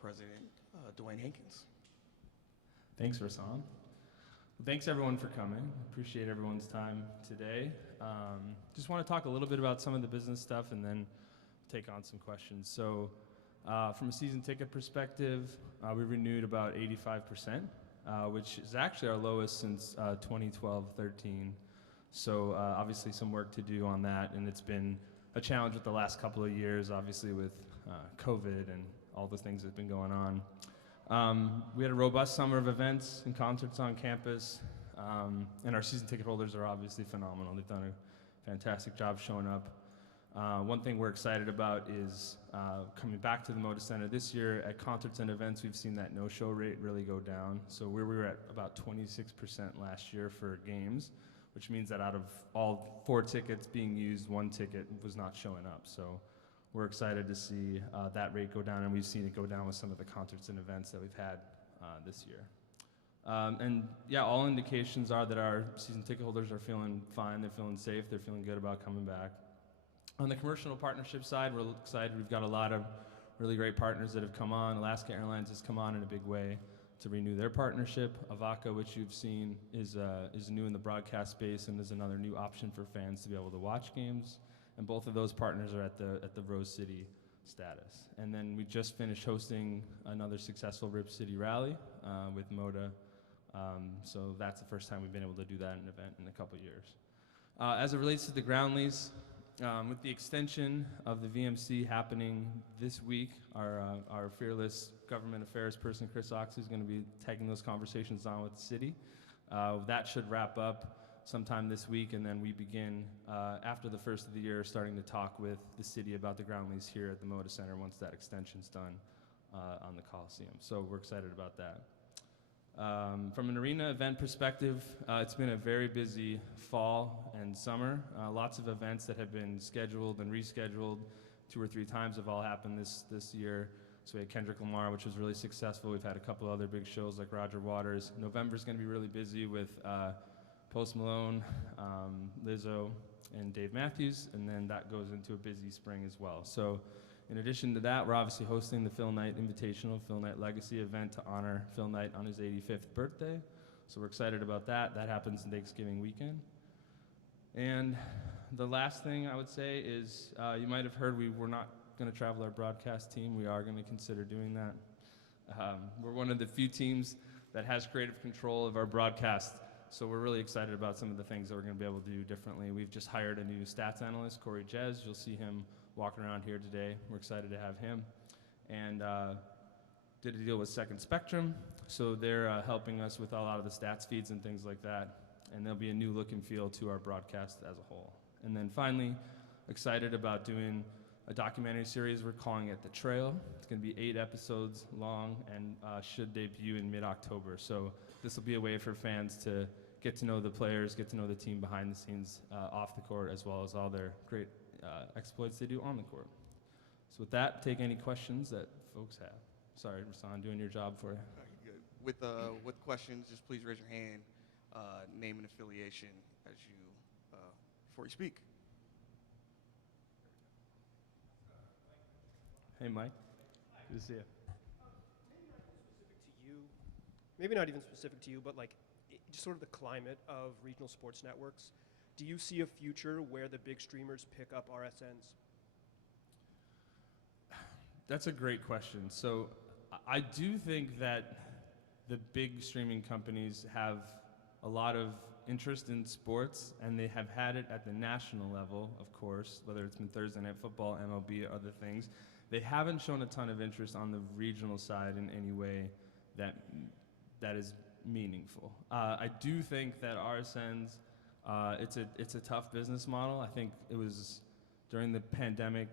President Dwayne Hankins. Thanks, Rasan. Thanks everyone for coming. Appreciate everyone's time today. Just want to talk a little bit about some of the business stuff and then take on some questions. So from a season ticket perspective, we renewed about 85%, which is actually our lowest since 2012-13. So obviously some work to do on that, and it's been a challenge with the last couple of years, obviously with COVID and all the things that have been going on. We had a robust summer of events and concerts on campus, and our season ticket holders are obviously phenomenal. They've done a fantastic job showing up. One thing we're excited about is coming back to the Moda Center this year. At concerts and events, we've seen that no-show rate really go down. So where we were at about 26% last year for games, which means that out of all 4 tickets being used, 1 ticket was not showing up. So we're excited to see that rate go down, and we've seen it go down with some of the concerts and events that we've had this year. And yeah, all indications are that our season ticket holders are feeling fine, they're feeling safe, they're feeling good about coming back. On the commercial partnership side, we're excited. We've got a lot of really great partners that have come on. Alaska Airlines has come on in a big way to renew their partnership. Avaca, which you've seen, is new in the broadcast space, and is another new option for fans to be able to watch games. And both of those partners are at the Rose City status. And then we just finished hosting another successful Rip City rally with Moda. So that's the first time we've been able to do that in an event in a couple years. As it relates to the ground lease, with the extension of the VMC happening this week, our fearless government affairs person, Chris Ox, is going to be taking those conversations on with the city. That should wrap up sometime this week, and then we begin, after the first of the year, starting to talk with the city about the ground lease here at the Moda Center once that extension's done on the Coliseum. So we're excited about that. From an arena event perspective, it's been a very busy fall and summer. Lots of events that have been scheduled and rescheduled 2 or 3 times have all happened this year. So we had Kendrick Lamar, which was really successful. We've had a couple other big shows like Roger Waters. November's going to be really busy with Post Malone, Lizzo, and Dave Matthews, and then that goes into a busy spring as well. So in addition to that, we're obviously hosting the Phil Knight Invitational, Phil Knight Legacy event to honor Phil Knight on his 85th birthday. So we're excited about that. That happens in Thanksgiving weekend. And the last thing I would say is you might have heard we were not going to travel our broadcast team. We are going to consider doing that. We're one of the few teams that has creative control of our broadcast. So we're really excited about some of the things that we're going to be able to do differently. We've just hired a new stats analyst, Corey Jez. You'll see him walking around here today. We're excited to have him. And did a deal with Second Spectrum. So they're helping us with a lot of the stats feeds and things like that. And there'll be a new look and feel to our broadcast as a whole. And then finally, excited about doing a documentary series. We're calling it The Trail. It's going to be 8 episodes long and should debut in mid-October. So this will be a way for fans to get to know the players, get to know the team behind the scenes off the court, as well as all their great exploits they do on the court. So with that, take any questions that folks have. Sorry, Rasan, doing your job for you. Good. With questions, just please raise your hand, name and affiliation as you before you speak. Hey, Mike. Good to see you. Maybe not even specific to you, but like just sort of the climate of regional sports networks. Do you see a future where the big streamers pick up RSNs? That's a great question. So I do think that the big streaming companies have a lot of interest in sports, and they have had it at the national level, of course, whether it's been Thursday Night Football, MLB, or other things. They haven't shown a ton of interest on the regional side in any way that is meaningful. I do think that RSNs, it's a tough business model. I think it was during the pandemic,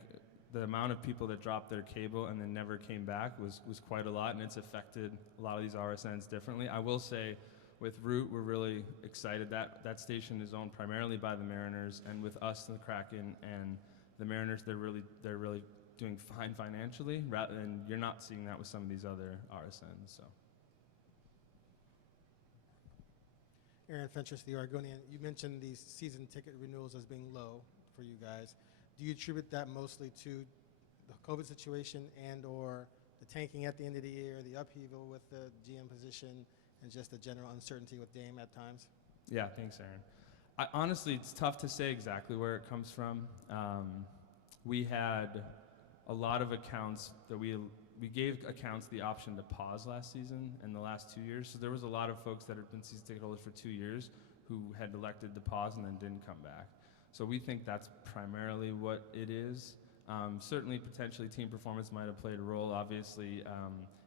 the amount of people that dropped their cable and then never came back was quite a lot, and it's affected a lot of these RSNs differently. I will say, with Root, we're really excited that that station is owned primarily by the Mariners, and with us, the Kraken, and the Mariners, they're really doing fine financially, and you're not seeing that with some of these other RSNs. So. Aaron Fentress, the Oregonian. You mentioned these season ticket renewals as being low for you guys. Do you attribute that mostly to the COVID situation and/or the tanking at the end of the year, the upheaval with the GM position, and just the general uncertainty with Dame at times? Yeah, thanks, Aaron. Honestly, it's tough to say exactly where it comes from. We had a lot of accounts that we gave accounts the option to pause last season and the last 2 years. So there was a lot of folks that had been season ticket holders for 2 years who had elected to pause and then didn't come back. So we think that's primarily what it is. Certainly, potentially, team performance might have played a role. Obviously,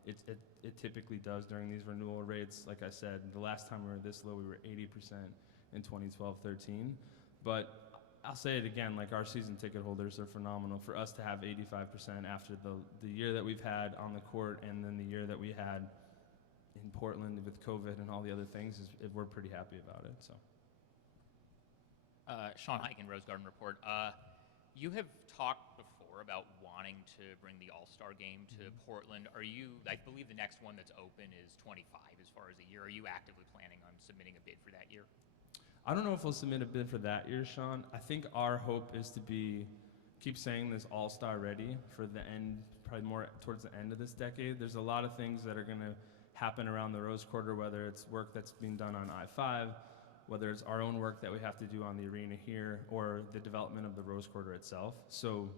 it typically does during these renewal rates. Like I said, the last time we were this low, we were 80% in 2012-13. But I'll say it again, like our season ticket holders are phenomenal. For us to have 85% after the year that we've had on the court and then the year that we had in Portland with COVID and all the other things, we're pretty happy about it. So. Sean Heiken, Rose Garden Report. You have talked before about wanting to bring the All-Star game to Portland. I believe the next one that's open is 25 as far as a year. Are you actively planning on submitting a bid for that year? I don't know if we'll submit a bid for that year, Sean. I think our hope is to keep saying this All-Star ready for the end, probably more towards the end of this decade. There's a lot of things that are going to happen around the Rose Quarter, whether it's work that's being done on I-5, whether it's our own work that we have to do on the arena here, or the development of the Rose Quarter itself. So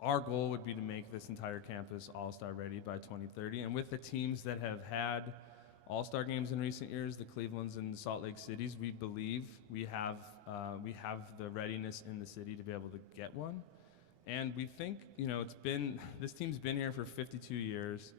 our goal would be to make this entire campus All-Star ready by 2030. And with the teams that have had All-Star games in recent years, the Clevelands and the Salt Lake Cities, we believe we have the readiness in the city to be able to get one. And we think, this team's been here for 52 years,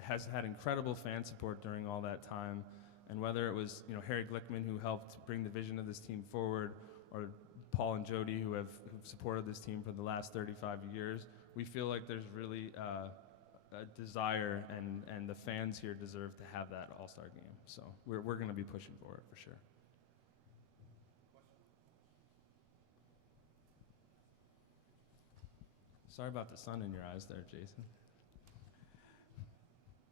has had incredible fan support during all that time. And whether it was, Harry Glickman, who helped bring the vision of this team forward, or Paul and Jody, who've supported this team for the last 35 years, we feel like there's really a desire, and the fans here deserve to have that All-Star game. So we're going to be pushing for it for sure. Sorry about the sun in your eyes there, Jason.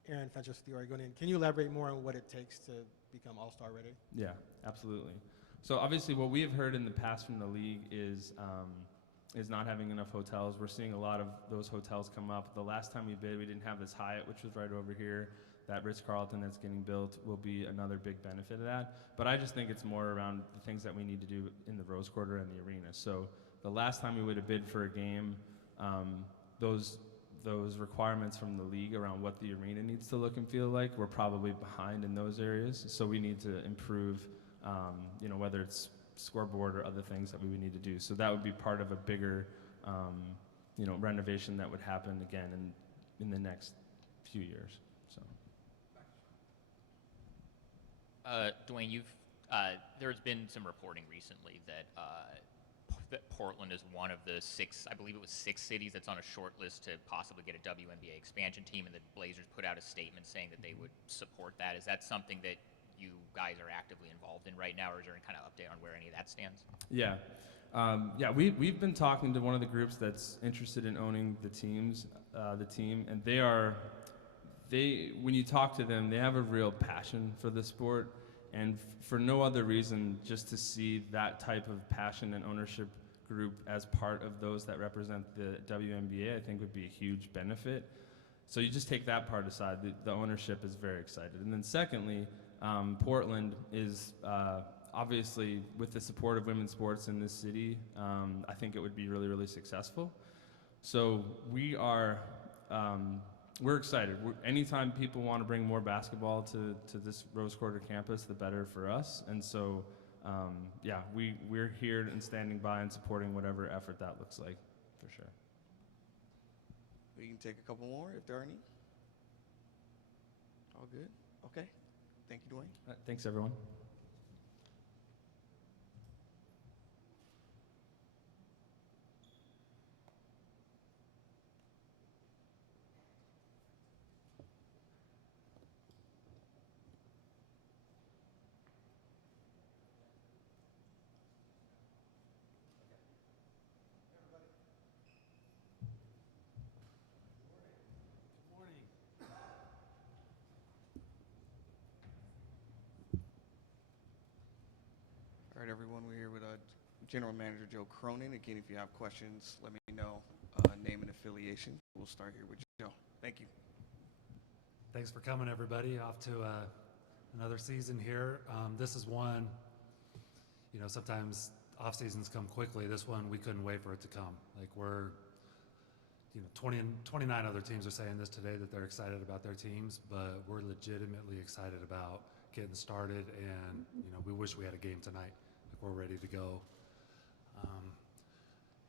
Aaron Fentress, the Oregonian. Can you elaborate more on what it takes to become All-Star ready? Yeah, absolutely. So obviously what we have heard in the past from the league is not having enough hotels. We're seeing a lot of those hotels come up. The last time we bid, we didn't have this Hyatt, which was right over here. That Ritz-Carlton that's getting built will be another big benefit of that. But I just think it's more around the things that we need to do in the Rose Quarter and the arena. So the last time we would have bid for a game, those requirements from the league around what the arena needs to look and feel like, we're probably behind in those areas. So we need to improve, whether it's scoreboard or other things that we would need to do. So that would be part of a bigger, renovation that would happen again in the next few years. So. Dwayne, there's been some reporting recently that Portland is one of the six cities that's on a short list to possibly get a WNBA expansion team, and the Blazers put out a statement saying that they would support that. Is that something that you guys are actively involved in right now, or is there any kind of update on where any of that stands? Yeah. We've been talking to one of the groups that's interested in owning the team, and when you talk to them, they have a real passion for the sport, and for no other reason, just to see that type of passion and ownership group as part of those that represent the WNBA, I think would be a huge benefit. So you just take that part aside, the ownership is very excited. And then secondly, Portland is obviously, with the support of women's sports in this city, I think it would be really, really successful. So we're excited. Anytime people want to bring more basketball to this Rose Quarter campus, the better for us. And so, we're here and standing by and supporting whatever effort that looks like, for sure. We can take a couple more if there are any. All good? Okay. Thank you, Dwayne. Thanks, everyone. All right, everyone, we're here with General Manager Joe Cronin. Again, if you have questions, let me know. Name and affiliation. We'll start here with Joe. Thank you. Thanks for coming, everybody. Off to another season here. This is one, sometimes off seasons come quickly. This one, we couldn't wait for it to come. Like 29 other teams are saying this today that they're excited about their teams, but we're legitimately excited about getting started, and we wish we had a game tonight. Like we're ready to go.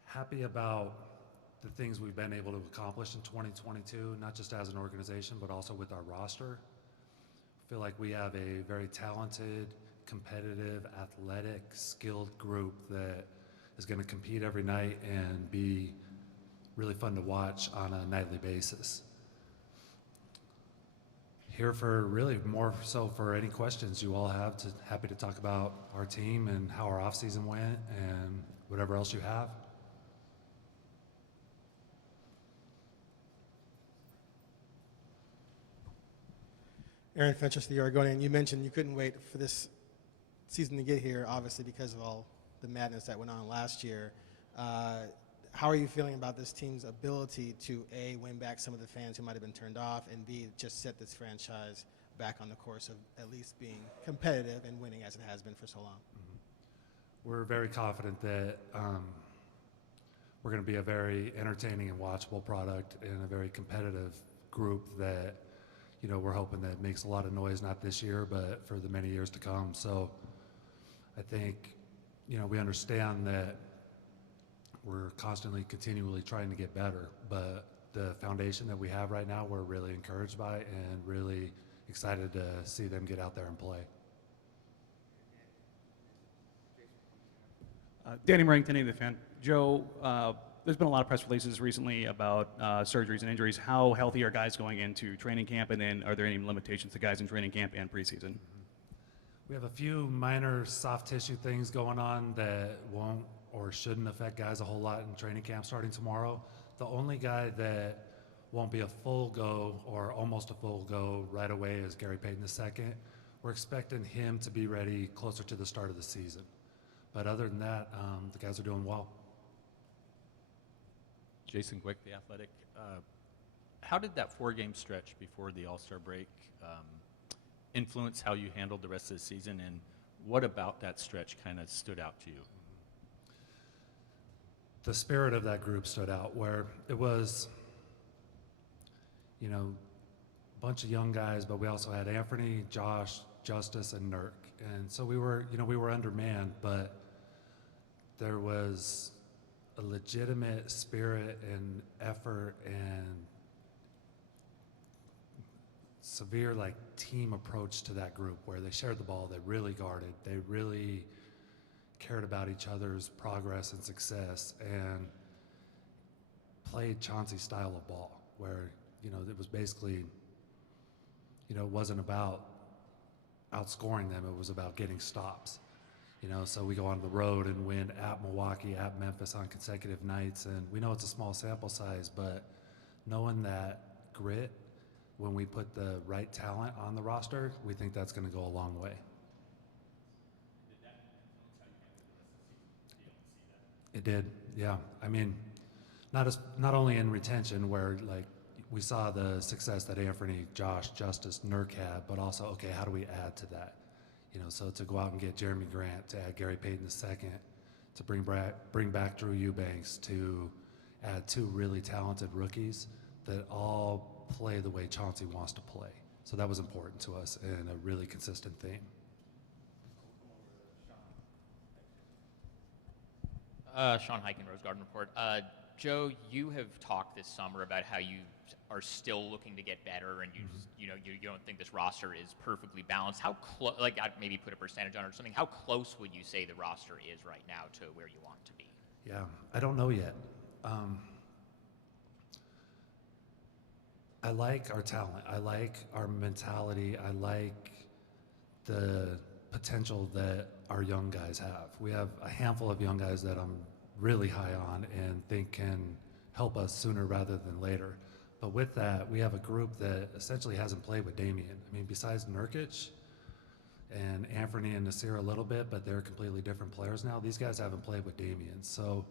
Happy about the things we've been able to accomplish in 2022, not just as an organization, but also with our roster. I feel like we have a very talented, competitive, athletic, skilled group that is going to compete every night and be really fun to watch on a nightly basis. Here for really more so for any questions you all have. Happy to talk about our team and how our offseason went and whatever else you have. Aaron Fentress, the Oregonian, you mentioned you couldn't wait for this season to get here, obviously because of all the madness that went on last year. How are you feeling about this team's ability to, A, win back some of the fans who might have been turned off, and B, just set this franchise back on the course of at least being competitive and winning as it has been for so long? We're very confident that we're going to be a very entertaining and watchable product and a very competitive group that we're hoping that makes a lot of noise, not this year, but for the many years to come. So I think, we understand that we're constantly, continually trying to get better, but the foundation that we have right now, we're really encouraged by and really excited to see them get out there and play. Danny Marrington, the fan. Joe, there's been a lot of press releases recently about surgeries and injuries. How healthy are guys going into training camp, and then are there any limitations to guys in training camp and preseason? We have a few minor soft tissue things going on that won't or shouldn't affect guys a whole lot in training camp starting tomorrow. The only guy that won't be a full go or almost a full go right away is Gary Payton II. We're expecting him to be ready closer to the start of the season. But other than that, the guys are doing well. Jason Quick, The Athletic. How did that 4-game stretch before the All-Star break influence how you handled the rest of the season, and what about that stretch kind of stood out to you? The spirit of that group stood out, where it was, a bunch of young guys, but we also had Anfernee, Josh, Jusuf, and Nurk. And so we were undermanned, but there was a legitimate spirit and effort and severe team approach to that group where they shared the ball, they really guarded, they really cared about each other's progress and success, and played Chauncey style of ball where it was basically it wasn't about outscoring them, it was about getting stops. So we go on the road and win at Milwaukee, at Memphis on consecutive nights, and we know it's a small sample size, but knowing that grit when we put the right talent on the roster, we think that's going to go a long way. It did, yeah. I mean, not only in retention where we saw the success that Anfernee, Josh, Jusuf, Nurk had, but also, okay, how do we add to that? So to go out and get Jeremy Grant, to add Gary Payton II, to bring back Drew Eubanks, to add 2 really talented rookies that all play the way Chauncey wants to play. So that was important to us and a really consistent theme. Sean Heiken, Rose Garden Report. Joe, you have talked this summer about how you are still looking to get better, and you don't think this roster is perfectly balanced. How close? I'd maybe put a percentage on it or something. How close would you say the roster is right now to where you want to be? Yeah, I don't know yet. I like our talent. I like our mentality. I like the potential that our young guys have. We have a handful of young guys that I'm really high on and think can help us sooner rather than later. But with that, we have a group that essentially hasn't played with Damian. I mean, besides Nurkic and Anfernee and Nasir a little bit, but they're completely different players now. These guys haven't played with Damian. So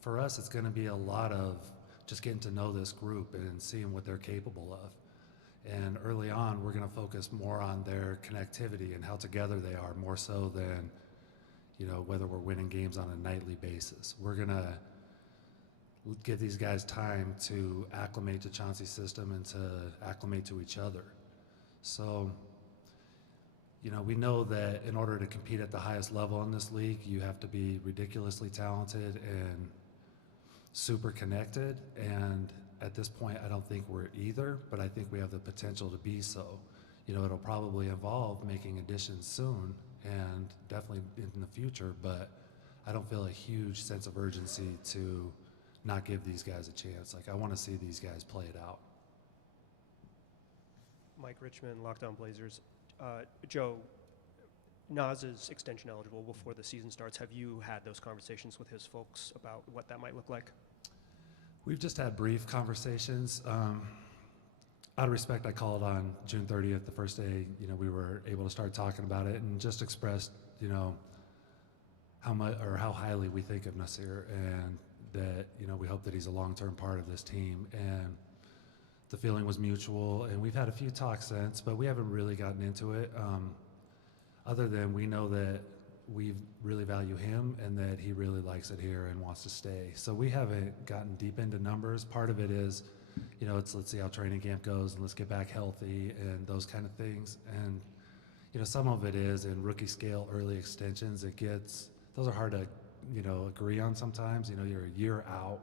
for us, it's going to be a lot of just getting to know this group and seeing what they're capable of. And early on, we're going to focus more on their connectivity and how together they are, more so than, whether we're winning games on a nightly basis. We're going to give these guys time to acclimate to Chauncey's system and to acclimate to each other. So, we know that in order to compete at the highest level in this league, you have to be ridiculously talented and super connected. And at this point, I don't think we're either, but I think we have the potential to be so. It'll probably involve making additions soon and definitely in the future, but I don't feel a huge sense of urgency to not give these guys a chance. Like, I want to see these guys play it out. Mike Richmond, Lockdown Blazers. Joe, Nas is extension eligible before the season starts. Have you had those conversations with his folks about what that might look like? We've just had brief conversations. Out of respect, I called on June 30th, the first day, we were able to start talking about it, and just expressed, how much or how highly we think of Nasir, and that, we hope that he's a long-term part of this team. And the feeling was mutual, and we've had a few talks since, but we haven't really gotten into it. Other than we know that we really value him and that he really likes it here and wants to stay. So we haven't gotten deep into numbers. Part of it is, it's let's see how training camp goes and let's get back healthy and those kind of things. And, some of it is in rookie scale early extensions. Those are hard to, agree on sometimes. You're a year out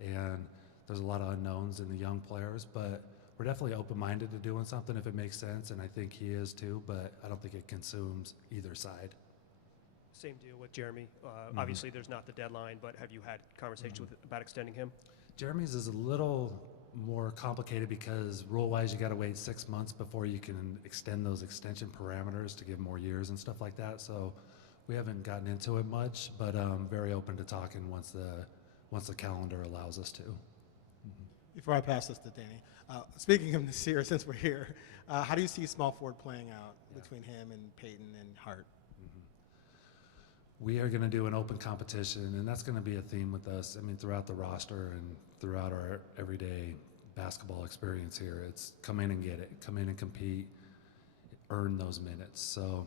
and there's a lot of unknowns in the young players, but we're definitely open-minded to doing something if it makes sense, and I think he is too, but I don't think it consumes either side. Same deal with Jeremy. Obviously, there's not the deadline, but have you had conversations about extending him? Jeremy's is a little more complicated because rule-wise, you got to wait 6 months before you can extend those extension parameters to give more years and stuff like that. So we haven't gotten into it much, but I'm very open to talking once the calendar allows us to. Before I pass this to Danny, speaking of Nasir, since we're here, how do you see small forward playing out between him and Payton and Hart? We are going to do an open competition, and that's going to be a theme with us. I mean, throughout the roster and throughout our everyday basketball experience here, it's come in and get it, come in and compete, earn those minutes. So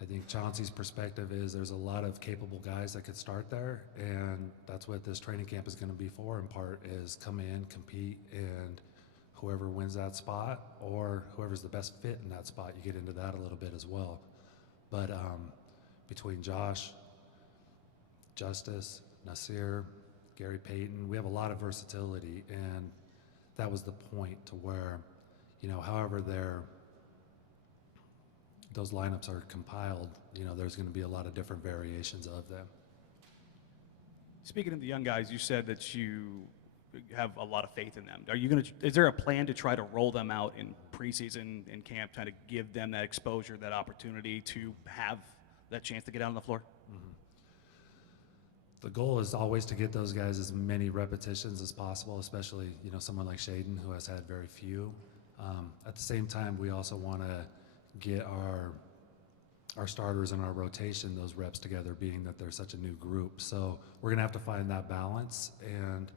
I think Chauncey's perspective is there's a lot of capable guys that could start there, and that's what this training camp is going to be for, in part, is come in, compete, and whoever wins that spot or whoever's the best fit in that spot, you get into that a little bit as well. But between Josh, Jusuf, Nasir, Gary Payton, we have a lot of versatility, and that was the point to where, however those lineups are compiled, there's going to be a lot of different variations of them. Speaking of the young guys, you said that you have a lot of faith in them. Is there a plan to try to roll them out in preseason, in camp, try to give them that exposure, that opportunity to have that chance to get out on the floor? The goal is always to get those guys as many repetitions as possible, especially, someone like Shaedon, who has had very few. At the same time, we also want to get our starters and our rotation those reps together, being that they're such a new group. So we're going to have to find that balance. And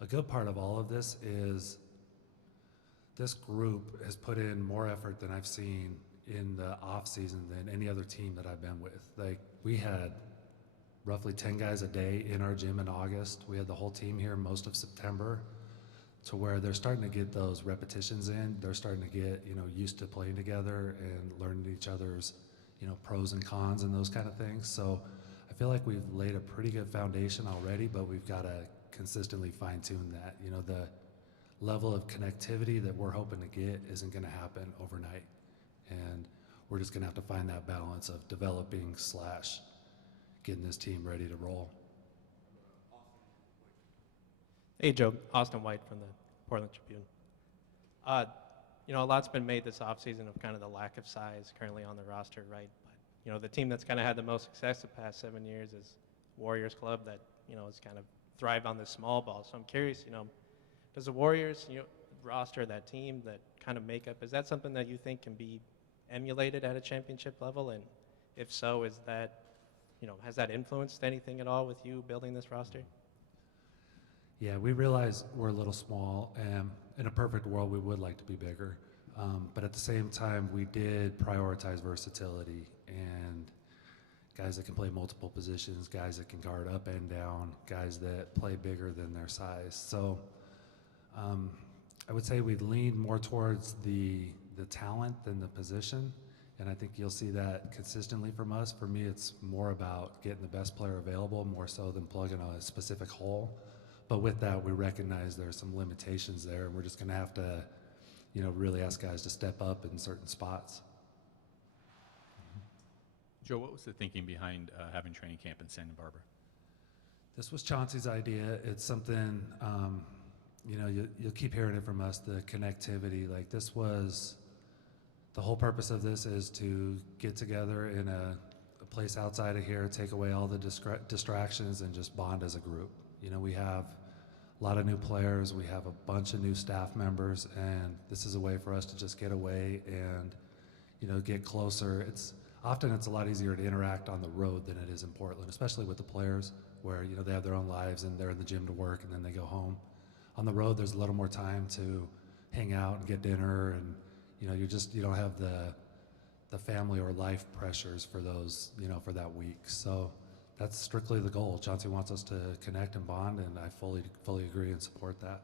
a good part of all of this is this group has put in more effort than I've seen in the off season than any other team that I've been with. Like, we had roughly 10 guys a day in our gym in August. We had the whole team here most of September, to where they're starting to get those repetitions in. They're starting to get, used to playing together and learning each other's, pros and cons and those kind of things. So I feel like we've laid a pretty good foundation already, but we've got to consistently fine tune that. The level of connectivity that we're hoping to get isn't going to happen overnight. And we're just going to have to find that balance of developing / getting this team ready to roll. Hey, Joe. Austin White from the Portland Tribune. A lot's been made this offseason of kind of the lack of size currently on the roster, right? But, the team that's kind of had the most success the past 7 years is Warriors Club that, has kind of thrived on this small ball. So I'm curious, does the Warriors, roster, that team, that kind of makeup, is that something that you think can be emulated at a championship level? And if so, is that, has that influenced anything at all with you building this roster? Yeah, we realize we're a little small, and in a perfect world, we would like to be bigger. But at the same time, we did prioritize versatility and guys that can play multiple positions, guys that can guard up and down, guys that play bigger than their size. So I would say we leaned more towards the talent than the position, and I think you'll see that consistently from us. For me, it's more about getting the best player available, more so than plugging a specific hole. But with that, we recognize there's some limitations there, and we're just going to have to, really ask guys to step up in certain spots. Joe, what was the thinking behind having training camp in Santa Barbara? This was Chauncey's idea. It's something, you'll keep hearing it from us, the connectivity. Like, this was, the whole purpose of this is to get together in a place outside of here, take away all the distractions, and just bond as a group. We have a lot of new players, we have a bunch of new staff members, and this is a way for us to just get away and, get closer. It's a lot easier to interact on the road than it is in Portland, especially with the players, where they have their own lives and they're in the gym to work and then they go home. On the road, there's a little more time to hang out and get dinner, and you don't have the family or life pressures for those, for that week. So that's strictly the goal. Chauncey wants us to connect and bond, and I fully agree and support that.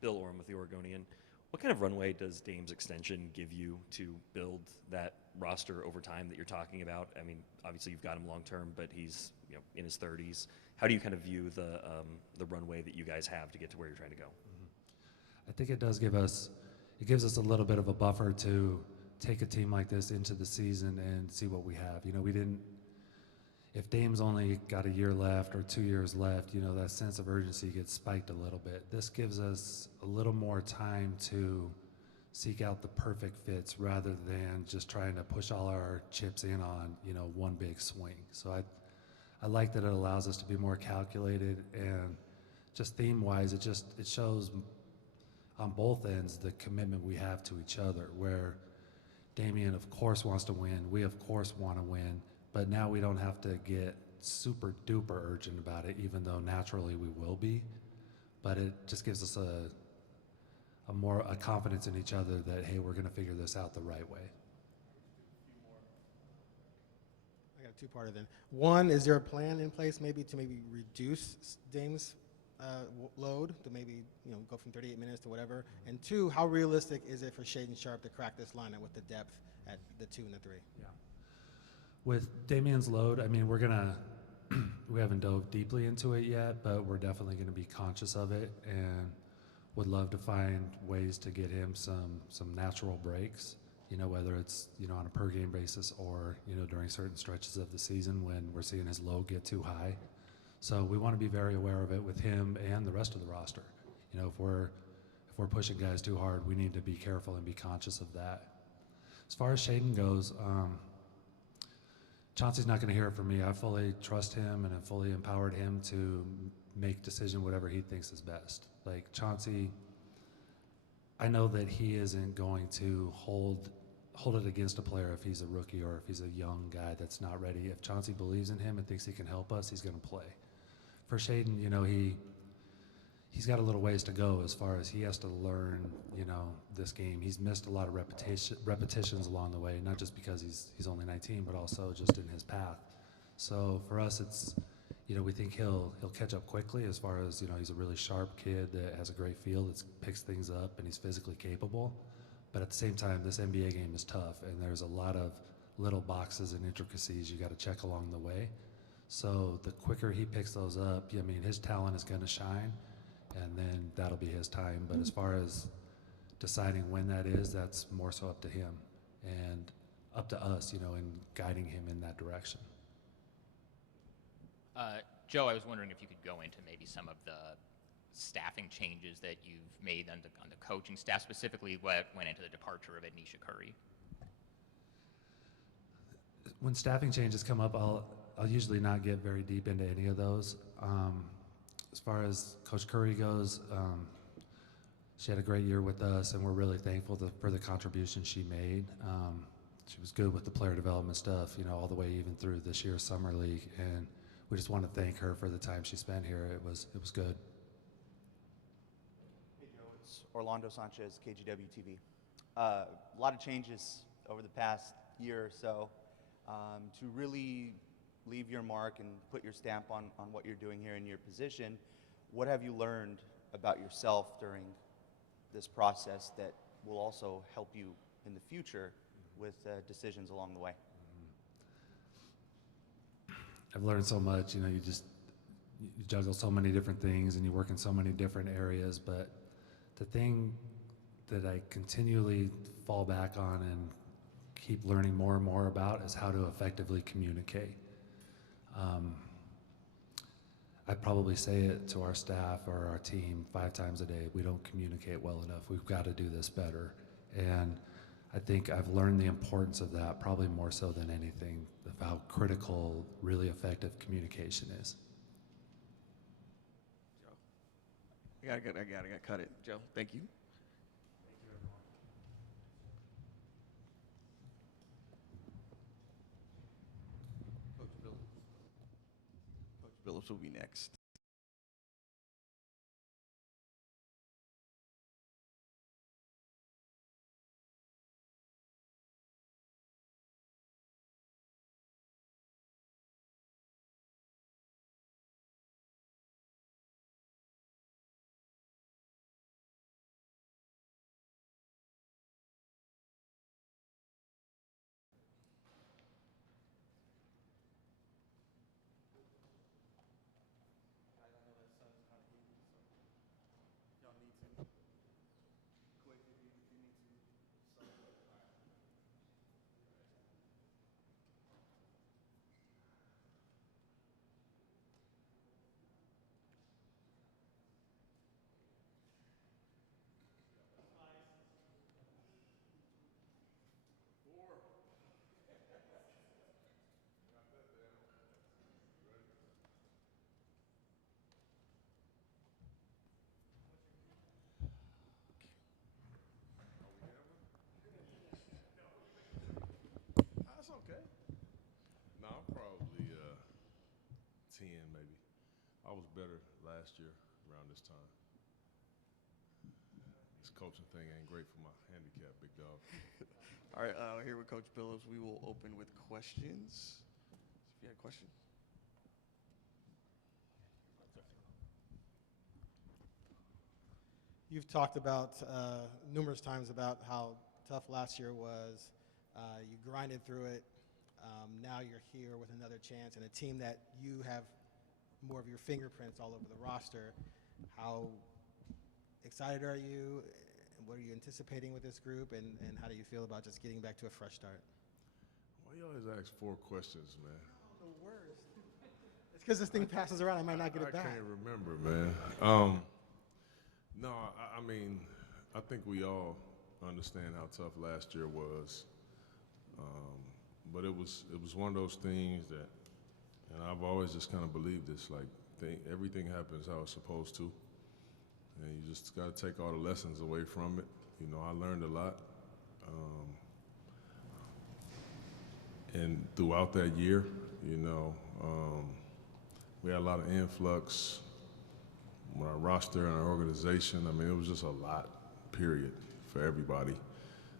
Bill Orm with the Oregonian. What kind of runway does Dame's extension give you to build that roster over time that you're talking about? I mean, obviously you've got him long term, but he's in his 30s. How do you kind of view the runway that you guys have to get to where you're trying to go? I think it gives us a little bit of a buffer to take a team like this into the season and see what we have. If Dame's only got a year left or 2 years left, that sense of urgency gets spiked a little bit. This gives us a little more time to seek out the perfect fits rather than just trying to push all our chips in on, one big swing. So I like that it allows us to be more calculated, and just theme-wise, it shows on both ends the commitment we have to each other, where Damian, of course, wants to win. We, of course, want to win. But now we don't have to get super duper urgent about it, even though naturally we will be. But it just gives us a confidence in each other that, hey, we're going to figure this out the right way. I got a two-parter then. One, is there a plan in place maybe to reduce Dame's load to maybe go from 38 minutes to whatever? And two, how realistic is it for Shaedon Sharpe to crack this lineup with the depth at the 2 and the 3? Yeah. With Damian's load, I mean, we haven't dove deeply into it yet, but we're definitely going to be conscious of it and would love to find ways to get him some natural breaks, whether it's, on a per game basis or, during certain stretches of the season when we're seeing his load get too high. So we want to be very aware of it with him and the rest of the roster. If we're pushing guys too hard, we need to be careful and be conscious of that. As far as Shaedon goes, Chauncey's not going to hear it from me. I fully trust him and have fully empowered him to make decision whatever he thinks is best. Like, Chauncey, I know that he isn't going to hold it against a player if he's a rookie or if he's a young guy that's not ready. If Chauncey believes in him and thinks he can help us, he's going to play. For Shaedon, he's got a little ways to go as far as he has to learn, this game. He's missed a lot of repetitions along the way, not just because he's only 19, but also just in his path. So for us, it's, we think he'll catch up quickly as far as, he's a really sharp kid that has a great feel, that picks things up, and he's physically capable. But at the same time, this NBA game is tough, and there's a lot of little boxes and intricacies you got to check along the way. So the quicker he picks those up, his talent is going to shine, and then that'll be his time. But as far as deciding when that is, that's more so up to him and up to us, in guiding him in that direction. Joe, I was wondering if you could go into maybe some of the staffing changes that you've made on the coaching staff, specifically what went into the departure of Anisha Curry. When staffing changes come up, I'll usually not get very deep into any of those. As far as Coach Curry goes, she had a great year with us, and we're really thankful for the contribution she made. She was good with the player development stuff, all the way even through this year's summer league, and we just want to thank her for the time she spent here. It was good. Hey, Joe, it's Sports, Orlando Sanchez, KGW TV. A lot of changes over the past year or so. To really leave your mark and put your stamp on what you're doing here in your position, what have you learned about yourself during this process that will also help you in the future with decisions along the way? I've learned so much. You know, you juggle so many different things and you work in so many different areas, but the thing that I continually fall back on and keep learning more and more about is how to effectively communicate. I probably say it to our staff or our team 5 times a day: we don't communicate well enough. We've got to do this better. And I think I've learned the importance of that, probably more so than anything, of how critical really effective communication is. Joe. I gotta cut it. Joe, thank you. Coach Billups. Coach Billups will be next. That's okay. No, I'm probably 10 maybe. I was better last year around this time. This coaching thing ain't great for my handicap, big dog. All right, here with Coach Billups, we will open with questions. If you had a question. You've talked about numerous times about how tough last year was. You grinded through it. Now you're here with another chance and a team that you have more of your fingerprints all over the roster. How excited are you? What are you anticipating with this group? And how do you feel about just getting back to a fresh start? Why you always ask 4 questions, man? Oh, the worst. It's because this thing passes around. I might not get it back. I can't remember, man. No, I mean, I think we all understand how tough last year was. But it was one of those things that, and I've always just kind of believed this, like everything happens how it's supposed to. And you just got to take all the lessons away from it. You know, I learned a lot. And throughout that year, you know, we had a lot of influx with our roster and our organization. I mean, it was just a lot, period, for everybody,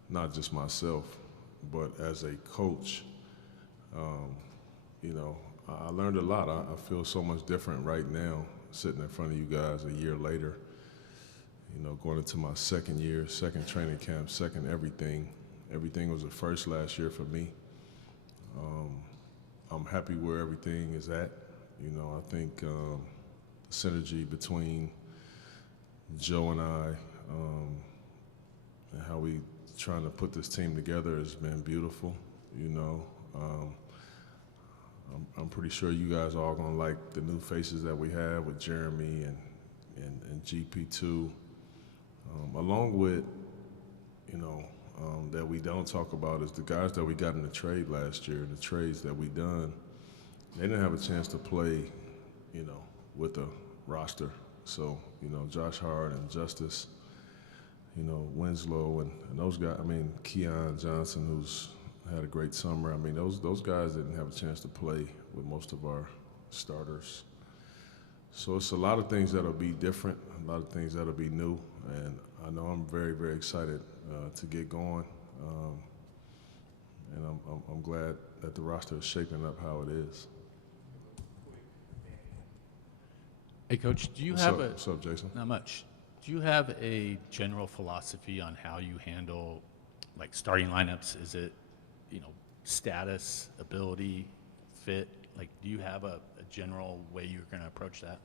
not just myself. But as a coach, you know, I learned a lot. I feel so much different right now, sitting in front of you guys a year later, you know, going into my second year, second training camp, second everything. Everything was a first last year for me. I'm happy where everything is at. You know, I think the synergy between Joe and I and how we trying to put this team together has been beautiful, you know. I'm pretty sure you guys are all gonna like the new faces that we have with Jeremy and GP2, along with, you know, that we don't talk about is the guys that we got in the trade last year, the trades that we done. They didn't have a chance to play, you know, with the roster. So, you know, Josh Hart and Jusuf, you know, Winslow and those guys, I mean, Keon Johnson, who's had a great summer. I mean, those guys didn't have a chance to play with most of our starters. So it's a lot of things that'll be different, a lot of things that'll be new, and I know I'm very, very excited to get going. And I'm glad that the roster is shaping up how it is. Hey, Coach, do you What's up, Jason? Not much. Do you have a general philosophy on how you handle, like, starting lineups? Is it, status, ability, fit? Like, do you have a general way you're going to approach that?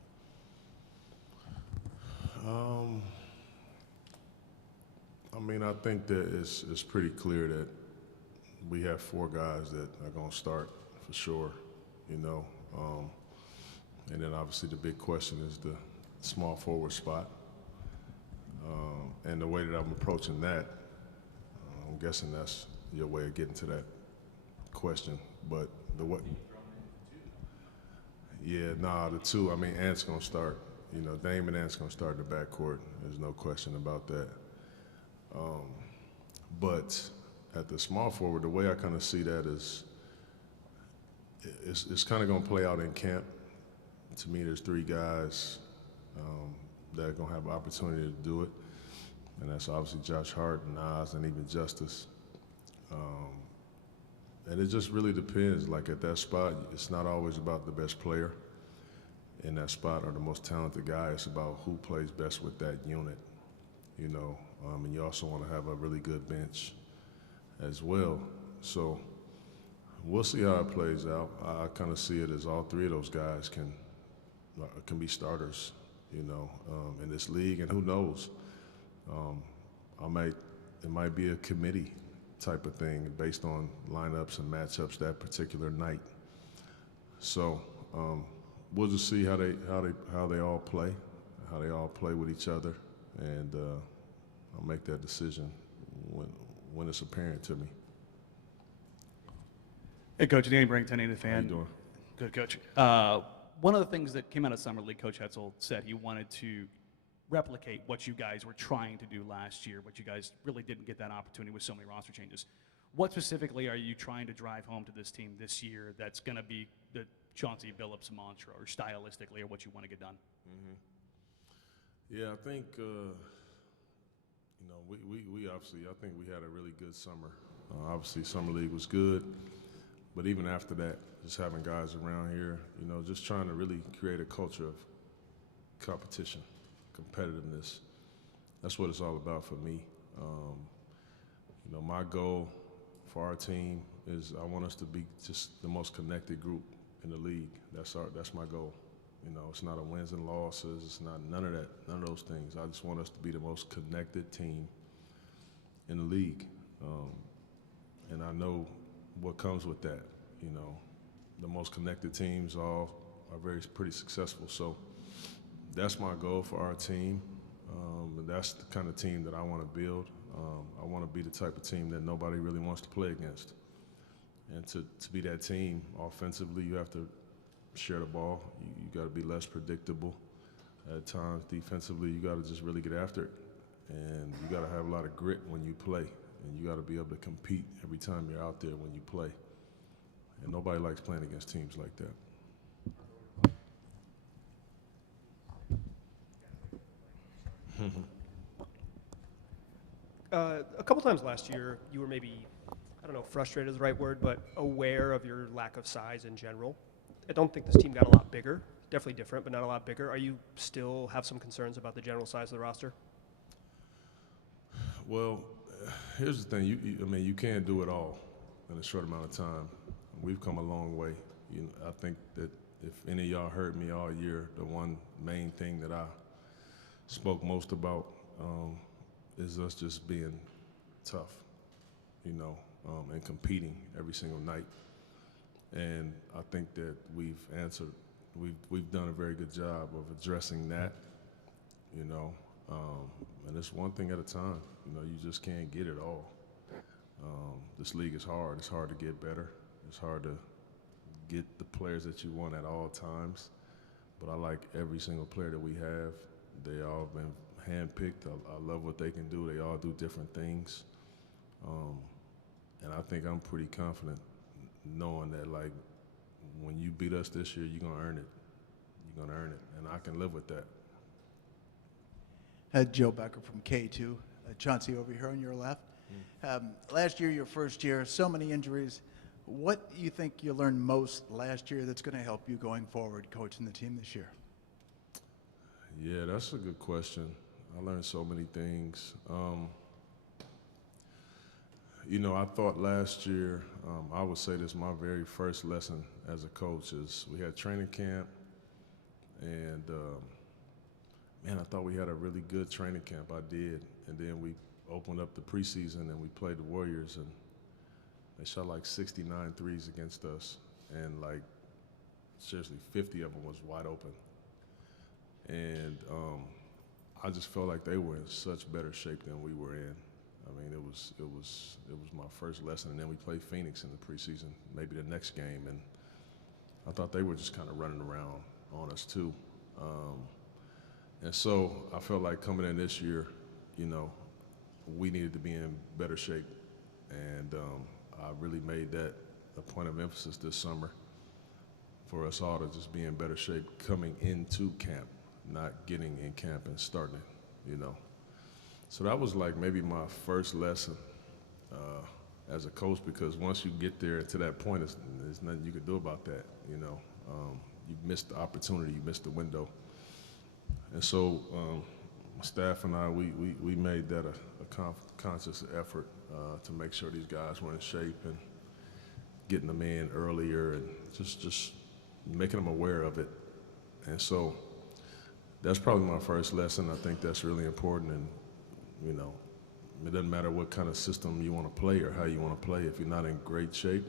I think that it's pretty clear that we have 4 guys that are going to start for sure, and then obviously the big question is the small forward spot. And the way that I'm approaching that, I'm guessing that's your way of getting to that question. But the what? Yeah, the 2. Ant's going to start. Dame and Ant's going to start in the backcourt. There's no question about that. But at the small forward, the way I kind of see that is it's kind of going to play out in camp. To me, there's 3 guys that are going to have an opportunity to do it, and that's obviously Josh Hart, Nas, and even Jusuf. And it just really depends. Like at that spot, it's not always about the best player in that spot or the most talented guy. It's about who plays best with that unit, and you also want to have a really good bench as well. So we'll see how it plays out. I kind of see it as all 3 of those guys can be starters, in this league, and who knows? It might be a committee type of thing based on lineups and matchups that particular night. So we'll just see how they all play, how they all play with each other, and I'll make that decision when it's apparent to me. Hey, Coach, Danny Brink, 1080 The Fan. How you doing? Good, Coach. One of the things that came out of Summer League, Coach Hetzel said he wanted to replicate what you guys were trying to do last year, but you guys really didn't get that opportunity with so many roster changes. What specifically are you trying to drive home to this team this year that's going to be the Chauncey Billups mantra, or stylistically, or what you want to get done? Mm-hmm. Yeah, I think, we obviously, I think we had a really good summer. Obviously, Summer League was good, but even after that, just having guys around here, just trying to really create a culture of competition, competitiveness. That's what it's all about for me. My goal for our team is I want us to be just the most connected group in the league. That's my goal. It's not a wins and losses. It's not none of that, none of those things. I just want us to be the most connected team in the league. And I know what comes with that. The most connected teams all are pretty successful. So that's my goal for our team. And that's the kind of team that I want to build. I want to be the type of team that nobody really wants to play against. And to be that team, offensively, you have to share the ball. You got to be less predictable at times. Defensively, you got to just really get after it. And you got to have a lot of grit when you play. And you got to be able to compete every time you're out there when you play. And nobody likes playing against teams like that. A couple times last year, you were maybe, I don't know if frustrated is the right word, but aware of your lack of size in general. I don't think this team got a lot bigger. Definitely different, but not a lot bigger. Are you still have some concerns about the general size of the roster? Well, here's the thing. You can't do it all in a short amount of time. We've come a long way. I think that if any of y'all heard me all year, the one main thing that I spoke most about is us just being tough, and competing every single night. And I think that we've done a very good job of addressing that, and it's one thing at a time. You just can't get it all. This league is hard. It's hard to get better. It's hard to get the players that you want at all times. But I like every single player that we have. They all have been handpicked. I love what they can do. They all do different things. And I think I'm pretty confident knowing that, like, when you beat us this year, you're going to earn it. going to earn it, and I can live with that. Joe Becker from K2. Chauncey over here on your left. Last year, your first year, so many injuries. What do you think you learned most last year that's going to help you going forward coaching the team this year? Yeah, that's a good question. I learned so many things. You know, I thought last year, I would say this, my very first lesson as a coach is we had training camp, and man, I thought we had a really good training camp. I did. And then we opened up the preseason and we played the Warriors, and they shot like 69 threes against us. And like, seriously, 50 of them was wide open. And I just felt like they were in such better shape than we were in. I mean, it was my first lesson. And then we played Phoenix in the preseason, maybe the next game. And I thought they were just kind of running around on us too. And so I felt like coming in this year, you know, we needed to be in better shape. And I really made that a point of emphasis this summer for us all to just be in better shape coming into camp, not getting in camp and starting it, you know. So that was like maybe my first lesson as a coach, because once you get there to that point, there's nothing you can do about that, you know. You missed the opportunity, you missed the window. And so my staff and I, we made that a conscious effort to make sure these guys were in shape and getting them in earlier and just making them aware of it. And so that's probably my first lesson. I think that's really important. And, you know, it doesn't matter what kind of system you want to play or how you want to play. If you're not in great shape,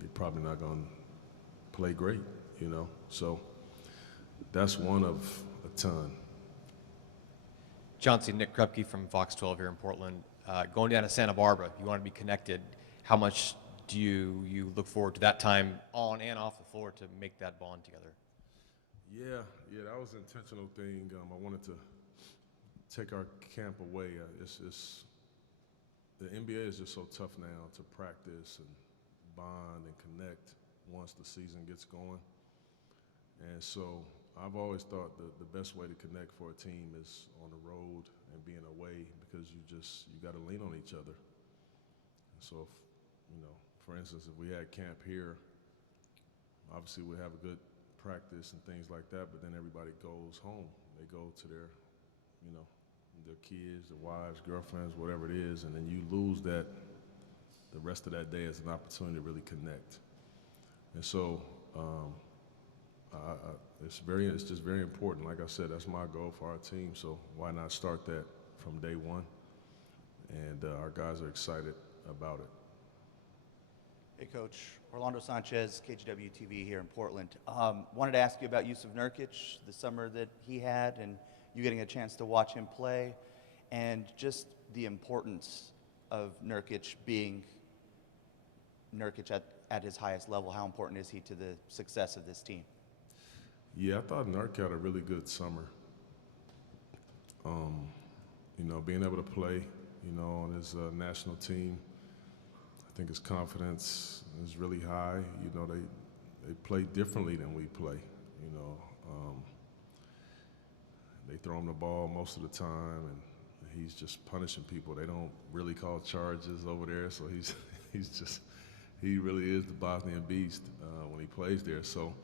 you're probably not going to play great, you know. So that's one of a ton. Chauncey, Nick Krupke from Fox 12 here in Portland. Going down to Santa Barbara, you want to be connected. How much do you look forward to that time on and off the floor to make that bond together? Yeah, that was an intentional thing. I wanted to take our camp away. The NBA is just so tough now to practice and bond and connect once the season gets going. And so I've always thought the best way to connect for a team is on the road and being away, because you got to lean on each other. So, if, you know, for instance, if we had camp here, obviously we'd have a good practice and things like that, but then everybody goes home. They go to their, you know, their kids, their wives, girlfriends, whatever it is, and then you lose that, the rest of that day as an opportunity to really connect. And so it's just very important. Like I said, that's my goal for our team, so why not start that from day one? And our guys are excited about it. Hey, Coach. Orlando Sanchez, KGW TV here in Portland. Wanted to ask you about Jusuf Nurkic, the summer that he had, and you getting a chance to watch him play, and just the importance of Nurkic being Nurkic at his highest level. How important is he to the success of this team? Yeah, I thought Nurk had a really good summer. You know, being able to play, you know, on his national team, I think his confidence is really high. You know, they play differently than we play, you know. They throw him the ball most of the time, and he's just punishing people. They don't really call charges over there, so he really is the Bosnian beast when he plays there. So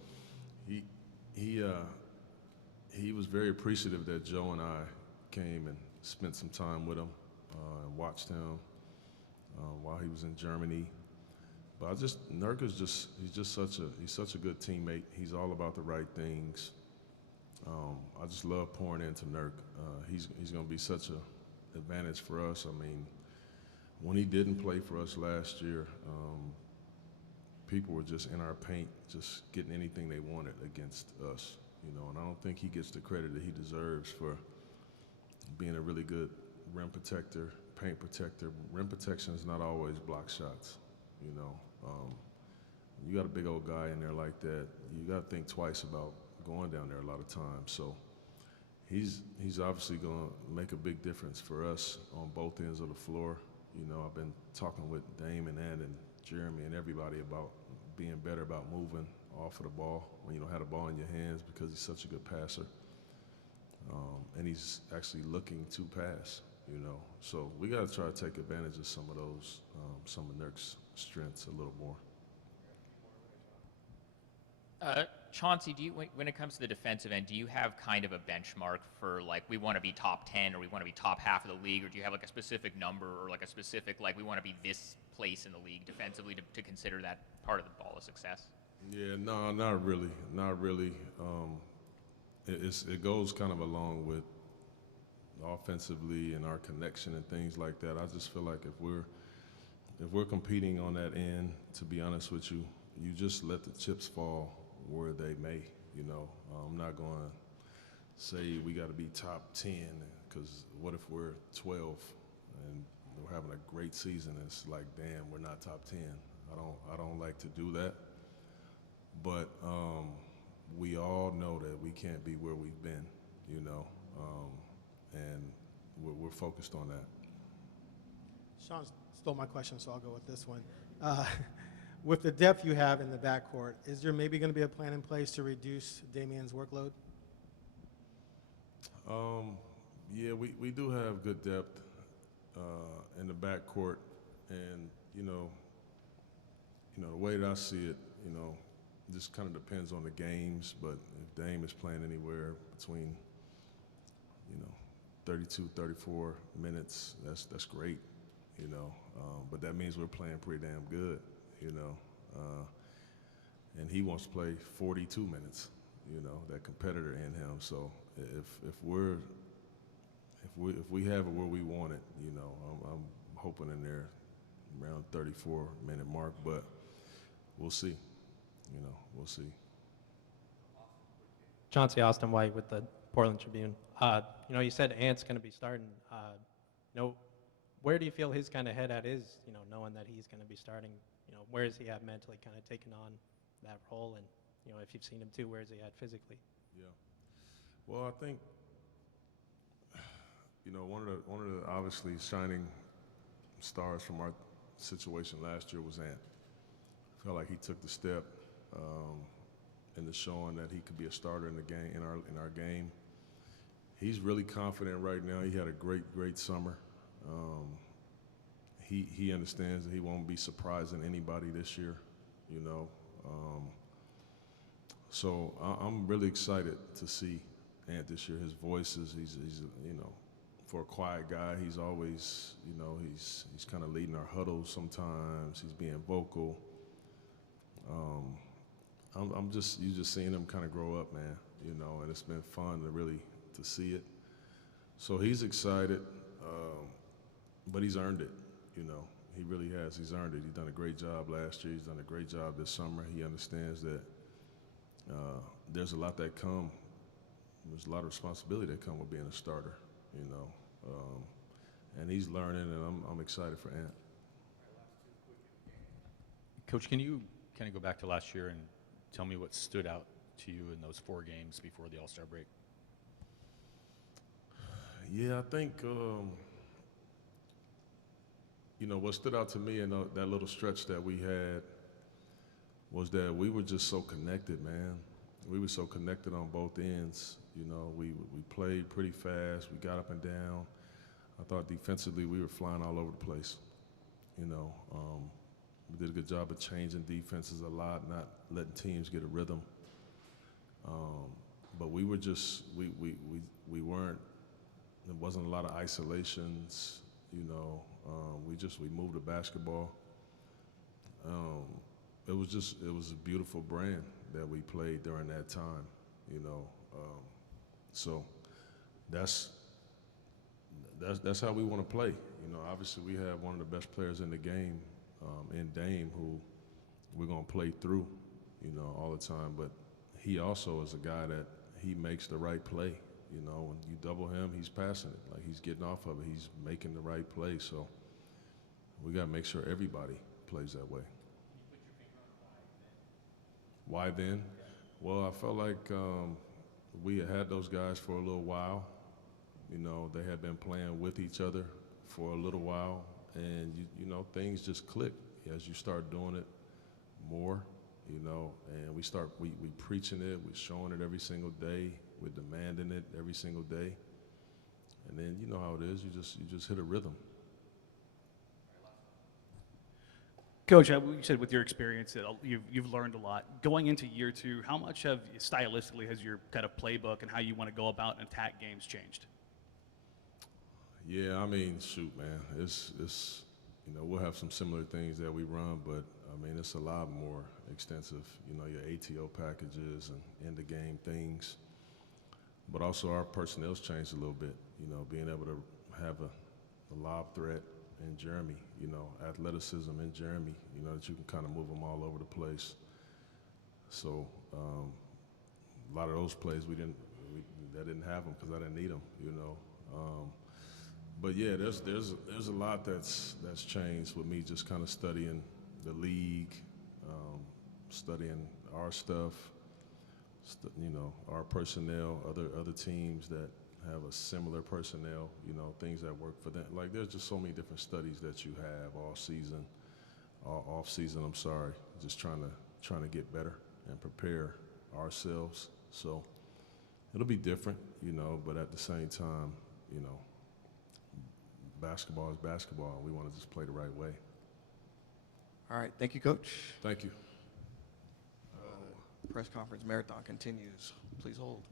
he was very appreciative that Joe and I came and spent some time with him and watched him while he was in Germany. But Nurk is he's such a good teammate. He's all about the right things. I just love pouring into Nurk. He's going to be such an advantage for us. I mean, when he didn't play for us last year, people were just in our paint, just getting anything they wanted against us, you know. And I don't think he gets the credit that he deserves for being a really good rim protector, paint protector. Rim protection is not always block shots, you know. You got a big old guy in there like that, you got to think twice about going down there a lot of times. So he's obviously going to make a big difference for us on both ends of the floor. You know, I've been talking with Damon and Jeremy and everybody about being better about moving off of the ball when you don't have the ball in your hands because he's such a good passer. And he's actually looking to pass, you know. So we got to try to take advantage of some of those, some of Nurk's strengths a little more. Chauncey, when it comes to the defensive end, do you have kind of a benchmark for, like, we want to be top 10 or we want to be top half of the league, or do you have like a specific number or like a specific, like, we want to be this place in the league defensively to consider that part of the ball a success? Yeah, no, not really, not really. It goes kind of along with offensively and our connection and things like that. I just feel like if we're competing on that end, to be honest with you, you just let the chips fall where they may. You know, I'm not going to say we got to be top 10 because what if we're 12 and we're having a great season? It's like, damn, we're not top 10. I don't like to do that. But we all know that we can't be where we've been, you know, and we're focused on that. Sean stole my question, so I'll go with this one. With the depth you have in the backcourt, is there maybe going to be a plan in place to reduce Damian's workload? Yeah, we do have good depth in the backcourt, and you know, the way that I see it, you know, just kind of depends on the games. But if Dame is playing anywhere between, 32, 34 minutes, that's great, you know. But that means we're playing pretty damn good, you know. And he wants to play 42 minutes, you know, that competitor in him. So if we have it where we want it, you know, I'm hoping in there around 34-minute mark, but we'll see. You know, we'll see. Chauncey Austin White with the Portland Tribune. You said Ant's going to be starting. Where do you feel his kind of head at is, knowing that he's going to be starting? Where is he at mentally, kind of taking on that role? And, if you've seen him too, where is he at physically? Yeah. Well, I think, one of the obviously shining stars from our situation last year was Ant. I felt like he took the step into showing that he could be a starter in the game, in our game. He's really confident right now. He had a great summer. He understands that he won't be surprising anybody this year, So I'm really excited to see Ant this year. His voice is, he's for a quiet guy, he's always, he's kind of leading our huddles sometimes. He's being vocal. You just seeing him kind of grow up, man, and it's been fun to see it. So he's excited, but he's earned it, He really has. He's earned it. He's done a great job last year. He's done a great job this summer. He understands that there's a lot that come. There's a lot of responsibility that come with being a starter, and he's learning, and I'm excited for Ant. Coach, can you kind of go back to last year and tell me what stood out to you in those 4 games before the All-Star break? Yeah, I think, what stood out to me in that little stretch that we had was that we were just so connected, man. We were so connected on both ends. We played pretty fast. We got up and down. I thought defensively we were flying all over the place. We did a good job of changing defenses a lot, not letting teams get a rhythm. But we were just, we weren't, there wasn't a lot of isolations, we moved the basketball. It was a beautiful brand that we played during that time, So that's how we want to play. Obviously we have one of the best players in the game, in Dame, who we're going to play through, all the time. But he also is a guy that he makes the right play. When you double him, he's passing it. Like, he's getting off of it. He's making the right play. So we got to make sure everybody plays that way. Why then? Well, I felt like we had those guys for a little while. They had been playing with each other for a little while, and things just click as you start doing it more. you know, and we preaching it, we're showing it every single day, we're demanding it every single day. And then you know how it is, you just hit a rhythm. Coach, you said with your experience that you've learned a lot. Going into year two, how much stylistically has your kind of playbook and how you want to go about and attack games changed? Yeah, I mean, shoot, man, it's you know, we'll have some similar things that we run, but I mean, it's a lot more extensive. You know, your ATO packages and end of game things, but also our personnel's changed a little bit. You know, being able to have a lob threat in Jeremy, you know, athleticism in Jeremy, you know, that you can kind of move them all over the place. So a lot of those plays that didn't have them because I didn't need them, you know. But yeah, there's a lot that's changed with me just kind of studying the league, studying our stuff, you know, our personnel, other teams that have a similar personnel, you know, things that work for them. Like there's just so many different studies that you have all off season. I'm sorry, just trying to get better and prepare ourselves. So it'll be different, you know, but at the same time, you know, basketball is basketball. We want to just play the right way. All right, thank you, Coach. Thank you. Press conference marathon continues. Please hold.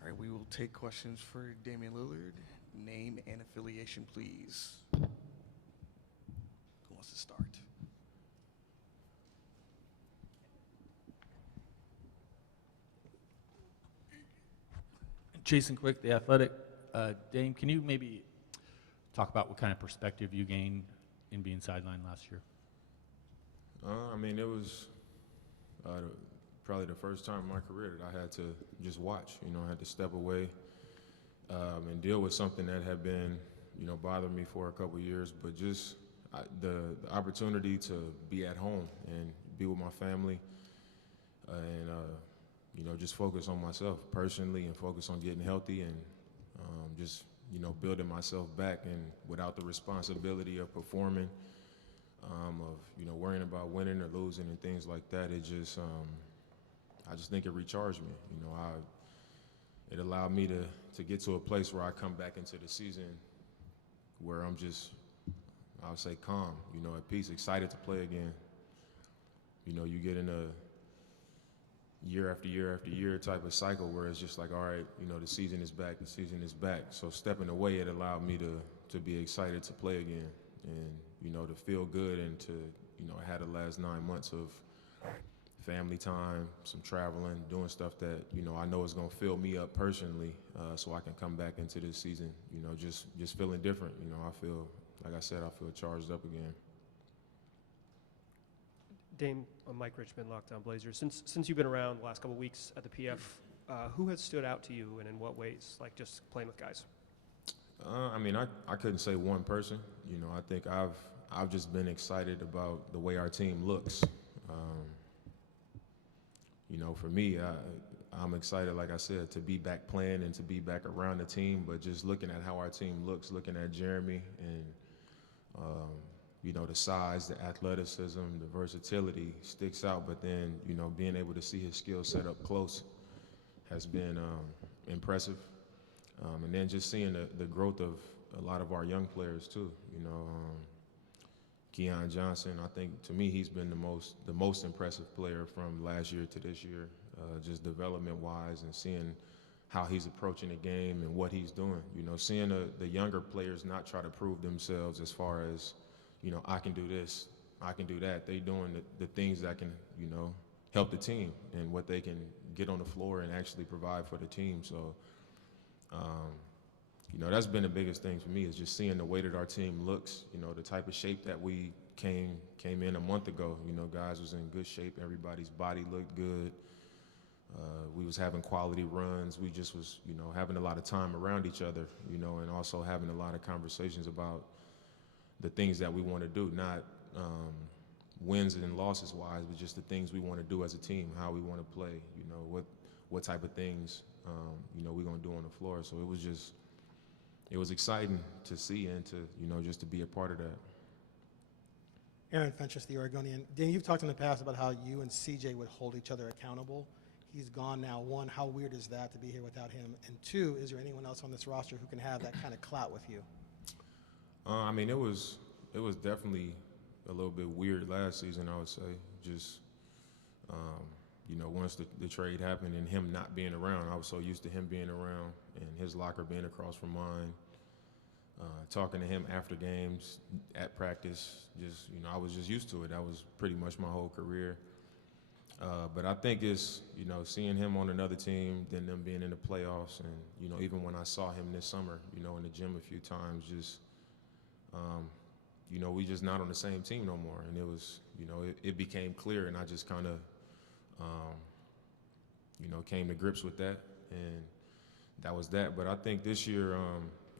All right, we will take questions for Damian Lillard. Name and affiliation, please. Who wants to start? Jason Quick, The Athletic. Dame, can you maybe talk about what kind of perspective you gained in being sidelined last year? I mean, it was probably the first time in my career that I had to just watch. You know, I had to step away and deal with something that had been, you know, bothering me for a couple of years. But just the opportunity to be at home and be with my family and, you know, just focus on myself personally and focus on getting healthy and just, you know, building myself back and without the responsibility of performing, of, you know, worrying about winning or losing and things like that. It just, I just think it recharged me. You know, it allowed me to get to a place where I come back into the season where I'm just, I would say calm, you know, at peace, excited to play again. You know, you get in a year after year after year type of cycle where it's just like, all right, you know, the season is back, the season is back. So stepping away, it allowed me to be excited to play again and, you know, to feel good and to, you know, I had the last 9 months of family time, some traveling, doing stuff that, you know, I know is going to fill me up personally so I can come back into this season, you know, just feeling different. You know, I feel, like I said, I feel charged up again. Dame, Mike Richmond, Lockdown Blazers. Since you've been around the last couple of weeks at the PF, who has stood out to you and in what ways, like just playing with guys? I mean, I couldn't say one person. You know, I think I've just been excited about the way our team looks. You know, for me, I'm excited, like I said, to be back playing and to be back around the team, but just looking at how our team looks, looking at Jeremy and, you know, the size, the athleticism, the versatility sticks out, but then, you know, being able to see his skill set up close has been impressive. And then just seeing the growth of a lot of our young players too. Keon Johnson, I think to me he's been the most impressive player from last year to this year, just development-wise, and seeing how he's approaching the game and what he's doing. Seeing the younger players not try to prove themselves as far as, I can do this, I can do that. They doing the things that can, help the team and what they can get on the floor and actually provide for the team. So, that's been the biggest thing for me, is just seeing the way that our team looks, the type of shape that we came in a month ago. Guys was in good shape. Everybody's body looked good. We was having quality runs. We just was, having a lot of time around each other, and also having a lot of conversations about the things that we want to do, not wins and losses wise, but just the things we want to do as a team, how we want to play, what type of things, we're going to do on the floor. So it was exciting to see and to, just to be a part of that. Aaron Fentress, the Oregonian. Dan, you've talked in the past about how you and CJ would hold each other accountable. He's gone now. One, how weird is that to be here without him? And two, is there anyone else on this roster who can have that kind of clout with you? It was definitely a little bit weird last season, I would say. Just, once the trade happened and him not being around, I was so used to him being around and his locker being across from mine. Talking to him after games, at practice, just, I was just used to it. That was pretty much my whole career. But I think it's, seeing him on another team, then them being in the playoffs, and, even when I saw him this summer, in the gym a few times, just, we just not on the same team no more. And it was, it became clear, and I just kind of, came to grips with that, and that was that. But I think this year,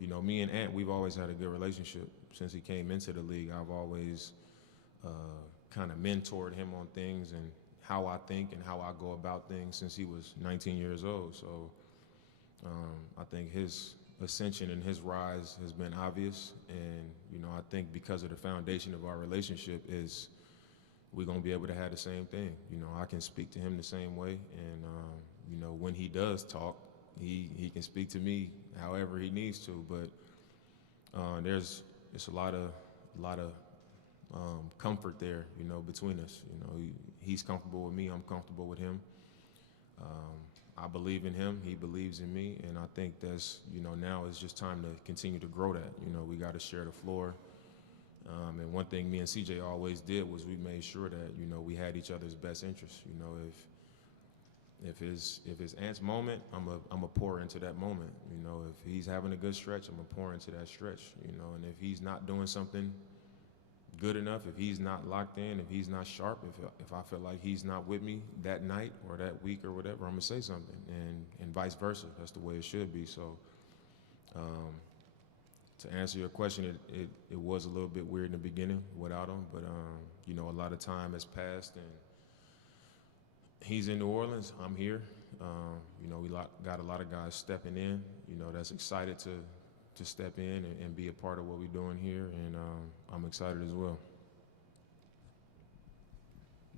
me and Ant, we've always had a good relationship since he came into the league. I've always kind of mentored him on things and how I think and how I go about things since he was 19 years old. So I think his ascension and his rise has been obvious. And, I think because of the foundation of our relationship is we're going to be able to have the same thing. I can speak to him the same way. And, when he does talk, he can speak to me however he needs to. But there's a lot of comfort there, between us. He's comfortable with me, I'm comfortable with him. I believe in him, he believes in me, and I think that's, now it's just time to continue to grow that. We got to share the floor. And one thing me and CJ always did was we made sure that, we had each other's best interests. If it's Ant's moment, I'm a pour into that moment. If he's having a good stretch, I'm a pour into that stretch. And if he's not doing something good enough, if he's not locked in, if he's not sharp, if I feel like he's not with me that night or that week or whatever, I'm gonna say something, and vice versa. That's the way it should be. So to answer your question, it was a little bit weird in the beginning without him, but a lot of time has passed, and he's in New Orleans, I'm here. We got a lot of guys stepping in, that's excited to step in and be a part of what we're doing here, and I'm excited as well.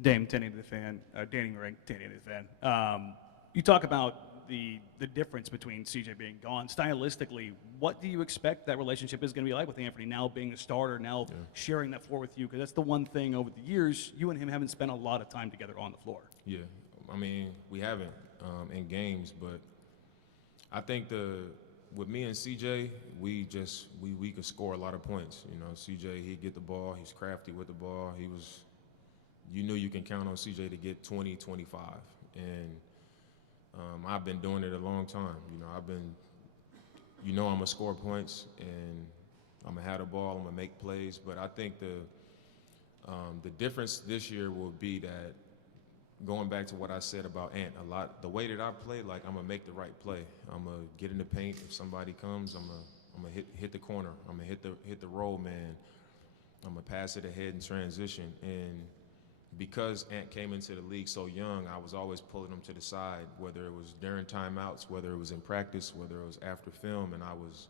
Dame, Danny the fan, Danny Ring, Danny the fan. You talk about the difference between CJ being gone. Stylistically, what do you expect that relationship is going to be like with Anfernee now being a starter, now sharing that floor with you? Because that's the one thing over the years, you and him haven't spent a lot of time together on the floor. Yeah, we haven't in games, but I think with me and CJ, we could score a lot of points. CJ, he'd get the ball. He's crafty with the ball. You knew you can count on CJ to get 20, 25. And I've been doing it a long time. I'm gonna score points and I'm gonna have the ball. I'm gonna make plays. But I think the difference this year will be that, going back to what I said about Ant, the way that I play, like, I'm gonna make the right play. I'm gonna get in the paint. If somebody comes, I'm gonna hit the corner. I'm gonna hit the roll man. I'm gonna pass it ahead in transition. And because Ant came into the league so young, I was always pulling him to the side, whether it was during timeouts, whether it was in practice, whether it was after film, and I was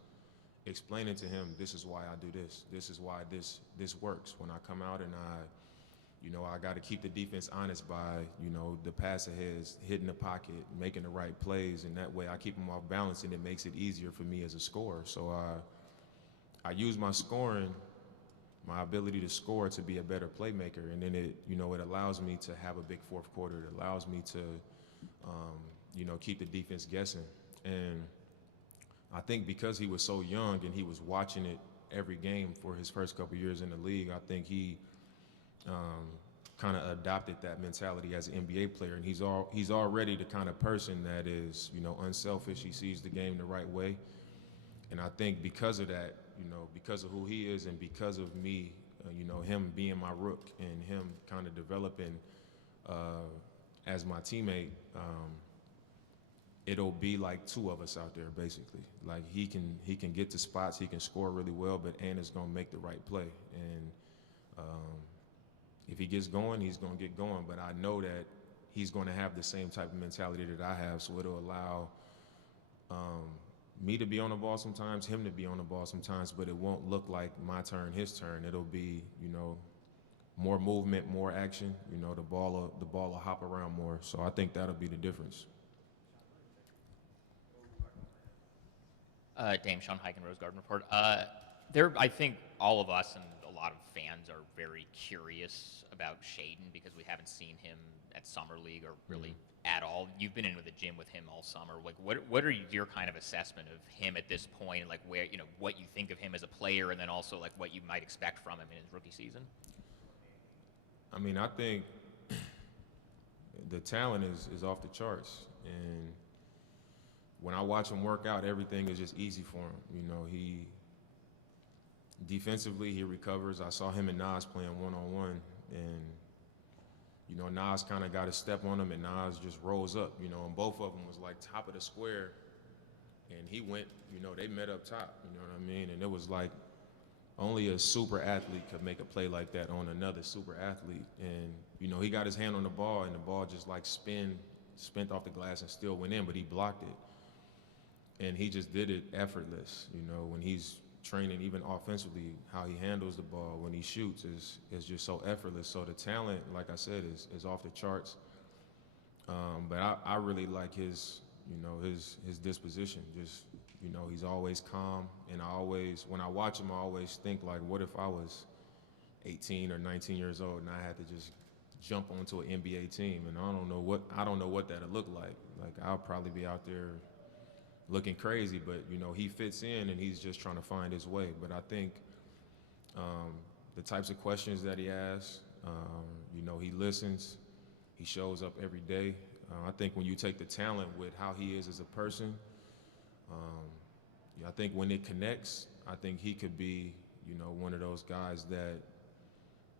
explaining to him, this is why I do this. This is why this works. When I come out and you know, I got to keep the defense honest by, you know, the pass aheads, hitting the pocket, making the right plays, and that way I keep them off balance, and it makes it easier for me as a scorer. So I use my scoring, my ability to score, to be a better playmaker, and then it, you know, it allows me to have a big fourth quarter. It allows me to, you know, keep the defense guessing. And I think because he was so young and he was watching it every game for his first couple years in the league, I think he kind of adopted that mentality as an NBA player, and he's already the kind of person that is, you know, unselfish. He sees the game the right way, and I think because of that, you know, because of who he is and because of me, you know, him being my rook and him kind of developing as my teammate, it'll be like two of us out there basically. Like he can get to spots, he can score really well, but is gonna make the right play. And if he gets going, he's gonna get going. But I know that he's gonna have the same type of mentality that I have, so it'll allow me to be on the ball sometimes, him to be on the ball sometimes, but it won't look like my turn, his turn. It'll be, you know, more movement, more action. You know, the ball will hop around more. So I think that'll be the difference. Dame, Sean Heiken, Rose Garden Report. I think all of us and a lot of fans are very curious about Shaedon because we haven't seen him at Summer League or really at all. You've been in the gym with him all summer. Like, what are your kind of assessment of him at this point? Like, where, you know, what you think of him as a player, and then also like what you might expect from him in his rookie season? I mean, I think the talent is off the charts, and when I watch him work out, everything is just easy for him. You know, defensively, he recovers. I saw him and Nas playing one-on-one, and, you know, Nas kind of got a step on him, and Nas just rose up, you know, and both of them was like top of the square, and he went, you know, they met up top, you know what I mean? And it was like only a super athlete could make a play like that on another super athlete. And, you know, he got his hand on the ball, and the ball just like spent off the glass and still went in, but he blocked it. And he just did it effortless, you know, when he's training, even offensively, how he handles the ball when he shoots is just so effortless. So the talent, like I said, is off the charts. But I really like his, you know, his disposition. Just, you know, he's always calm, and when I watch him, I always think like, what if I was 18 or 19 years old and I had to just jump onto an NBA team, and I don't know what that'd look like. Like, I'll probably be out there looking crazy, but, you know, he fits in, and he's just trying to find his way. But I think the types of questions that he asks, you know, he listens, he shows up every day. I think when you take the talent with how he is as a person, I think when it connects, I think he could be, you know, one of those guys that,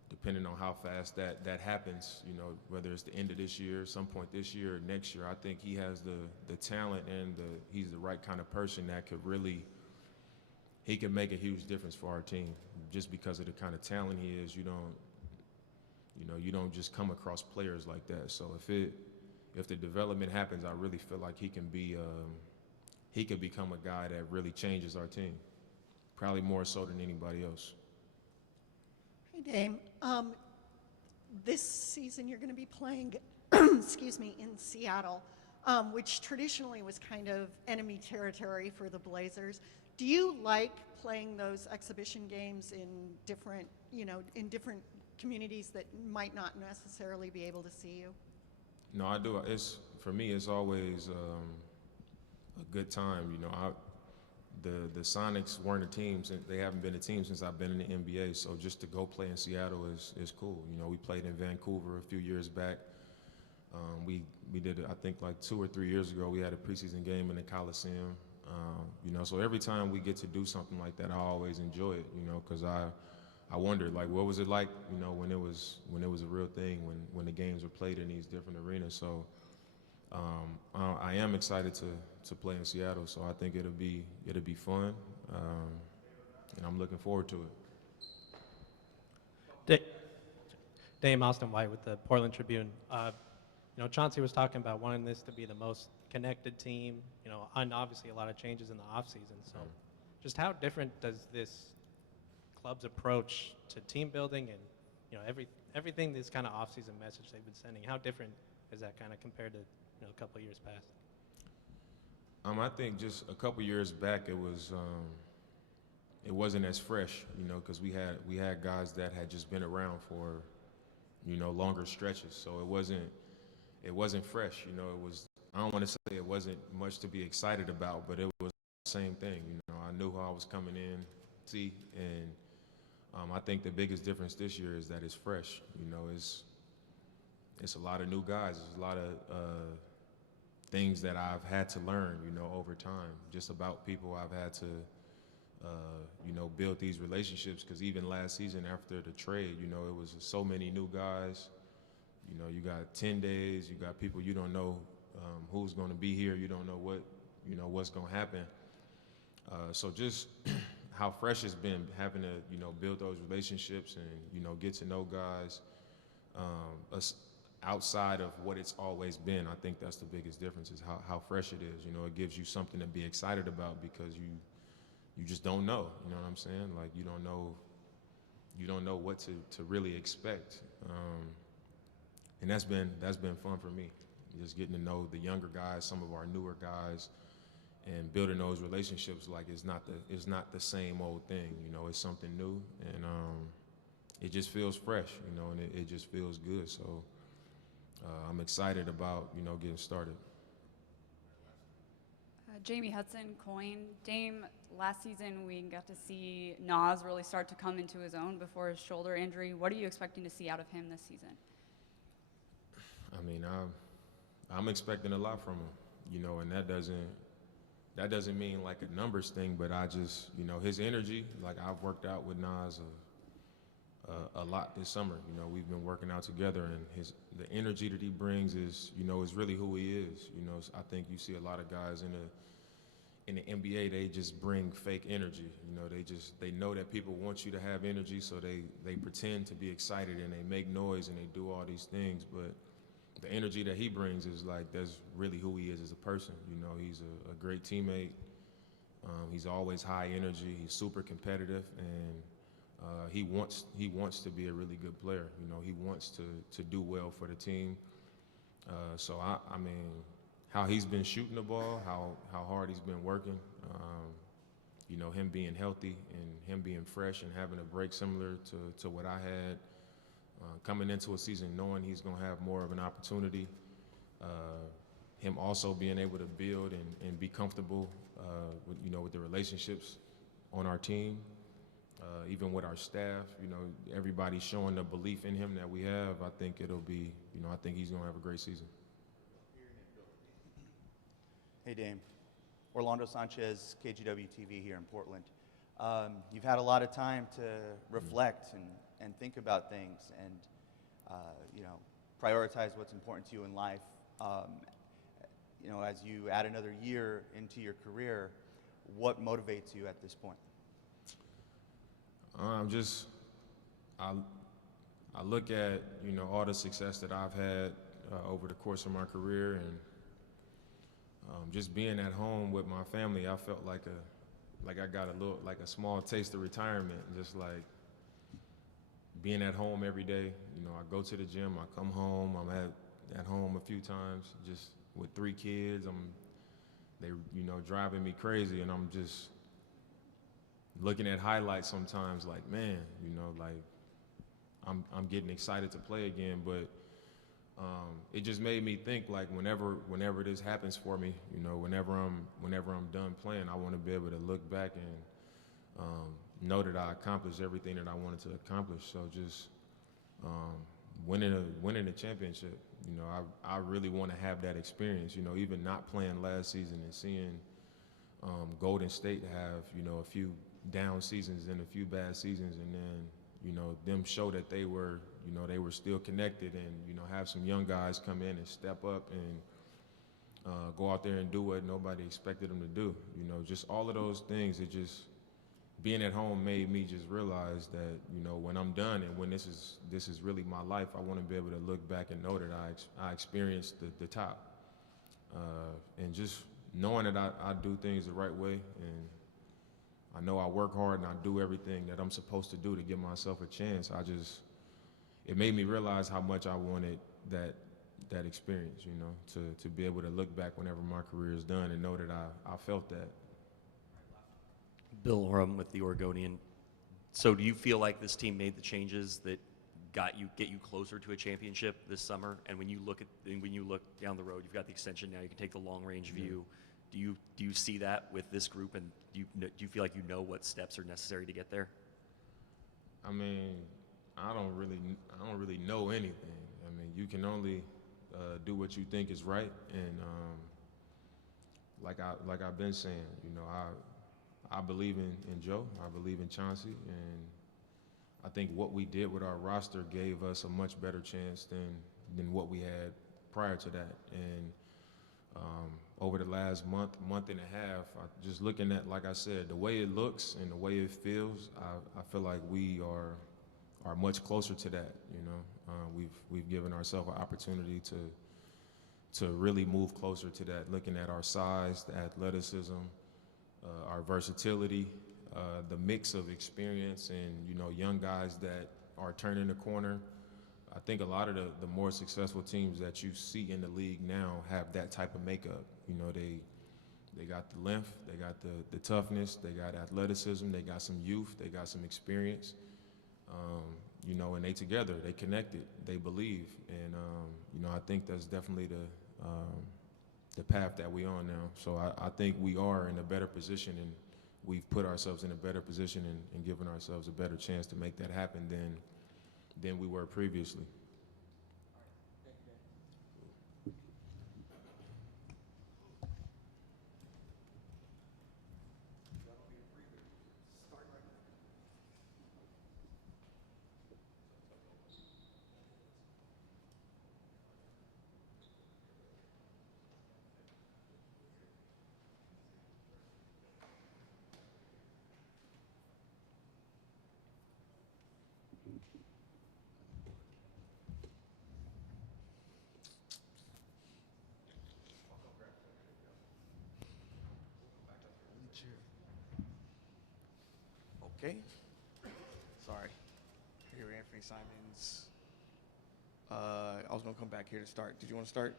depending on how fast that happens, you know, whether it's the end of this year, some point this year or next year, I think he has the talent, and he's the right kind of person that could really, he can make a huge difference for our team just because of the kind of talent he is. You don't just come across players like that. So if the development happens, I really feel like he can become a guy that really changes our team, probably more so than anybody else. Hey, Dame. This season you're going to be playing, excuse me, in Seattle, which traditionally was kind of enemy territory for the Blazers. Do you like playing those exhibition games in different communities that might not necessarily be able to see you? No, I do. For me, it's always a good time. You know, the Sonics weren't a team, they haven't been a team since I've been in the NBA, so just to go play in Seattle is cool. You know, we played in Vancouver a few years back. We did it, I think, like 2 or 3 years ago. We had a preseason game in the Coliseum. You know, so every time we get to do something like that, I always enjoy it, you know, because I wondered, like, what was it like, you know, when it was a real thing, when the games were played in these different arenas. So I am excited to play in Seattle, so I think it'll be fun, and I'm looking forward to it. Dame, Austin White with the Portland Tribune. You know, Chauncey was talking about wanting this to be the most connected team, you know, and obviously a lot of changes in the offseason. So just how different does this club's approach to team building and everything this kind of off-season message they've been sending. How different is that kind of compared to a couple of years past? I think just a couple years back, it wasn't as fresh, because we had guys that had just been around for, longer stretches. So it wasn't fresh. It was. I don't want to say it wasn't much to be excited about, but it was the same thing. I knew who I was coming in, and I think the biggest difference this year is that it's fresh. It's a lot of new guys. There's a lot of things that I've had to learn, over time, just about people. I've had to, build these relationships, because even last season after the trade, it was so many new guys. You got 10 days, you got people you don't know who's going to be here. You don't know what's going to happen. So just how fresh it's been having to, build those relationships and, get to know guys outside of what it's always been. I think that's the biggest difference, is how fresh it is. It gives you something to be excited about, because you just don't know. You know what I'm saying? Like, you don't know what to really expect. And that's been fun for me, just getting to know the younger guys, some of our newer guys, and building those relationships. Like, it's not the same old thing. It's something new, and it just feels fresh, and it just feels good. So I'm excited about, getting started. Jamie Hudson, Coin. Dame, last season we got to see Nas really start to come into his own before his shoulder injury. What are you expecting to see out of him this season? I'm expecting a lot from him, and that doesn't mean like a numbers thing, but I just, his energy. Like, I've worked out with Nas a lot this summer. We've been working out together, and the energy that he brings is really who he is. I think you see a lot of guys in the NBA, they just bring fake energy. They know that people want you to have energy, so they pretend to be excited, and they make noise, and they do all these things. But the energy that he brings is like, that's really who he is as a person. He's a great teammate. He's always high energy. He's super competitive, and he wants to be a really good player. He wants to do well for the team. So I mean, how he's been shooting the ball, how hard he's been working, him being healthy and him being fresh and having a break similar to what I had, coming into a season knowing he's going to have more of an opportunity, him also being able to build and be comfortable with the relationships on our team, even with our staff, everybody showing the belief in him that we have. I think it'll be, I think he's going to have a great season. Hey, Dame. Orlando Sanchez, KGW TV here in Portland. You've had a lot of time to reflect and think about things and, prioritize what's important to you in life. As you add another year into your career, what motivates you at this point? I look at, all the success that I've had over the course of my career, and just being at home with my family, I felt like I got a small taste of retirement. Just like being at home every day. I go to the gym, I come home, I'm at home a few times, just with 3 kids. They driving me crazy, and I'm just looking at highlights sometimes, like, man, like I'm getting excited to play again. But it just made me think, like, whenever this happens for me, whenever I'm done playing, I want to be able to look back and know that I accomplished everything that I wanted to accomplish. So just winning a championship, I really want to have that experience. Even not playing last season and seeing Golden State have a few down seasons and a few bad seasons, and then them show that they were still connected, and have some young guys come in and step up and go out there and do what nobody expected them to do. Just all of those things. It just, being at home made me just realize that when I'm done and when this is really my life, I want to be able to look back and know that I experienced the top, and just knowing that I do things the right way, and I know I work hard and I do everything that I'm supposed to do to give myself a chance. it made me realize how much I wanted that experience, you know, to be able to look back whenever my career is done and know that I felt that. Bill Oram with the Oregonian. So do you feel like this team made the changes that get you closer to a championship this summer? And when you look down the road, you've got the extension now, you can take the long range view. Do you see that with this group, and do you feel like you know what steps are necessary to get there? I mean, I don't really know anything. I mean, you can only do what you think is right, and like I've been saying, you know, I believe in Joe, I believe in Chauncey, and I think what we did with our roster gave us a much better chance than what we had prior to that. And over the last month and a half, just looking at, like I said, the way it looks and the way it feels, I feel like we are much closer to that. You know, we've given ourselves an opportunity to really move closer to that. Looking at our size, the athleticism, our versatility, the mix of experience, and you know, young guys that are turning the corner. I think a lot of the more successful teams that you see in the league now have that type of makeup. You know, they got the length, they got the toughness, they got athleticism, they got some youth, they got some experience. You know, and they together, they connected, they believe, and you know, I think that's definitely the path that we're on now. So I think we are in a better position, and we've put ourselves in a better position and given ourselves a better chance to make that happen than we were previously. Okay. Sorry. Here, Anfernee Simons. I was going to come back here to start. Did you want to start?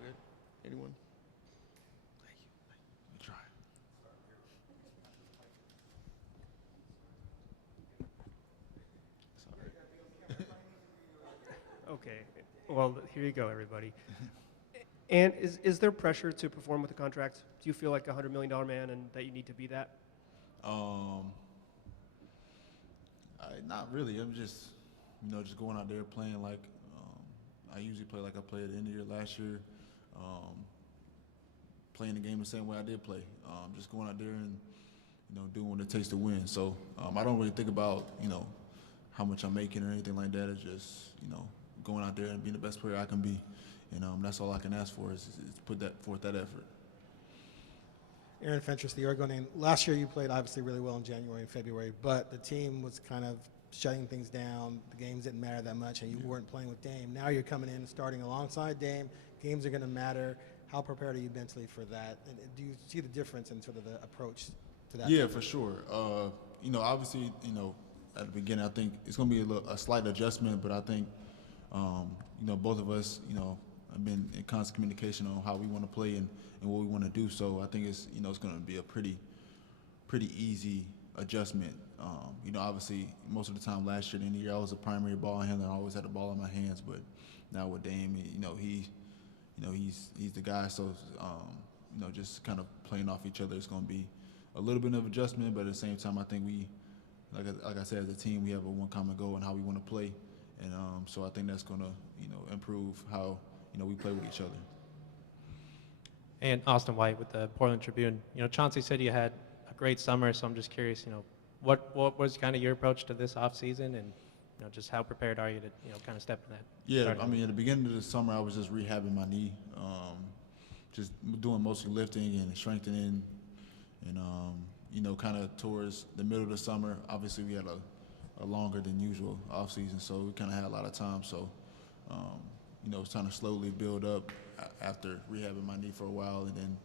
Good. Anyone? Try. Okay. Well, here you go, everybody. And is there pressure to perform with the contract? Do you feel like a $100 million man and that you need to be that? Not really. I'm just, you know, just going out there playing like I usually play like I played at the end of the year last year. Playing the game the same way I did play. Just going out there and, you know, doing what it takes to win. So I don't really think about, you know, how much I'm making or anything like that. It's just, you know, going out there and being the best player I can be. And that's all I can ask for is put forth that effort. Aaron Fentress, the Oregonian. Last year you played obviously really well in January and February, but the team was kind of shutting things down. The games didn't matter that much, and you weren't playing with Dame. Now you're coming in and starting alongside Dame. Games are going to matter. How prepared are you mentally for that? And do you see the difference in sort of the approach to that? Yeah, for sure. You know, obviously, you know, at the beginning, I think it's going to be a slight adjustment, but I think, you know, both of us, you know, have been in constant communication on how we want to play and what we want to do. So I think it's, you know, it's going to be a pretty easy adjustment. You know, obviously, most of the time last year, in the year, I was a primary ball handler. I always had the ball in my hands. But now with Dame, you know, he's the guy. So, you know, just kind of playing off each other is going to be a little bit of adjustment. But at the same time, I think we, like I said, as a team, we have a one common goal and how we want to play. And so I think that's going to, you know, improve how, you know, we play with each other. And Austin White with the Portland Tribune. You know, Chauncey said you had a great summer, so I'm just curious, you know, what was kind of your approach to this offseason, and, you know, just how prepared are you to, you know, kind of step in that? Yeah, I mean, at the beginning of the summer, I was just rehabbing my knee, just doing mostly lifting and strengthening, and, you know, kind of towards the middle of the summer, obviously we had a longer than usual offseason, so we kind of had a lot of time. So, you know, I was trying to slowly build up after rehabbing my knee for a while, and then,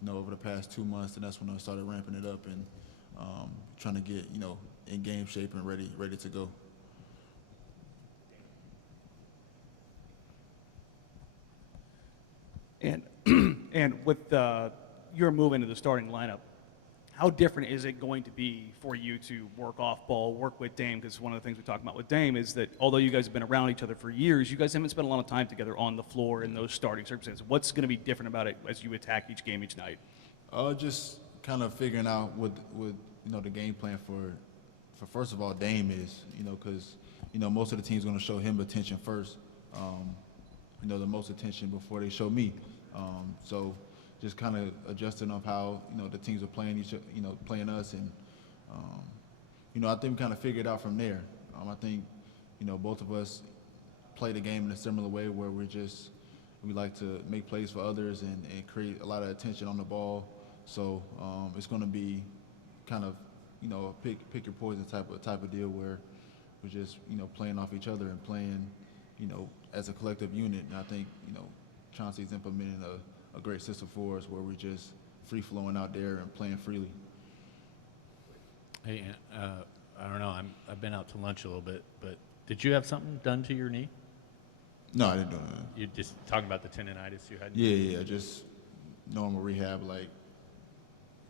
you know, over the past 2 months, and that's when I started ramping it up and trying to get, you know, in game shape and ready to go. And and with your move into the starting lineup, how different is it going to be for you to work off ball, work with Dame? Because one of the things we talk about with Dame is that although you guys have been around each other for years, you guys haven't spent a lot of time together on the floor in those starting circumstances. What's going to be different about it as you attack each game each night? Just kind of figuring out what the game plan for first of all Dame is, because most of the team's going to show him attention first, the most attention before they show me. So just kind of adjusting of how the teams are playing playing us, and I think we kind of figured out from there. I think both of us play the game in a similar way where we like to make plays for others and create a lot of attention on the ball. So it's going to be kind of pick your poison type of deal where we're just playing off each other and playing as a collective unit. And I think Chauncey's implementing a great system for us where we're just free flowing out there and playing freely. Hey, I don't know. I've been out to lunch a little bit, but did you have something done to your knee? No, I didn't do anything. You just talking about the tendonitis you had? Yeah, just normal rehab, like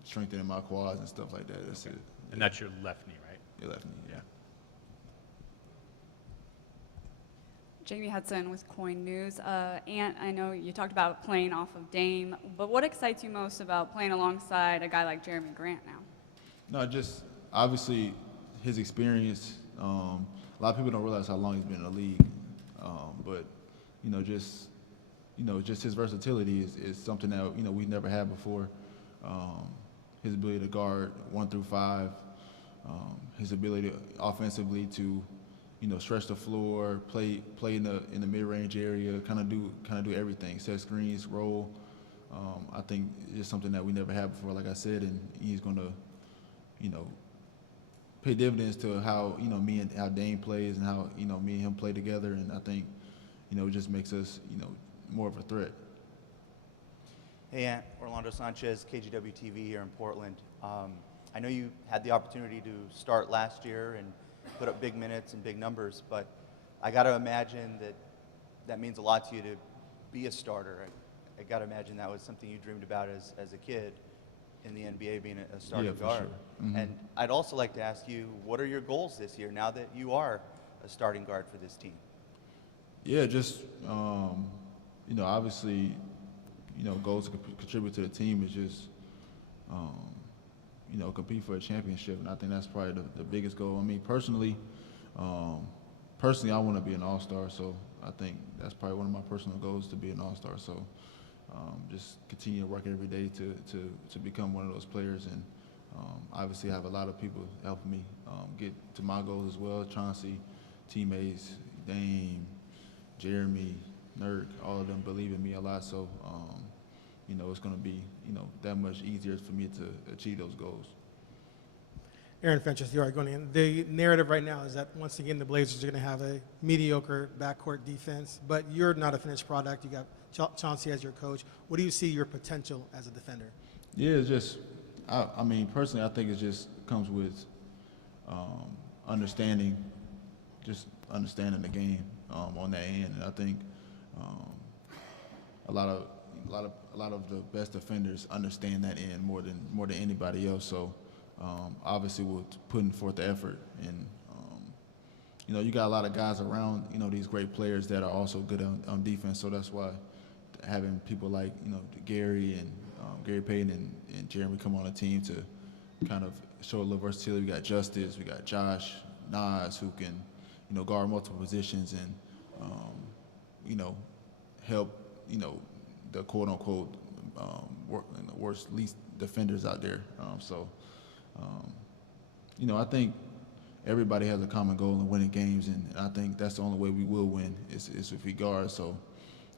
strengthening my quads and stuff like that. That's it. And that's your left knee, right? Your left knee, yeah. Jamie Hudson with Coin News. Ant, I know you talked about playing off of Dame, but what excites you most about playing alongside a guy like Jeremy Grant now? No, just obviously his experience. A lot of people don't realize how long he's been in the league, but just his versatility is something that we've never had before. His ability to guard 1 through 5, his ability offensively to stretch the floor, play in the mid-range area, kind of do everything, set screens, roll. I think it's something that we never had before, like I said, and he's going to, pay dividends to how how Dame plays and how me and him play together, and I think it just makes us more of a threat. Hey, Ant, Orlando Sanchez, KGW TV here in Portland. I know you had the opportunity to start last year and put up big minutes and big numbers, but I got to imagine that means a lot to you to be a starter. I got to imagine that was something you dreamed about as a kid in the NBA, being a starting guard. Sure. Mm-hmm. And I'd also like to ask you, what are your goals this year now that you are a starting guard for this team? Yeah, just obviously, goals to contribute to the team is just compete for a championship, and I think that's probably the biggest goal. I mean, personally, I want to be an all-star, so I think that's probably one of my personal goals, to be an all-star. So just continue to work every day to become one of those players, and obviously I have a lot of people helping me get to my goals as well. Chauncey, teammates, Dame, Jeremy, Nurk, all of them believe in me a lot, so it's going to be that much easier for me to achieve those goals. Aaron Fentress, the Oregonian. The narrative right now is that once again the Blazers are going to have a mediocre backcourt defense, but you're not a finished product. You got Chauncey as your coach. What do you see your potential as a defender? Yeah, it's just, I mean, personally, I think it just comes with understanding the game on that end, and I think a lot of the best defenders understand that end more than anybody else. So obviously we're putting forth the effort, and you got a lot of guys around these great players that are also good on defense. So that's why having people like Gary and Gary Payton and Jeremy come on the team to kind of show a little versatility. We got Jusuf, we got Josh, Nas, who can guard multiple positions and help the quote-unquote least defenders out there. I think everybody has a common goal in winning games, and I think that's the only way we will win is if we guard. So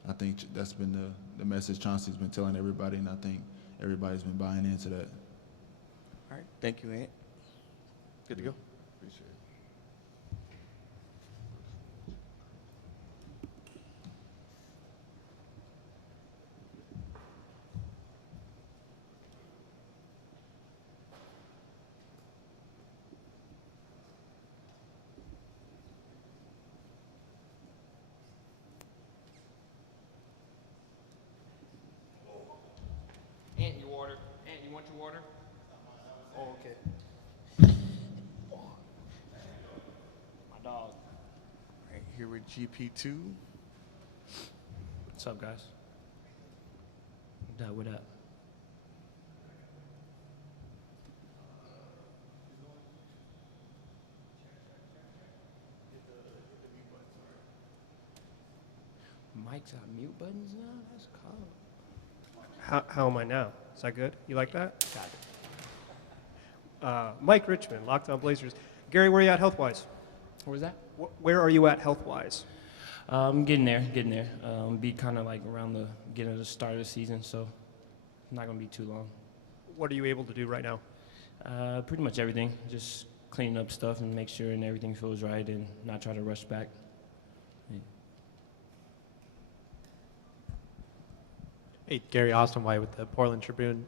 I think that's been the message Chauncey's been telling everybody, and I think everybody's been buying into that. All right, thank you, Ant. Good to go. Appreciate it. Oh, okay. My dog. Right here with GP2. What's up, guys? What up? Mike's got mute buttons now? That's cool. How am I now? Is that good? You like that? Got it. Mike Richmond, Locked On Blazers. Gary, where are you at health-wise? What was that? Where are you at health-wise? Getting there. Be kind of like around the beginning of the start of the season, so not going to be too long. What are you able to do right now? Pretty much everything. Just cleaning up stuff and make sure and everything feels right and not try to rush back. Yeah. Hey, Gary, Austin White with the Portland Tribune.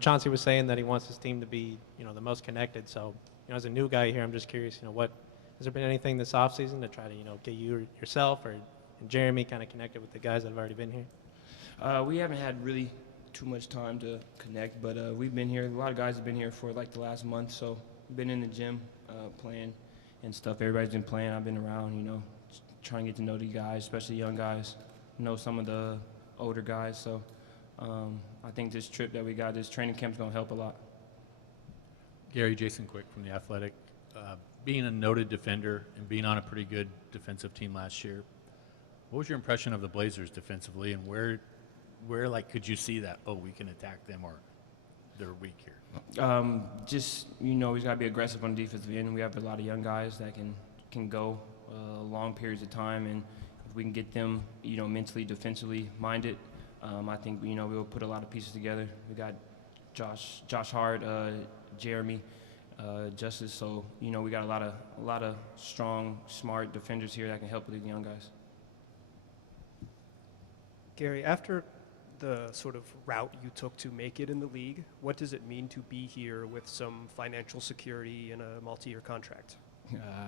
Chauncey was saying that he wants his team to be, the most connected. So, as a new guy here, I'm just curious, has there been anything this offseason to try to, get you yourself or Jeremy kind of connected with the guys that have already been here? We haven't had really too much time to connect, but we've been here. A lot of guys have been here for like the last month, so been in the gym playing and stuff. Everybody's been playing. I've been around, trying to get to know the guys, especially young guys, know some of the older guys. So I think this trip that we got, this training camp's going to help a lot. Gary, Jason Quick from The Athletic. Being a noted defender and being on a pretty good defensive team last year, what was your impression of the Blazers defensively, and where could you see that, we can attack them, or they're weak here? We got to be aggressive on the defensive end. We have a lot of young guys that can go long periods of time, and if we can get them, mentally, defensively minded, I think, we'll put a lot of pieces together. We got Josh Hart, Jeremy, Jusuf. So, we got a lot of strong, smart defenders here that can help with the young guys. Gary, after the sort of route you took to make it in the league, what does it mean to be here with some financial security and a multi-year contract?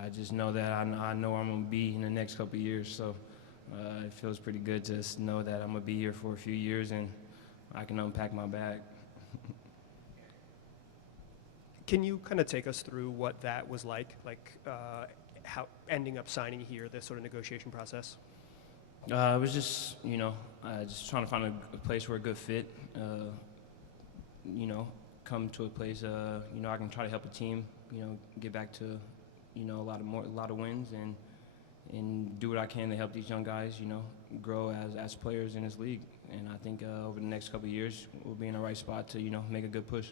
I just know that I know I'm going to be in the next couple of years, so it feels pretty good to just know that I'm going to be here for a few years and I can unpack my bag. Can you kind of take us through what that was like how ending up signing here, this sort of negotiation process? It was just, just trying to find a place where a good fit, come to a place, I can try to help a team, get back to, a lot of wins and do what I can to help these young guys, grow as players in this league. And I think over the next couple of years, we'll be in the right spot to, make a good push.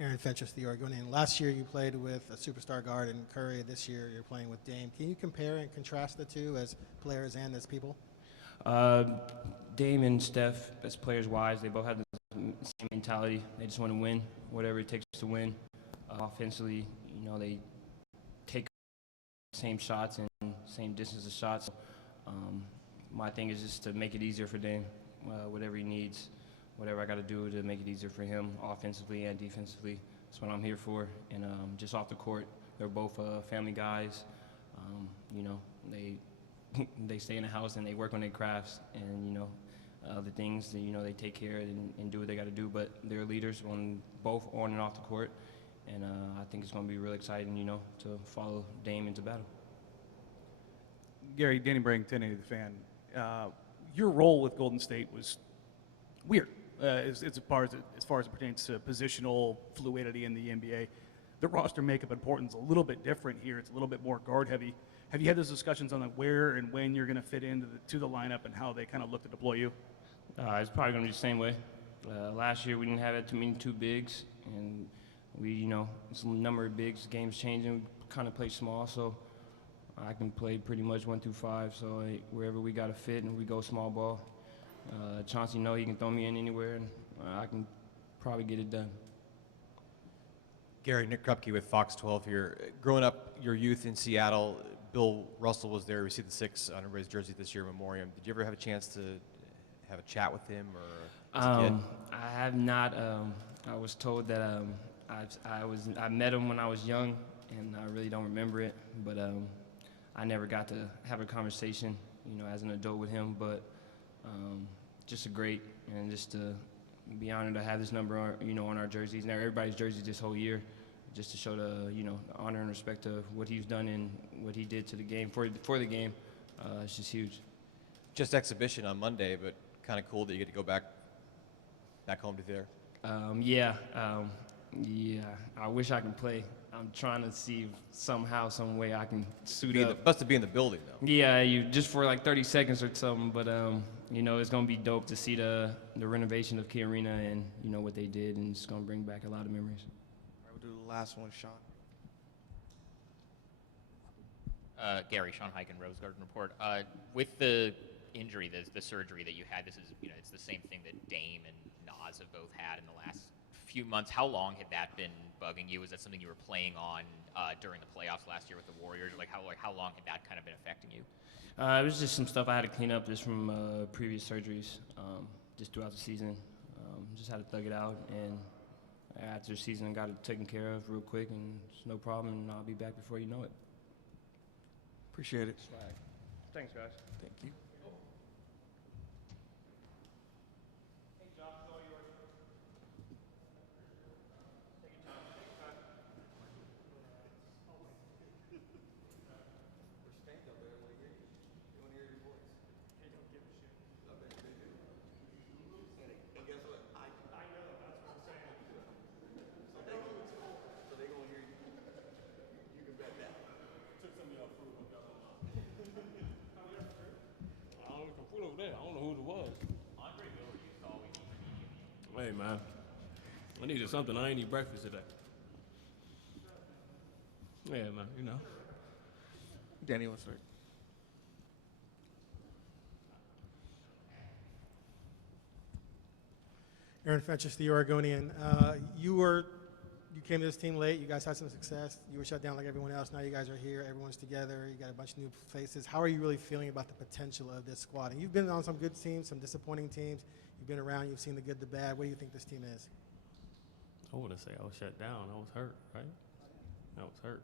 Aaron Fentress, the Oregonian. Last year you played with a superstar guard in Curry. This year you're playing with Dame. Can you compare and contrast the two as players and as people? Dame and Steph, as players-wise, they both have the same mentality. They just want to win, whatever it takes to win. Offensively, they take the same shots and same distance of shots. My thing is just to make it easier for Dame, whatever he needs. Whatever I got to do to make it easier for him, offensively and defensively. That's what I'm here for. And just off the court, they're both family guys. They stay in the house and they work on their crafts and the things that they take care of and do what they got to do. But they're leaders both on and off the court. And I think it's going to be really exciting, to follow Dame into battle. Gary, Danny Brang, 1080 The Fan. Your role with Golden State was weird. As far as it pertains to positional fluidity in the NBA. The roster makeup and Portland's a little bit different here. It's a little bit more guard heavy. Have you had those discussions on where and when you're going to fit into the lineup and how they kind of look to deploy you? It's probably going to be the same way. Last year we didn't have too many two bigs, and we, some number of bigs, games changing. We kind of play small, so I can play pretty much 1 through 5. So wherever we got to fit, and we go small ball. Chauncey he can throw me in anywhere, and I can probably get it done. Gary, Nick Krupke with Fox 12 here. Growing up, your youth in Seattle, Bill Russell was there. We see the 6 on everybody's jersey this year, Memoriam. Did you ever have a chance to have a chat with him, or as a kid? I have not. I was told that I met him when I was young, and I really don't remember it. But I never got to have a conversation, as an adult with him. But just a great, and just to be honored to have this number, on our jerseys. Now everybody's jerseys this whole year, just to show the, honor and respect of what he's done and what he did to the game for the game. It's just huge. Just exhibition on Monday, but kind of cool that you get to go back home to there. Yeah, I wish I can play. I'm trying to see some way I can suit up. Best to be in the building, though. Yeah, you just for like 30 seconds or something. But it's gonna be dope to see the renovation of Key Arena and what they did, and it's gonna bring back a lot of memories. All right, we'll do the last one, Sean. Gary, Sean Heiken, Rose Garden Report. With the injury, the surgery that you had, this is it's the same thing that Dame and Nas have both had in the last few months. How long had that been bugging you? Was that something you were playing on during the playoffs last year with the Warriors? How long had that kind of been affecting you? It was just some stuff I had to clean up just from previous surgeries, just throughout the season. Just had to thug it out, and after the season, I got it taken care of real quick, and it's no problem, and I'll be back before you know it. Appreciate it. Thanks, guys. Thank you. Hey, man. I needed something. I ain't eat breakfast today. Yeah, man, Danny, what's right? Aaron Fentress, the Oregonian. You came to this team late. You guys had some success. You were shut down like everyone else. Now you guys are here. Everyone's together. You got a bunch of new faces. How are you really feeling about the potential of this squad? And you've been on some good teams, some disappointing teams. You've been around. You've seen the good, the bad. What do you think this team is? I wouldn't say I was shut down. I was hurt, right? I was hurt.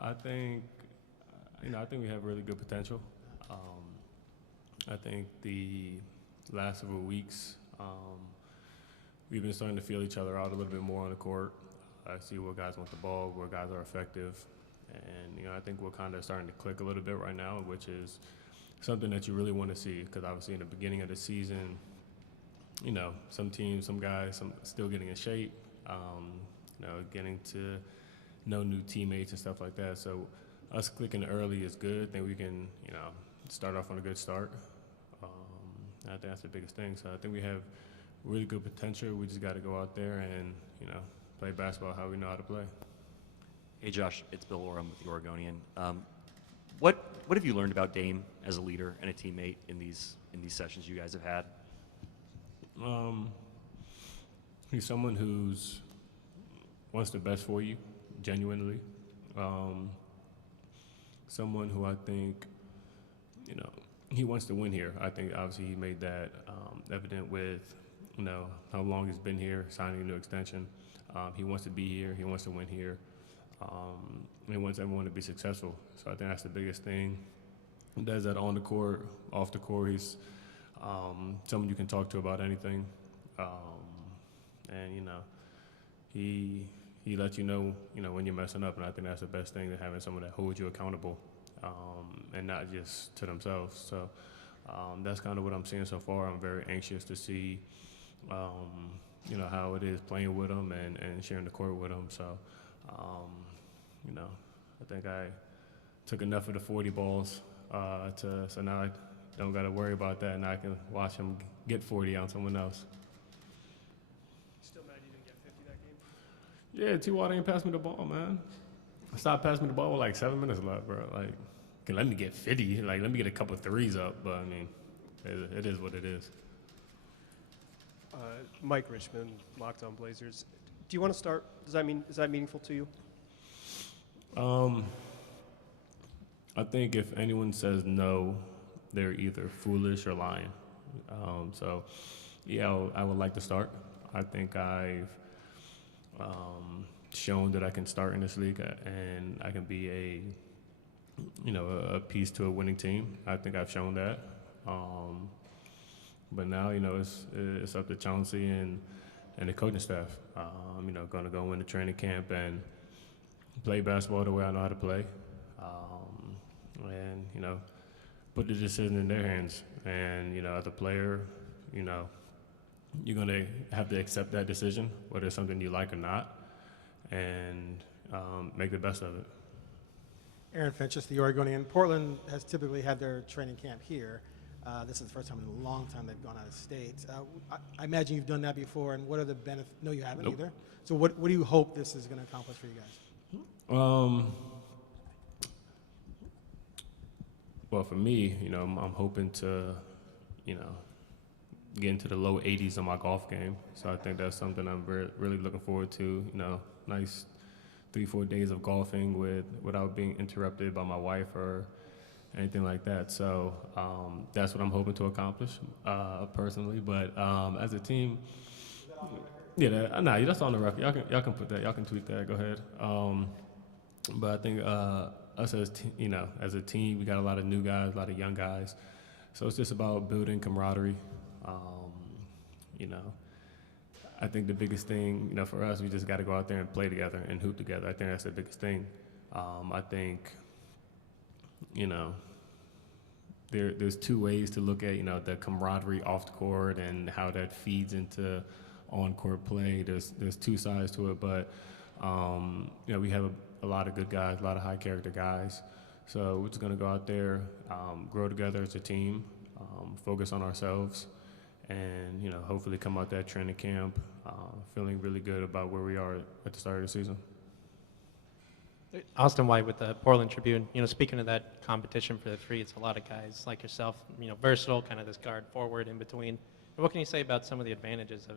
I think we have really good potential. I think the last several weeks, we've been starting to feel each other out a little bit more on the court. I see where guys want the ball, where guys are effective. And, I think we're kind of starting to click a little bit right now, which is something that you really want to see, because obviously in the beginning of the season, some teams, some guys, still getting in shape, getting to know new teammates and stuff like that. So us clicking early is good. I think we can, start off on a good start. I think that's the biggest thing. So I think we have really good potential. We just got to go out there and, play basketball how we know how to play. Hey, Josh, it's Bill Oram with the Oregonian. What have you learned about Dame as a leader and a teammate in these sessions you guys have had? He's someone who's wants the best for you, genuinely. Someone who I think, he wants to win here. I think obviously he made that evident with, how long he's been here, signing a new extension. He wants to be here. He wants to win here. He wants everyone to be successful. So I think that's the biggest thing. He does that on the court, off the court. He's someone you can talk to about anything. And, he lets you know, when you're messing up. And I think that's the best thing, having someone that holds you accountable and not just to themselves. So that's kind of what I'm seeing so far. I'm very anxious to see, how it is playing with him and sharing the court with him. So, I think I took enough of the 40 balls so now I don't got to worry about that, and I can watch him get 40 on someone else. Still mad you didn't get 50 that game? Yeah, T-Watt ain't passed me the ball, man. Stop passing me the ball with like 7 minutes left, bro. Like, okay, let me get 50. Like, let me get a couple threes up. But, I mean, it is what it is. Mike Richmond, Locked On Blazers. Do you want to start? Is that meaningful to you? I think if anyone says no, they're either foolish or lying. So, yeah, I would like to start. I think I've shown that I can start in this league and I can be a piece to a winning team. I think I've shown that. But now, it's up to Chauncey and the coaching staff. Going to go into training camp and play basketball the way I know how to play, and put the decision in their hands. And as a player, you're going to have to accept that decision, whether it's something you like or not, and make the best of it. Aaron Finchus, the Oregonian. Portland has typically had their training camp here. This is the first time in a long time they've gone out of state. I imagine you've done that before, and what are the benefits? No, you haven't either. So what do you hope this is going to accomplish for you guys? Well, for me, I'm hoping to, get into the low 80s on my golf game. So I think that's something I'm really looking forward to. Nice 3-4 days of golfing without being interrupted by my wife or anything like that. So that's what I'm hoping to accomplish personally. But as a team, that's on the record. Y'all can put that. Y'all can tweet that. Go ahead. But I think us as a team, we got a lot of new guys, a lot of young guys. So it's just about building camaraderie. I think the biggest thing, for us, we just got to go out there and play together and hoop together. I think that's the biggest thing. I think, there's two ways to look at, the camaraderie off the court and how that feeds into on-court play. There's two sides to it, but, we have a lot of good guys, a lot of high-character guys. So we're just going to go out there, grow together as a team, focus on ourselves, and, hopefully come out that training camp feeling really good about where we are at the start of the season. Austin White with the Portland Tribune. Speaking of that competition for the three, it's a lot of guys like yourself, versatile, kind of this guard forward in between. What can you say about some of the advantages of,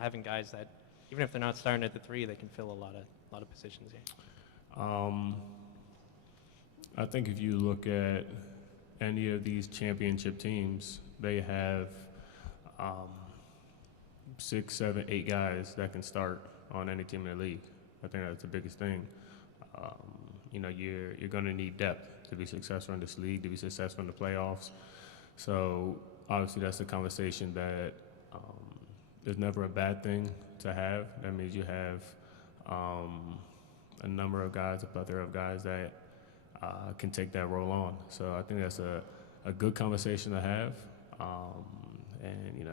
having guys that, even if they're not starting at the three, they can fill a lot of positions here? I think if you look at any of these championship teams, they have 6, 7, 8 guys that can start on any team in the league. I think that's the biggest thing. You're going to need depth to be successful in this league, to be successful in the playoffs. So obviously that's a conversation that is never a bad thing to have. That means you have a number of guys, a plethora of guys that can take that role on. So I think that's a good conversation to have. And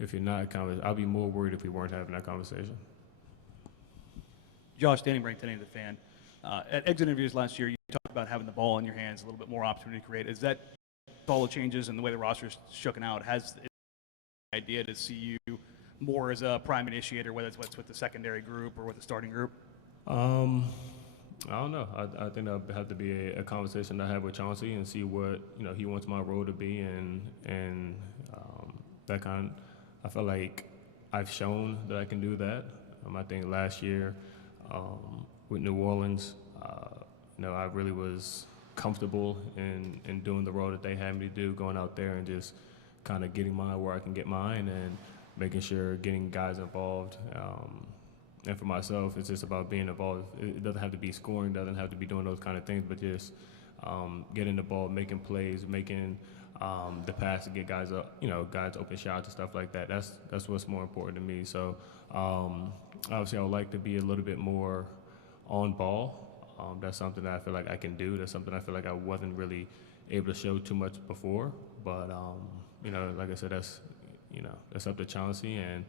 if you're not, I'll be more worried if we weren't having that conversation. Josh, Danny Brink, today, the fan. At exit interviews last year, you talked about having the ball in your hands, a little bit more opportunity to create. Is that all the changes in the way the roster's shooken out? Has the idea to see you more as a prime initiator, whether it's with the secondary group or with the starting group? I don't know. I think that'll have to be a conversation I have with Chauncey and see what he wants my role to be, and that kind. I feel like I've shown that I can do that. I think last year with New Orleans, I really was comfortable in doing the role that they had me to do, going out there and just kind of getting mine where I can get mine and making sure getting guys involved. And for myself, it's just about being involved. It doesn't have to be scoring, doesn't have to be doing those kind of things, but just getting the ball, making plays, making the pass to get guys up, guys open shots and stuff like that. That's what's more important to me. So obviously, I would like to be a little bit more on ball. That's something that I feel like I can do. That's something I feel like I wasn't really able to show too much before. But like I said, that's up to Chauncey, and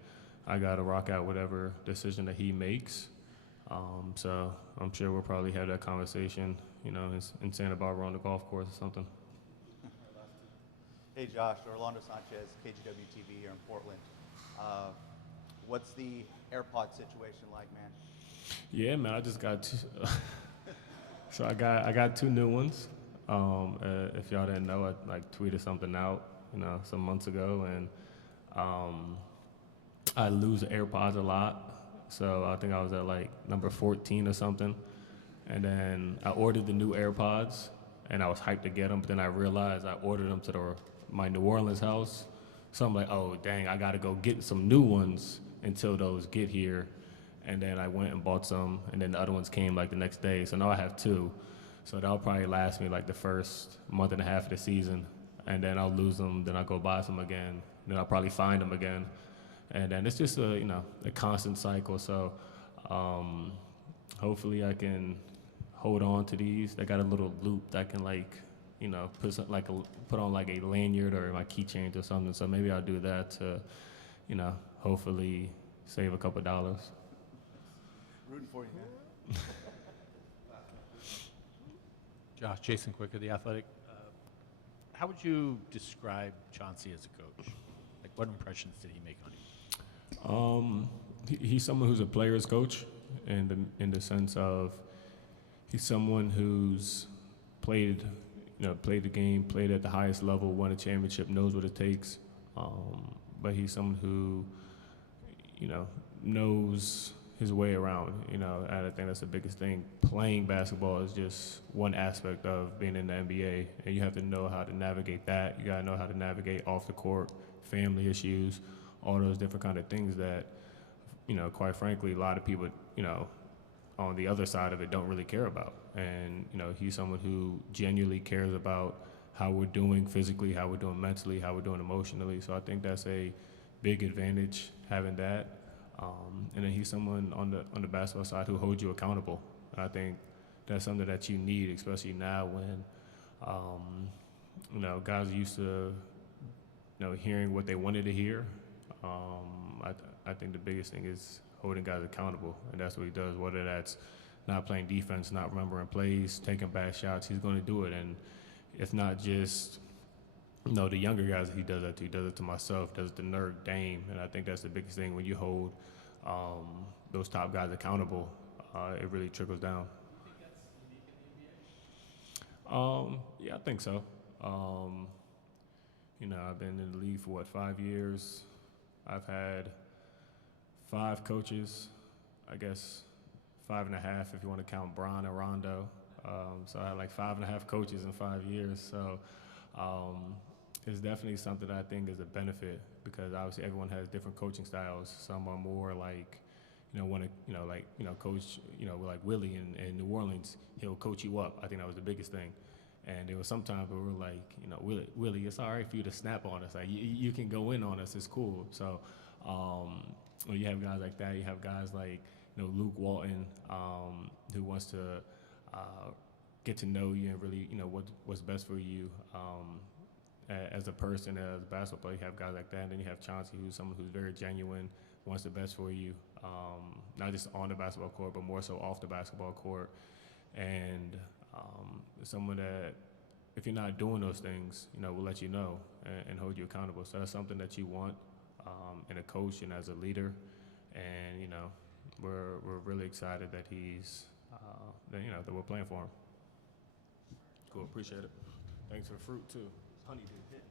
I got to rock out whatever decision that he makes. So I'm sure we'll probably have that conversation, in Santa Barbara on the golf course or something. Hey Josh, Orlando Sanchez, KGW TV here in Portland. What's the AirPod situation like, man? Yeah, man, I just got two. So I got 2 new ones. If y'all didn't know, I tweeted something out, some months ago, and I lose AirPods a lot. So I think I was at number 14 or something. And then I ordered the new AirPods, and I was hyped to get them, but then I realized I ordered them to my New Orleans house. So I'm like, oh, dang, I got to go get some new ones until those get here. And then I went and bought some, and then the other ones came the next day. So now I have 2. So that'll probably last me the first month and a half of the season. and then I'll lose them, then I'll go buy some again, then I'll probably find them again. And then it's just a constant cycle. So hopefully I can hold on to these. They got a little loop that can put on like a lanyard or my keychain or something. So maybe I'll do that to, hopefully save a couple dollars. Rooting for you, man. Josh, Jason Quicker, The Athletic. How would you describe Chauncey as a coach? Like, what impressions did he make on you? He's someone who's a player's coach, in the sense of he's someone who's played the game, played at the highest level, won a championship, knows what it takes. But he's someone who, knows his way around, and I think that's the biggest thing. Playing basketball is just one aspect of being in the NBA, and you have to know how to navigate that. You gotta know how to navigate off the court, family issues, all those different kind of things that, quite frankly, a lot of people, on the other side of it don't really care about. And, he's someone who genuinely cares about how we're doing physically, how we're doing mentally, how we're doing emotionally. So I think that's a big advantage, having that. And then he's someone on the basketball side who holds you accountable. I think that's something that you need, especially now when, guys are used to, hearing what they wanted to hear. I think the biggest thing is holding guys accountable, and that's what he does. Whether that's not playing defense, not remembering plays, taking bad shots, he's going to do it. And it's not just the younger guys that he does that to. He does it to myself, does it to Nurk, Dame, and I think that's the biggest thing. When you hold those top guys accountable, it really trickles down. Yeah, I think so. I've been in the league for 5 years. I've had 5 coaches, I guess 5.5 if you want to count Bron and Rondo. So I had like 5.5 coaches in 5 years. So it's definitely something that I think is a benefit, because obviously everyone has different coaching styles. Some are more like, coach, like Willie in New Orleans, he'll coach you up. I think that was the biggest thing. And there was sometimes where we were like, Willie, it's all right for you to snap on us. Like, you can go in on us, it's cool. So when you have guys like that, you have guys like, Luke Walton, who wants to get to know you and really, what's best for you as a person, as a basketball player. You have guys like that. And then you have Chauncey, who's someone who's very genuine, wants the best for you, not just on the basketball court, but more so off the basketball court. And someone that, if you're not doing those things, will let you know and hold you accountable. So that's something that you want in a coach and as a leader. And, we're really excited that he's, that we're playing for him. Cool, appreciate it. Thanks for the fruit, too. Honey did hit.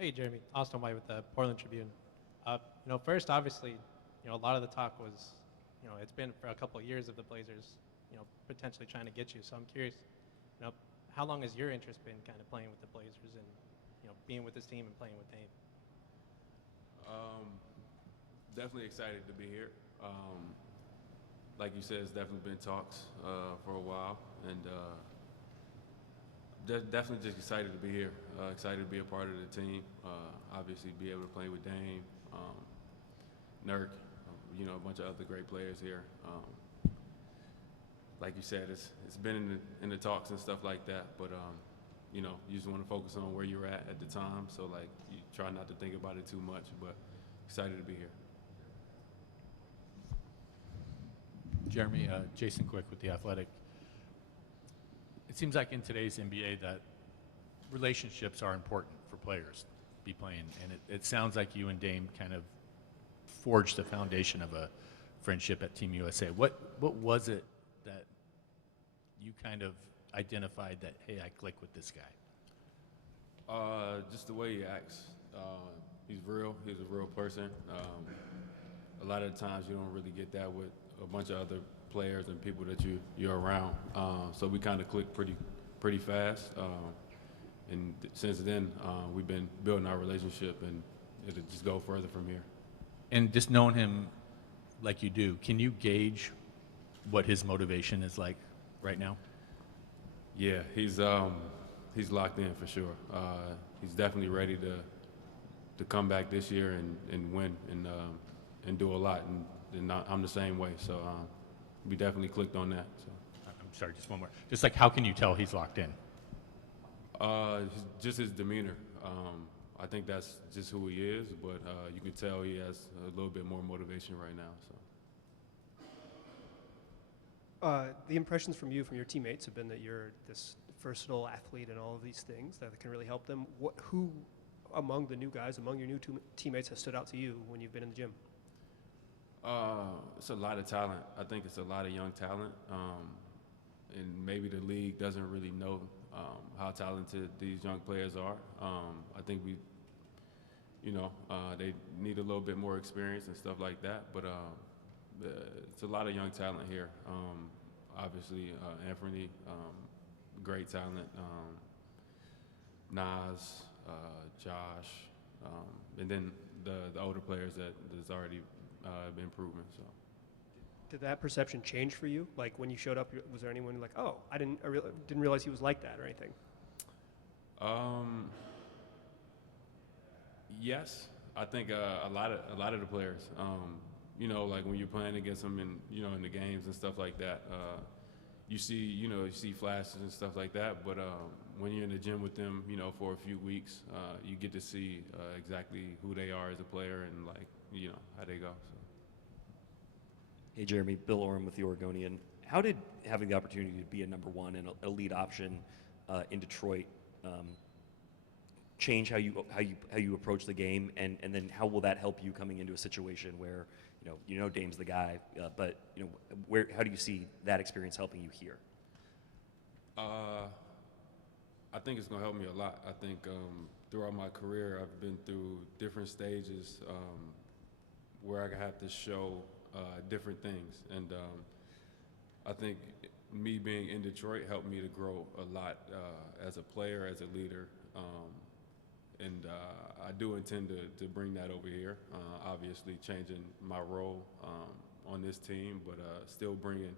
Hey, Jeremy. Austin White with the Portland Tribune. First, obviously, a lot of the talk was, it's been for a couple of years of the Blazers, potentially trying to get you. So I'm curious, how long has your interest been kind of playing with the Blazers and, being with this team and playing with Dame? Definitely excited to be here. Like you said, it's definitely been talks for a while, and definitely just excited to be here. Excited to be a part of the team. Obviously, be able to play with Dame, Nurk, a bunch of other great players here. Like you said, it's been in the talks and stuff like that, but you just want to focus on where you're at the time. So like, you try not to think about it too much, but excited to be here. Jeremy, Jason Quick with The Athletic. It seems like in today's NBA that relationships are important for players to be playing, and it sounds like you and Dame kind of forged the foundation of a friendship at Team USA. What was it that you kind of identified that, hey, I click with this guy? Just the way he acts. He's real. He's a real person. A lot of the times you don't really get that with a bunch of other players and people that you're around. So we kind of clicked pretty fast. And since then, we've been building our relationship, and it'll just go further from here. And just knowing him like you do, can you gauge what his motivation is like right now? Yeah, he's locked in for sure. He's definitely ready to come back this year and win and do a lot. And I'm the same way. So we definitely clicked on that. So. I'm sorry, just one more. Just like, how can you tell he's locked in? Just his demeanor. I think that's just who he is, but you can tell he has a little bit more motivation right now. So. The impressions from your teammates have been that you're this versatile athlete and all of these things that can really help them. Who among the new guys, among your new teammates, has stood out to you when you've been in the gym? It's a lot of talent. I think it's a lot of young talent, and maybe the league doesn't really know how talented these young players are. I think they need a little bit more experience and stuff like that, but it's a lot of young talent here. Obviously, Anfernee, great talent. Nas, Josh, and then the older players that's already been proven. So. Did that perception change for you? Like when you showed up, was there anyone like, oh, I didn't realize he was like that or anything? Yes, I think a lot of the players. Like when you're playing against them in the games and stuff like that, you see flashes and stuff like that. But when you're in the gym with them, for a few weeks, you get to see exactly who they are as a player and how they go. So. Hey, Jeremy, Bill Oram with the Oregonian. How did having the opportunity to be a number one and a lead option in Detroit change how you approach the game, and then how will that help you coming into a situation where Dame's the guy, but how do you see that experience helping you here? I think it's going to help me a lot. I think throughout my career, I've been through different stages where I have to show different things, and I think me being in Detroit helped me to grow a lot as a player, as a leader, and I do intend to bring that over here. Obviously, changing my role on this team, but still bringing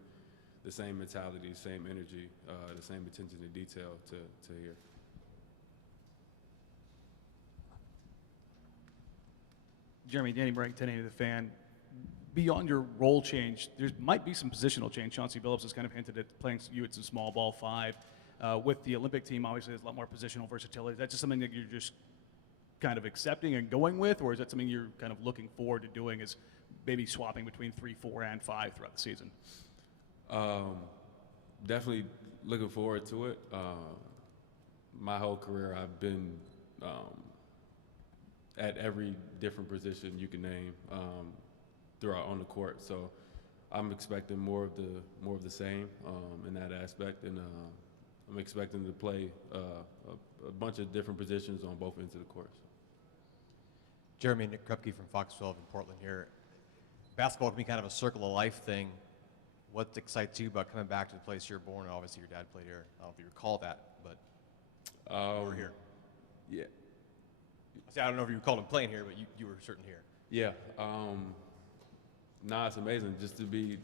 the same mentality, same energy, the same attention to detail to here. Jeremy, Danny Bragg, 1080 The Fan. Beyond your role change, there might be some positional change. Chauncey Billups has kind of hinted at playing you at some small ball five. With the Olympic team, obviously there's a lot more positional versatility. Is that just something that you're just kind of accepting and going with, or is that something you're kind of looking forward to doing, is maybe swapping between 3, 4, and 5 throughout the season? Definitely looking forward to it. My whole career, I've been at every different position you can name throughout on the court. So I'm expecting more of the same in that aspect, and I'm expecting to play a bunch of different positions on both ends of the court. Jeremy, Nick Krupke from Fox 12 in Portland here. Basketball can be kind of a circle of life thing. What excites you about coming back to the place you're born? Obviously, your dad played here. I don't know if you recall that, but we're here. Yeah. I don't know if you recalled him playing here, but you were certain here. Yeah. Nah, it's amazing just to be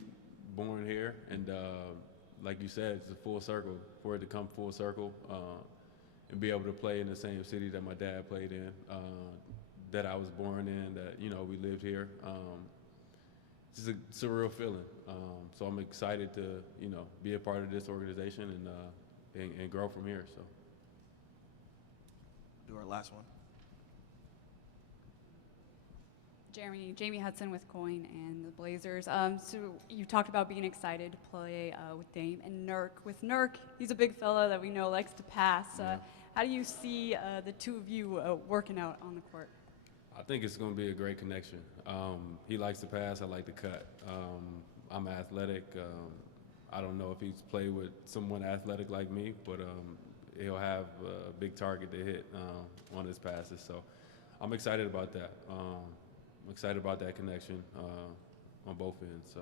born here, and like you said, it's a full circle. For it to come full circle, and be able to play in the same city that my dad played in, that I was born in, that we lived here. It's a real feeling. So I'm excited to be a part of this organization and grow from here. So. Do our last one. Jamie Hudson with Coin and the Blazers. So you talked about being excited to play with Dame and Nurk. With Nurk, he's a big fella that we know likes to pass. How do you see the two of you working out on the court? I think it's going to be a great connection. He likes to pass. I like to cut. I'm athletic. I don't know if he's played with someone athletic like me, but he'll have a big target to hit on his passes. So I'm excited about that. I'm excited about that connection on both ends. So,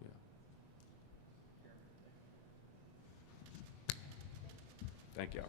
yeah. Thank y'all.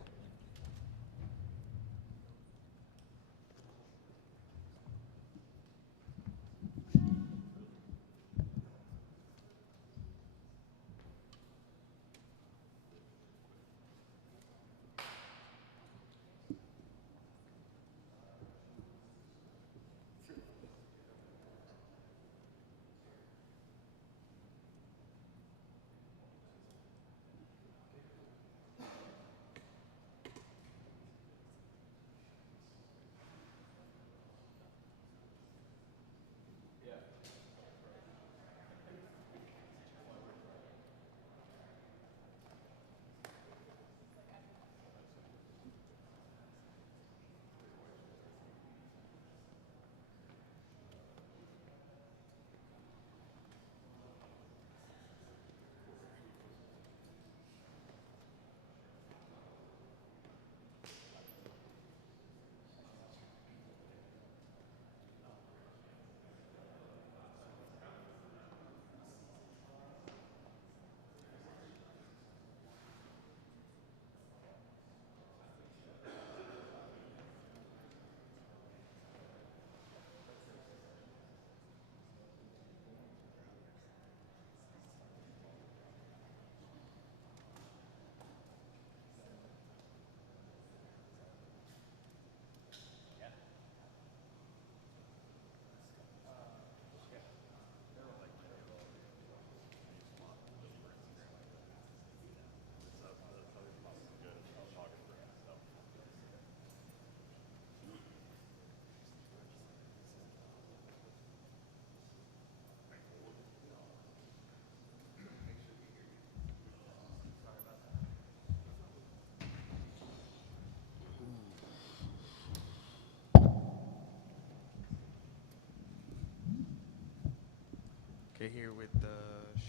Okay, here with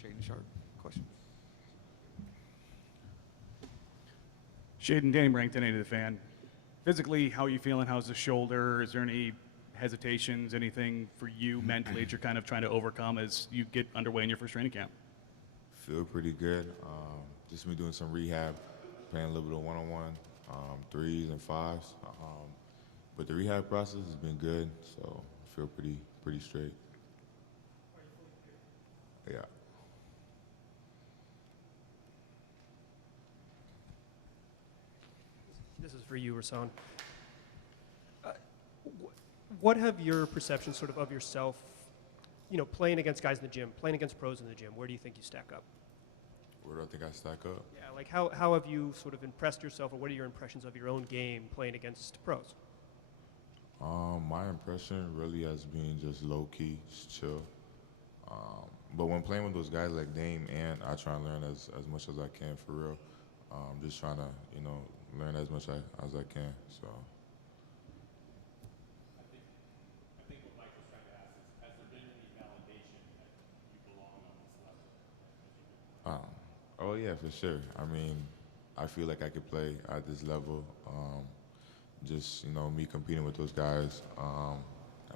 Shaedon Sharpe. Question. Shaedon, Danny Brington, to the fan. Physically, how are you feeling? How's the shoulder? Is there any hesitations, anything for you mentally that you're kind of trying to overcome as you get underway in your first training camp? Feel pretty good. Just been doing some rehab, playing a little bit of one-on-one, threes and fives. But the rehab process has been good, so I feel pretty straight. Yeah. This is for you, Rasan. What have your perceptions sort of yourself, playing against guys in the gym, playing against pros in the gym? Where do you think you stack up? Where do I think I stack up? Yeah, like how have you sort of impressed yourself, or what are your impressions of your own game playing against pros? My impression really has been just low-key, just chill. But when playing with those guys like Dame and I try and learn as much as I can for real. Just trying to, learn as much as I can. So. I think what Mike was trying to ask is, has there been any validation that you belong on this level? Oh yeah, for sure. I mean, I feel like I could play at this level. Just me competing with those guys. I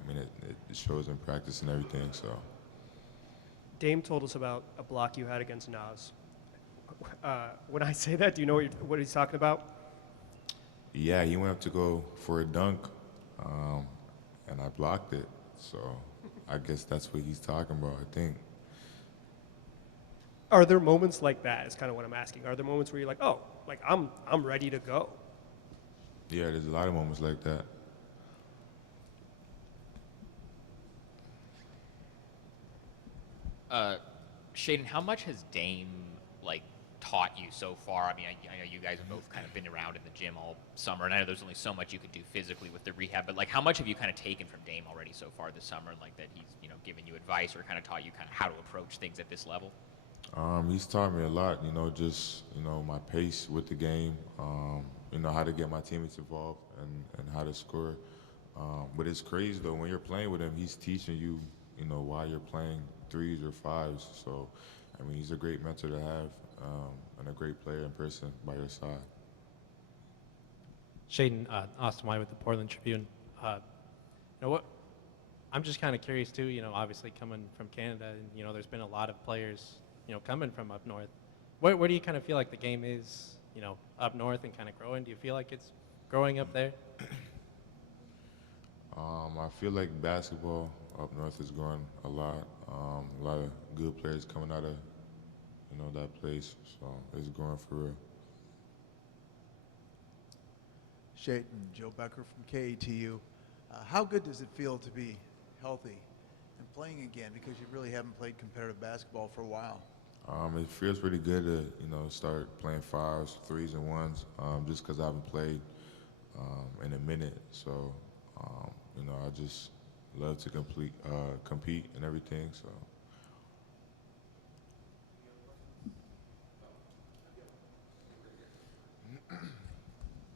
mean, it shows in practice and everything. So. Dame told us about a block you had against Nas. When I say that, do you know what he's talking about? Yeah, he went up to go for a dunk, and I blocked it. So I guess that's what he's talking about, I think. Are there moments like that? Is kind of what I'm asking. Are there moments where you're like, oh, like I'm ready to go? Yeah, there's a lot of moments like that. Shaedon, how much has Dame taught you so far? I mean, I know you guys have both kind of been around in the gym all summer, and I know there's only so much you could do physically with the rehab, but how much have you kind of taken from Dame already so far this summer, and that he's given you advice or kind of taught you kind of how to approach things at this level? He's taught me a lot, just my pace with the game, how to get my teammates involved and how to score. But it's crazy though, when you're playing with him, he's teaching you, why you're playing threes or fives. So, I mean, he's a great mentor to have and a great player in person by your side. Shaedon, Austin White with the Portland Tribune. I'm just kind of curious too, obviously coming from Canada, and, there's been a lot of players, coming from up north. Where do you kind of feel like the game is, up north and kind of growing? Do you feel like it's growing up there? I feel like basketball up north is growing a lot. A lot of good players coming out of, that place. So it's growing for real. Shaedon, Joe Becker from KATU. How good does it feel to be healthy and playing again? Because you really haven't played competitive basketball for a while. It feels pretty good to, start playing fives, threes, and ones, just because I haven't played in a minute. So, I just love to compete and everything. So.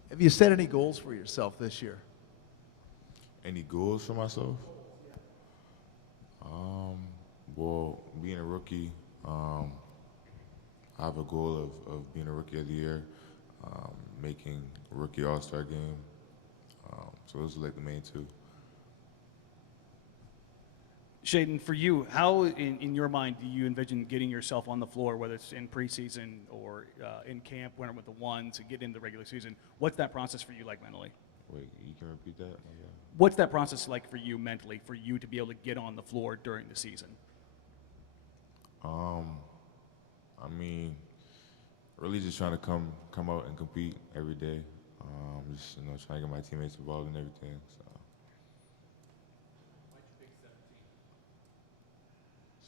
Have you set any goals for yourself this year? Any goals for myself? Well, being a rookie, I have a goal of being a rookie of the year, making rookie all-star game. So those are the main two. Shaedon, for you, how in your mind do you envision getting yourself on the floor, whether it's in preseason or in camp, when with the ones, and get into the regular season? What's that process for you like mentally? Wait, you can repeat that? Yeah. What's that process like for you mentally, for you to be able to get on the floor during the season? I mean, really just trying to come out and compete every day. Just trying to get my teammates involved in everything. So.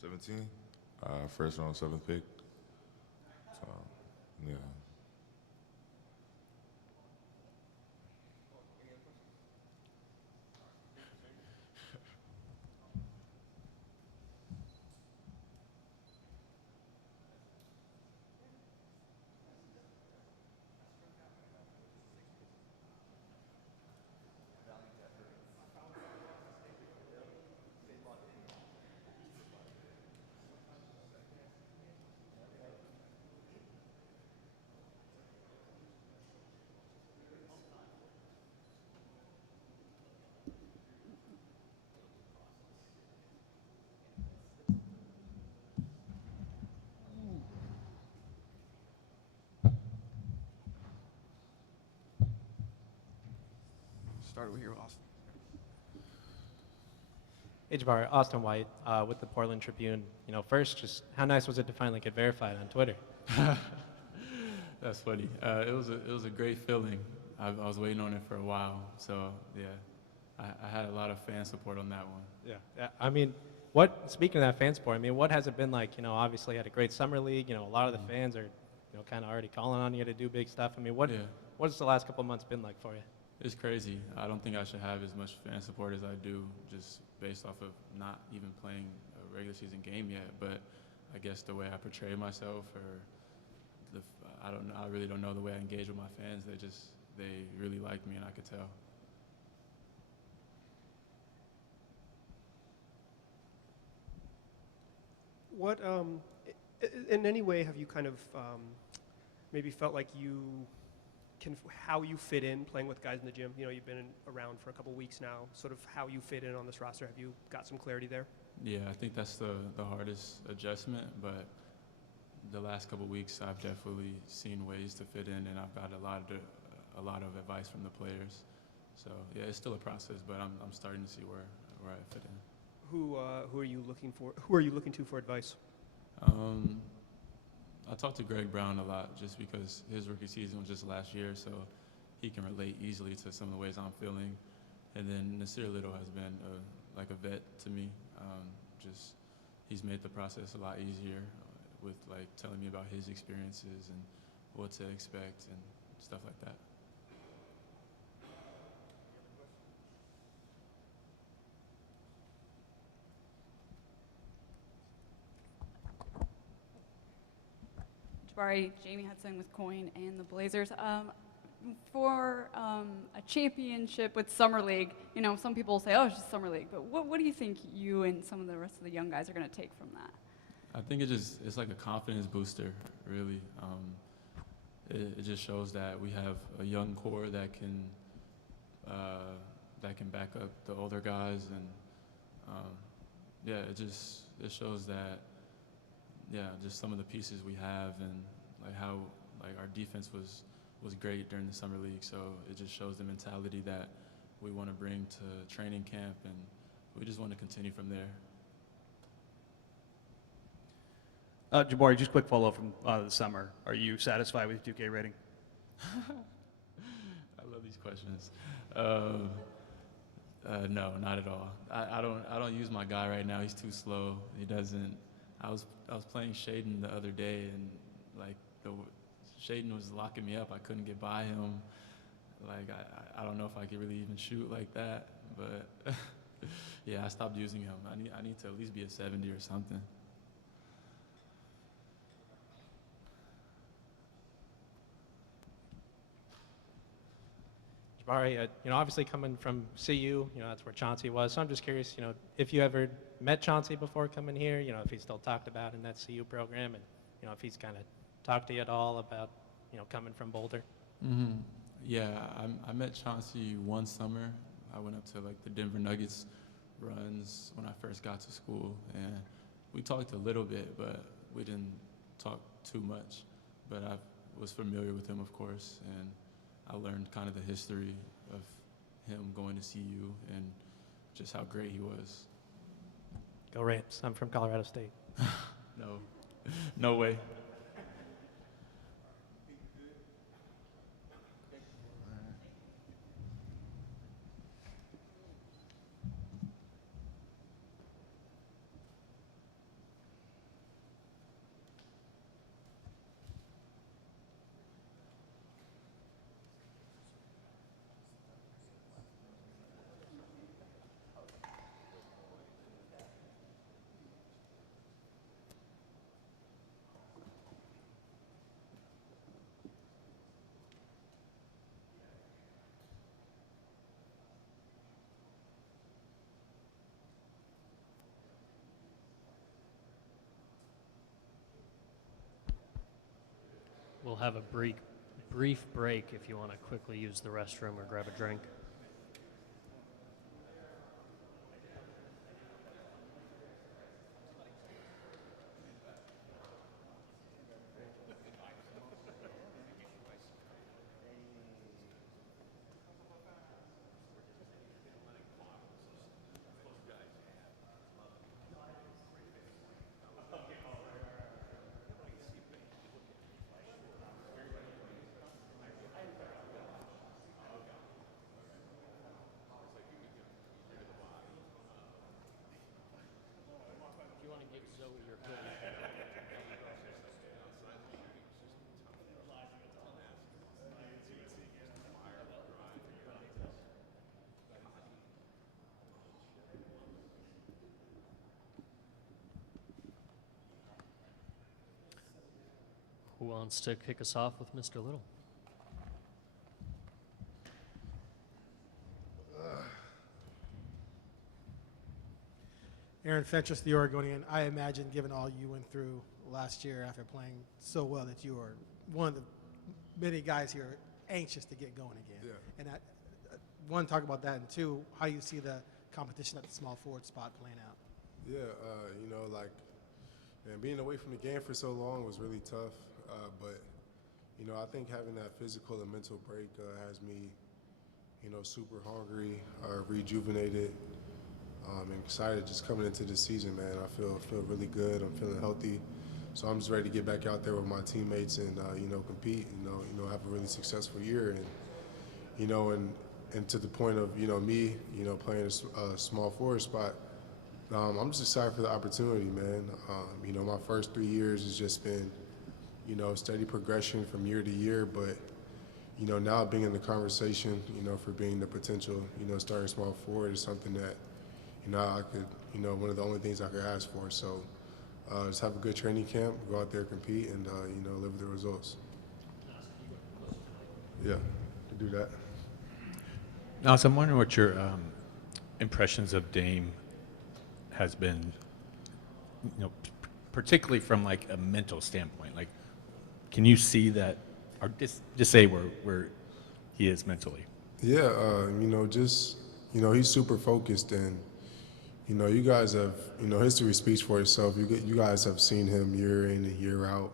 17? First round, 7th pick. So, yeah. Start over here, Austin. Hey, Jabari, Austin White with the Portland Tribune. First, just how nice was it to finally get verified on Twitter? That's funny. It was a great feeling. I was waiting on it for a while. So yeah, I had a lot of fan support on that one. Yeah. I mean, speaking of that fan support, what has it been like? Obviously had a great summer league. A lot of the fans are, kind of already calling on you to do big stuff. What's the last couple of months been like for you? It's crazy. I don't think I should have as much fan support as I do, just based off of not even playing a regular season game yet. But I guess the way I portray myself, or I don't know. I really don't know the way I engage with my fans. They really like me, and I could tell. What, in any way, have you kind of maybe felt like how you fit in playing with guys in the gym? You've been around for a couple weeks now. Sort of how you fit in on this roster. Have you got some clarity there? Yeah, I think that's the hardest adjustment. But the last couple weeks, I've definitely seen ways to fit in, and I've got a lot of advice from the players. So yeah, it's still a process, but I'm starting to see where I fit in. Who are you looking for? Who are you looking to for advice? I talked to Greg Brown a lot just because his rookie season was just last year, so he can relate easily to some of the ways I'm feeling. And then Nasir Little has been like a vet to me. Just he's made the process a lot easier with like telling me about his experiences and what to expect and stuff like that. Jabari, Jamie Hudson with Coin and the Blazers. For a championship with Summer League, you know, some people say, oh, it's just Summer League, but what do you think you and some of the rest of the young guys are going to take from that? I think it's like a confidence booster, really. It just shows that we have a young core that can back up the older guys, and yeah, it shows that just some of the pieces we have and like how like our defense was great during the summer league. So it just shows the mentality that we want to bring to training camp, and we just want to continue from there. Jabari, just quick follow-up from the summer. Are you satisfied with your 2K rating? I love these questions. No, not at all. I don't use my guy right now. He's too slow. He doesn't. I was playing Shaedon the other day, and like Shaedon was locking me up. I couldn't get by him. Like I don't know if I could really even shoot like that. But yeah, I stopped using him. I need to at least be a 70 or something. Jabari, obviously coming from CU, that's where Chauncey was. So I'm just curious, if you ever met Chauncey before coming here, if he's still talked about in that CU program, and if he's kind of talked to you at all about, coming from Boulder. Mm-hmm. Yeah, I met Chauncey one summer. I went up to like the Denver Nuggets runs when I first got to school, and we talked a little bit, but we didn't talk too much. But I was familiar with him, of course, and I learned kind of the history of him going to CU and just how great he was. Go Rams. I'm from Colorado State. No way. We'll have a brief break if you want to quickly use the restroom or grab a drink. Who wants to kick us off with Mr. Little? Aaron Fentress, the Oregonian, I imagine, given all you went through last year after playing so well, that you are one of the many guys here anxious to get going again. Yeah. And one, talk about that, and two, how you see the competition at the small forward spot playing out. Yeah, and being away from the game for so long was really tough. But I think having that physical and mental break has me, super hungry, rejuvenated, And excited just coming into this season, man. I feel really good. I'm feeling healthy. So I'm just ready to get back out there with my teammates and, compete, have a really successful year. And to the point of, me, playing a small forward spot, I'm just excited for the opportunity, man. My first 3 years has just been, steady progression from year to year. But, now being in the conversation, for being the potential, starting small forward is something that, I could, one of the only things I could ask for. So just have a good training camp, go out there, compete, and, live with the results. Yeah, to do that. Now, so I'm wondering what your impressions of Dame has been, particularly from like a mental standpoint. Like, can you see that, or just say where he is mentally? Yeah, he's super focused, and you guys have, history speaks for itself. You guys have seen him year in and year out,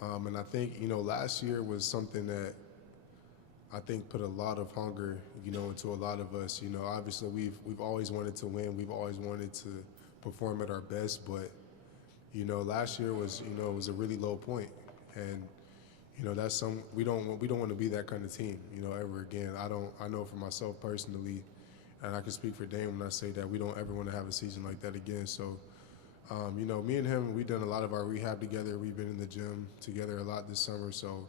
and I think last year was something that I think put a lot of hunger, into a lot of us. Obviously we've always wanted to win. We've always wanted to perform at our best, but last year was was a really low point, and that's we don't want to be that kind of team, ever again. I know for myself personally, and I can speak for Dame when I say that we don't ever want to have a season like that again. So, me and him, we've done a lot of our rehab together. We've been in the gym together a lot this summer. So,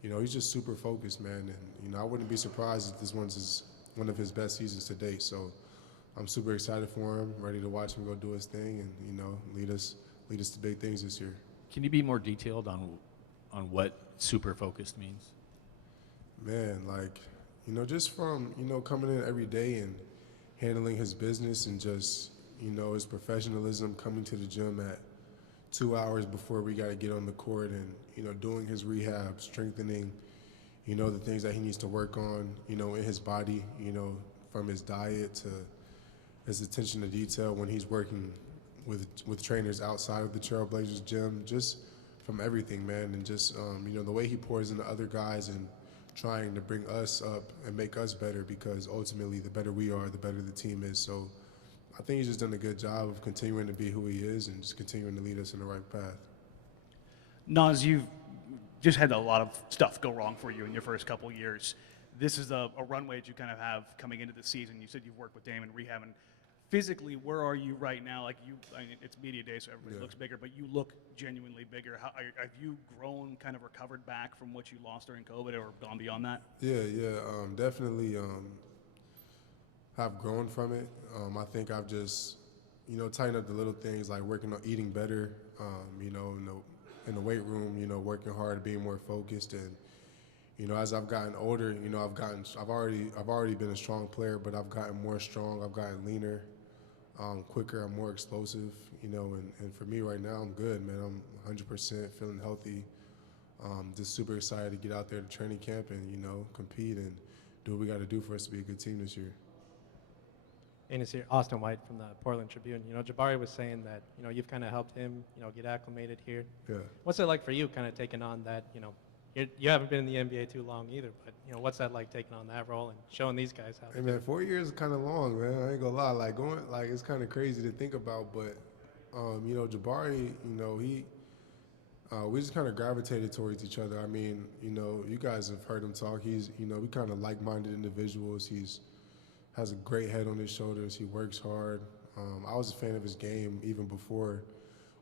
he's just super focused, man. And, I wouldn't be surprised if this one's one of his best seasons to date. So I'm super excited for him, ready to watch him go do his thing and, lead us to big things this year. Can you be more detailed on what super focused means? Man, just from, coming in every day and handling his business and just, his professionalism, coming to the gym at 2 hours before we got to get on the court and, doing his rehab, strengthening, the things that he needs to work on, in his body, from his diet to his attention to detail when he's working with trainers outside of the Trailblazers gym, just from everything, man. And just, the way he pours into other guys and trying to bring us up and make us better, because ultimately the better we are, the better the team is. So I think he's just done a good job of continuing to be who he is and just continuing to lead us in the right path. Nas, you've just had a lot of stuff go wrong for you in your first couple years. This is a runway that you kind of have coming into the season. You said you've worked with Dame and rehab. And physically, where are you right now? Like it's media day, so everybody looks bigger, but you look genuinely bigger. Have you grown, kind of recovered back from what you lost during COVID, or gone beyond that? Yeah, definitely have grown from it. I think I've just, tightened up the little things like working on eating better, in the weight room, working hard, being more focused. And, as I've gotten older, I've already been a strong player, but I've gotten more strong. I've gotten leaner, quicker. I'm more explosive, and for me right now, I'm good, man. I'm 100% feeling healthy. Just super excited to get out there to training camp and, compete and do what we got to do for us to be a good team this year. Hey, Nasir, Austin White from the Portland Tribune. Jabari was saying that, you've kind of helped him, get acclimated here. Yeah. What's it like for you kind of taking on that, you haven't been in the NBA too long either, but, what's that like taking on that role and showing these guys how Hey, man, 4 years is kind of long, man. I ain't gonna lie. It's kind of crazy to think about, but, Jabari, we just kind of gravitated towards each other. I mean, you guys have heard him talk. He's, we kind of like-minded individuals. Has a great head on his shoulders. He works hard. I was a fan of his game even before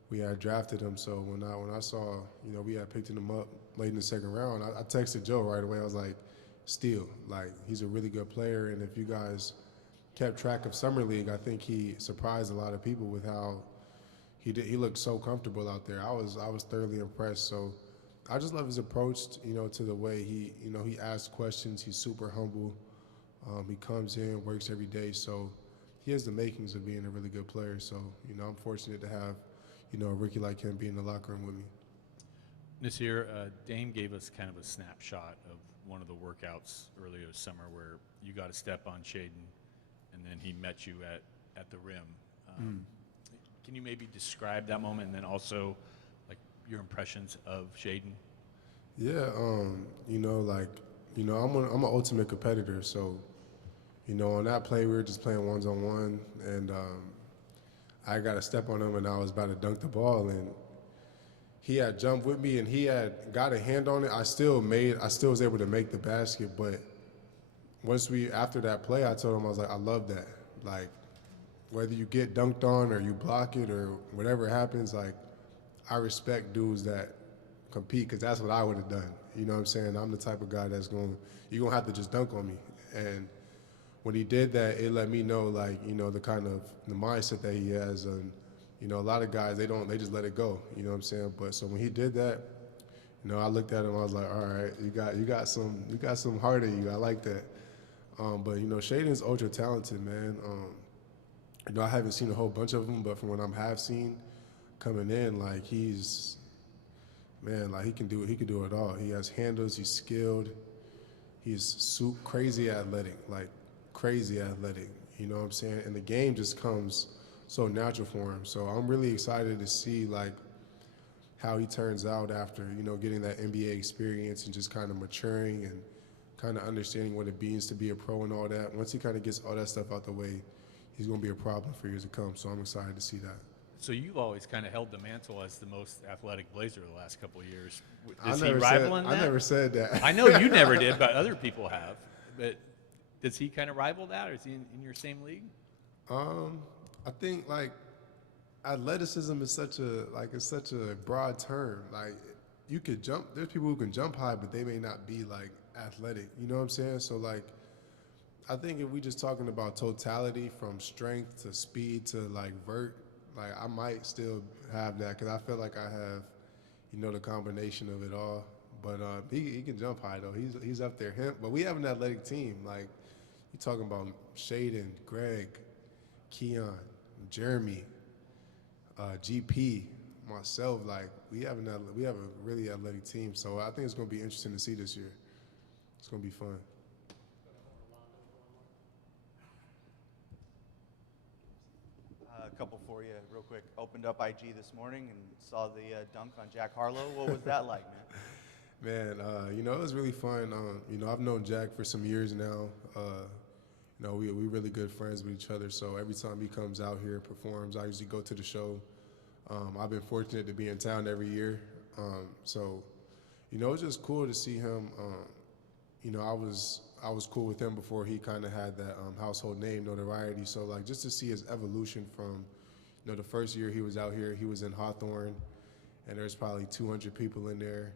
we had drafted him. So when I saw, we had picked him up late in the second round, I texted Joe right away. I was like, steal. He's a really good player. And if you guys kept track of Summer League, I think he surprised a lot of people with how he looked so comfortable out there. I was thoroughly impressed. So I just love his approach, to the way he asks questions. He's super humble. He comes in, works every day, so he has the makings of being a really good player. So, I'm fortunate to have, a rookie like him be in the locker room with me. Nasir, Dame gave us kind of a snapshot of one of the workouts earlier this summer where you got a step on Shaedon, and then he met you at the rim. Can you maybe describe that moment, and then also, your impressions of Shaedon? Yeah, I'm an ultimate competitor, so, You know, on that play, we were just playing ones-on-one, and I got a step on him, and I was about to dunk the ball, and he had jumped with me, and he had got a hand on it. I still was able to make the basket, but after that play, I told him, I was like, I love that. Like, whether you get dunked on or you block it or whatever happens, like, I respect dudes that compete, because that's what I would have done. You know what I'm saying? I'm the type of guy that's you're going to have to just dunk on me. And when he did that, it let me know, like, you know, the mindset that he has. And, you know, a lot of guys, they just let it go. You know what I'm saying? But so when he did that, you know, I looked at him, I was like, all right, you got some heart in you. I like that. But, you know, Shaedon's ultra talented, man. You know, I haven't seen a whole bunch of them, but from what I have seen coming in, like, he's, man, like, he can do it all. He has handles, he's skilled, he's crazy athletic, like, crazy athletic, you know what I'm saying? And the game just comes so natural for him. So I'm really excited to see, like, how he turns out after, you know, getting that NBA experience and just kind of maturing and kind of understanding what it means to be a pro and all that. Once he kind of gets all that stuff out the way, he's going to be a problem for years to come. So I'm excited to see that. So you've always kind of held the mantle as the most athletic Blazer the last couple of years. Is he rivaling that? I never said that. I know you never did, but other people have. But does he kind of rival that, or is he in your same league? I think, like, athleticism is such a broad term. Like, you could jump. There's people who can jump high, but they may not be, like, athletic. You know what I'm saying? So, like, I think if we just talking about totality from strength to speed to, like, vert, like, I might still have that, because I feel like I have, you know, the combination of it all. But he can jump high, though. He's up there. But we have an athletic team. Like, you talking about Shaedon, Greg, Keon, Jeremy, GP, myself. Like, we have a really athletic team. So I think it's going to be interesting to see this year. It's going to be fun. A couple for you real quick. Opened up IG this morning and saw the dunk on Jack Harlow. What was that like, man? Man, you know, it was really fun. You know, I've known Jack for some years now. You know, we really good friends with each other. So every time he comes out here and performs, I usually go to the show. I've been fortunate to be in town every year. So, you know, it's just cool to see him. You know, I was cool with him before he kind of had that household name notoriety. So, like, just to see his evolution from, you know, the first year he was out here, he was in Hawthorne, and there's probably 200 people in there.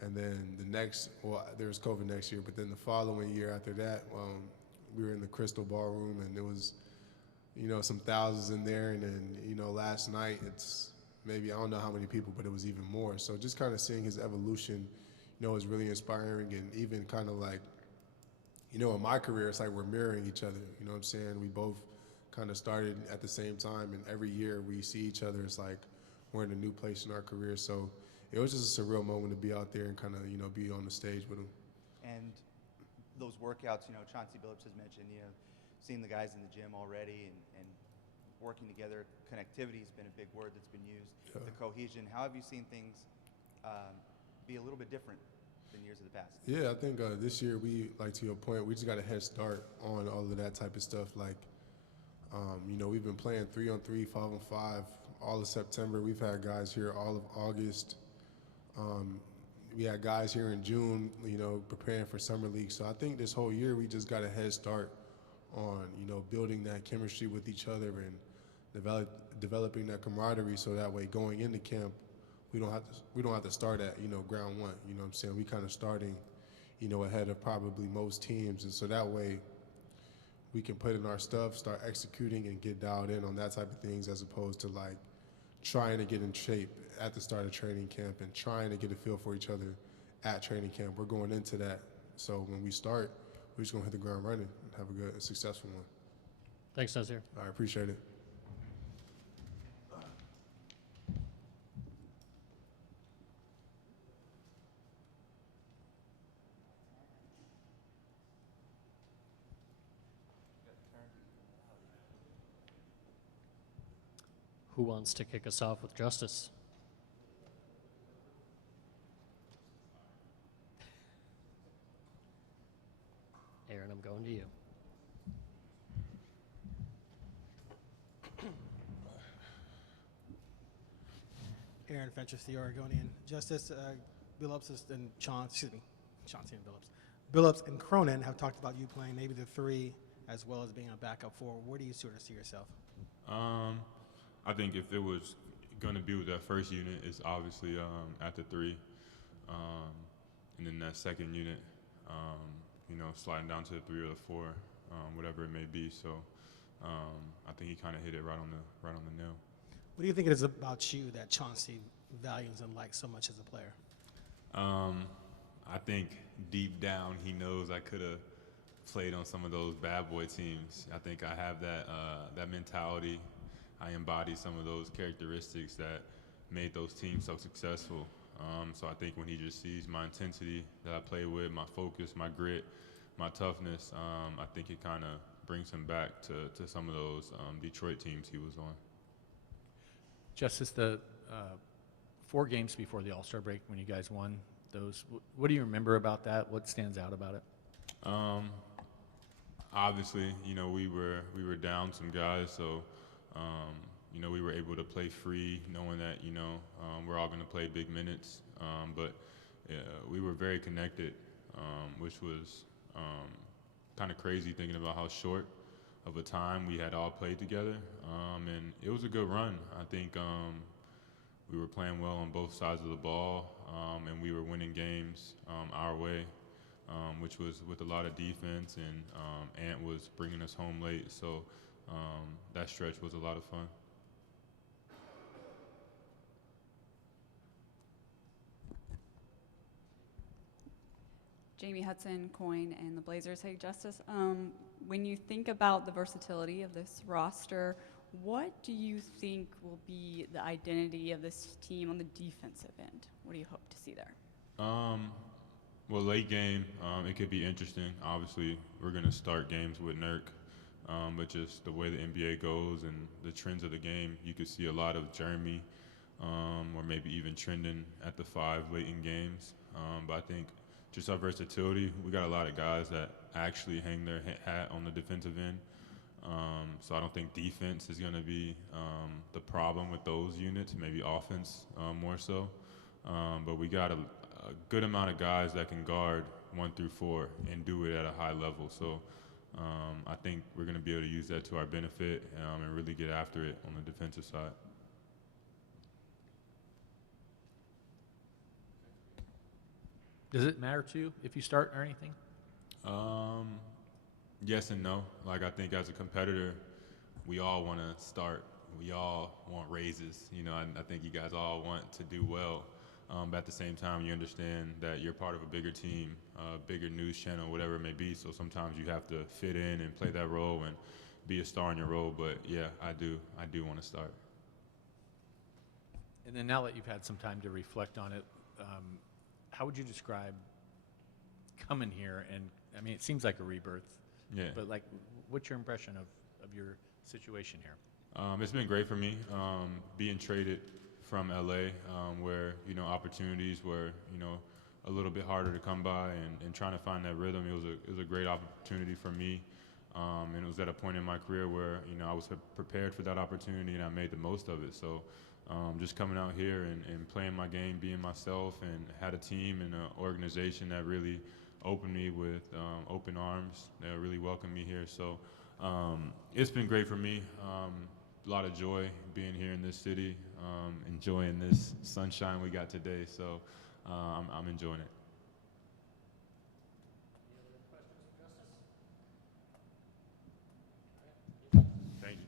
And then there was COVID next year, but then the following year after that, we were in the Crystal Ballroom, and there was, you know, some thousands in there. And then, you know, last night, it's maybe, I don't know how many people, but it was even more. So just kind of seeing his evolution, you know, is really inspiring. And even kind of like, you know, in my career, it's like we're mirroring each other. You know what I'm saying? We both kind of started at the same time, and every year we see each other. It's like we're in a new place in our career. So it was just a surreal moment to be out there and kind of, you know, be on the stage with him. And those workouts, you know, Chauncey Billups has mentioned, you know, seeing the guys in the gym already and working together. Connectivity has been a big word that's been used. Yeah. The cohesion. How have you seen things be a little bit different than years of the past? Yeah, I think this year like to your point, we just got a head start on all of that type of stuff. Like, you know, we've been playing 3-on-3, 5-on-5 all of September. We've had guys here all of August. We had guys here in June, you know, preparing for Summer League. So I think this whole year we just got a head start on, you know, building that chemistry with each other and developing that camaraderie, so that way going into camp, we don't have to start at, you know, ground one. You know what I'm saying? We kind of starting, you know, ahead of probably most teams, and so that way we can put in our stuff, start executing, and get dialed in on that type of things, as opposed to like trying to get in shape at the start of training camp and trying to get a feel for each other at training camp. We're going into that, so when we start, we're just gonna hit the ground running and have a good, successful one. Thanks, Nasir. I appreciate it. Who wants to kick us off with justice? Aaron, I'm going to you. Aaron Fentress, the Oregonian. Justice Billups and Chauncey and Billups. Billups and Cronin have talked about you playing maybe the 3 as well as being a backup 4. Where do you sort of see yourself? I think if it was going to be with that first unit, it's obviously at the 3. And then that second unit, sliding down to the 3 or the 4, whatever it may be. So I think he kind of hit it right on the nail. What do you think it is about you that Chauncey values and likes so much as a player? I think deep down he knows I could have played on some of those bad boy teams. I think I have that mentality. I embody some of those characteristics that made those teams so successful. So I think when he just sees my intensity that I play with, my focus, my grit, my toughness, I think it kind of brings him back to some of those Detroit teams he was on. Justice, the 4 games before the All-Star break when you guys won those, what do you remember about that? What stands out about it? Obviously, we were down some guys, so we were able to play free, knowing that we're all going to play big minutes. But we were very connected, which was kind of crazy thinking about how short of a time we had all played together. And it was a good run. I think we were playing well on both sides of the ball, and we were winning games our way, which was with a lot of defense, and Ant was bringing us home late. So that stretch was a lot of fun. Jamie Hudson, Coin, and the Blazers. Hey, Justice, when you think about the versatility of this roster, what do you think will be the identity of this team on the defensive end? What do you hope to see there? Well, late game, it could be interesting. Obviously, we're going to start games with Nurk, but just the way the NBA goes and the trends of the game, you could see a lot of Jeremy or maybe even Trendon at the 5 late in games. But I think just our versatility, we got a lot of guys that actually hang their hat on the defensive end. So I don't think defense is going to be the problem with those units, maybe offense more so. But we got a good amount of guys that can guard 1 through 4 and do it at a high level. So I think we're going to be able to use that to our benefit and really get after it on the defensive side. Does it matter to you if you start or anything? Yes and no. Like, I think as a competitor, we all want to start. We all want raises. I think you guys all want to do well. But at the same time, you understand that you're part of a bigger team, a bigger news channel, whatever it may be. So sometimes you have to fit in and play that role and be a star in your role. But yeah, I do want to start. And then now that you've had some time to reflect on it, how would you describe coming here? And I mean, it seems like a rebirth. Yeah. But like, what's your impression of your situation here? It's been great for me being traded from LA, where opportunities were a little bit harder to come by, and trying to find that rhythm. It was a great opportunity for me, and it was at a point in my career where I was prepared for that opportunity and I made the most of it. So. Just coming out here and playing my game, being myself, and had a team and an organization that really opened me with open arms. They really welcomed me here. So it's been great for me. A lot of joy being here in this city, enjoying this sunshine we got today. So I'm enjoying it. Thank you.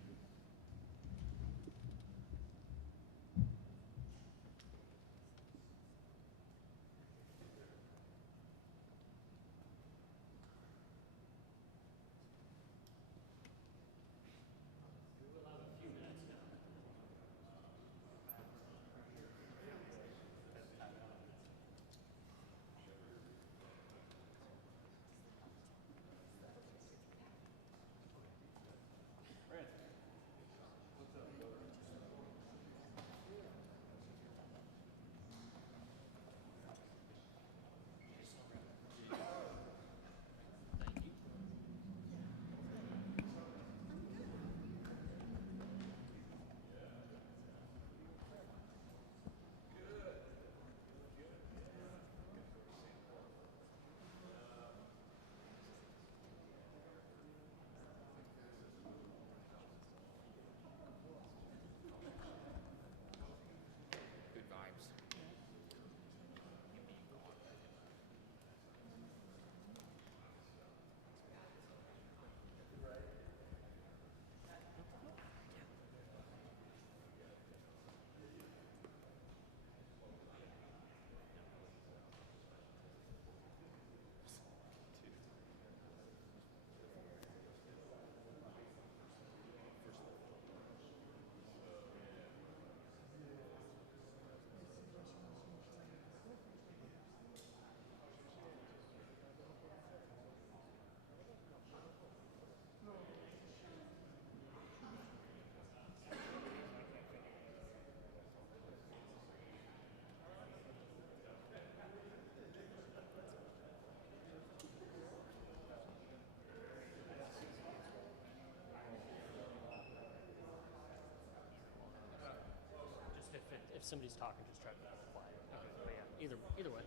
if somebody's talking, just try to be quiet. But yeah, either way.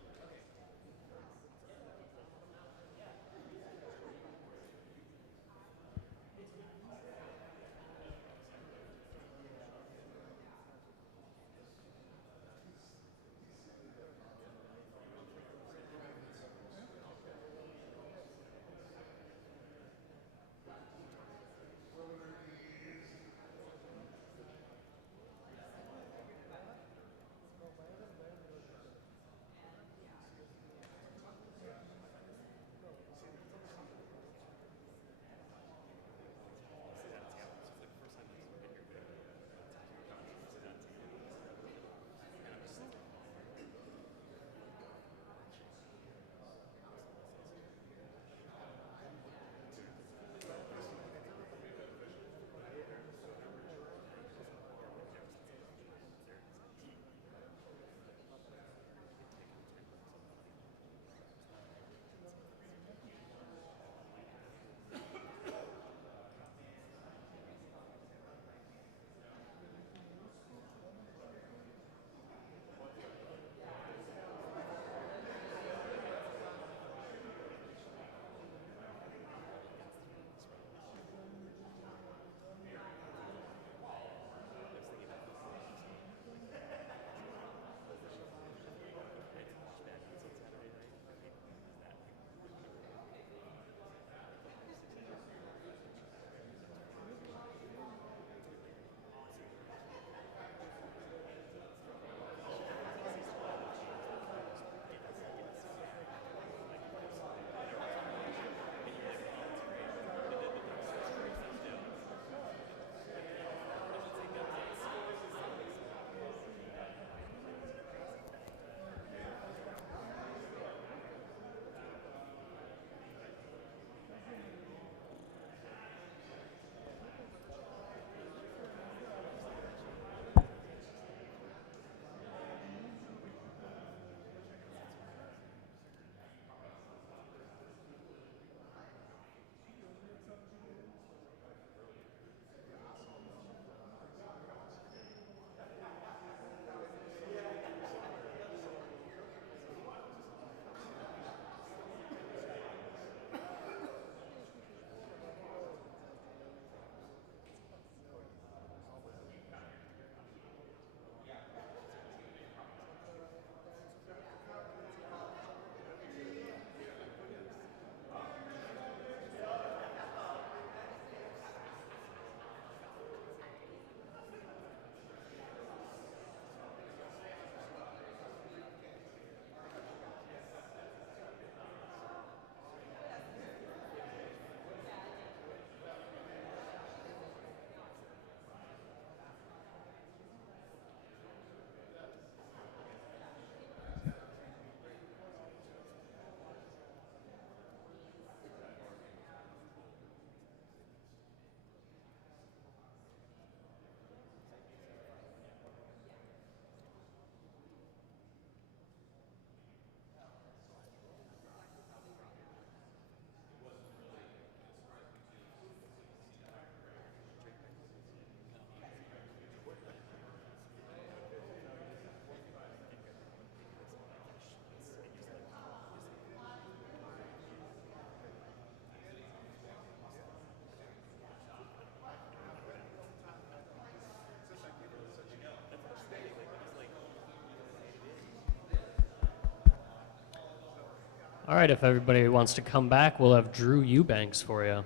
All right, if everybody wants to come back, we'll have Drew Eubanks for you.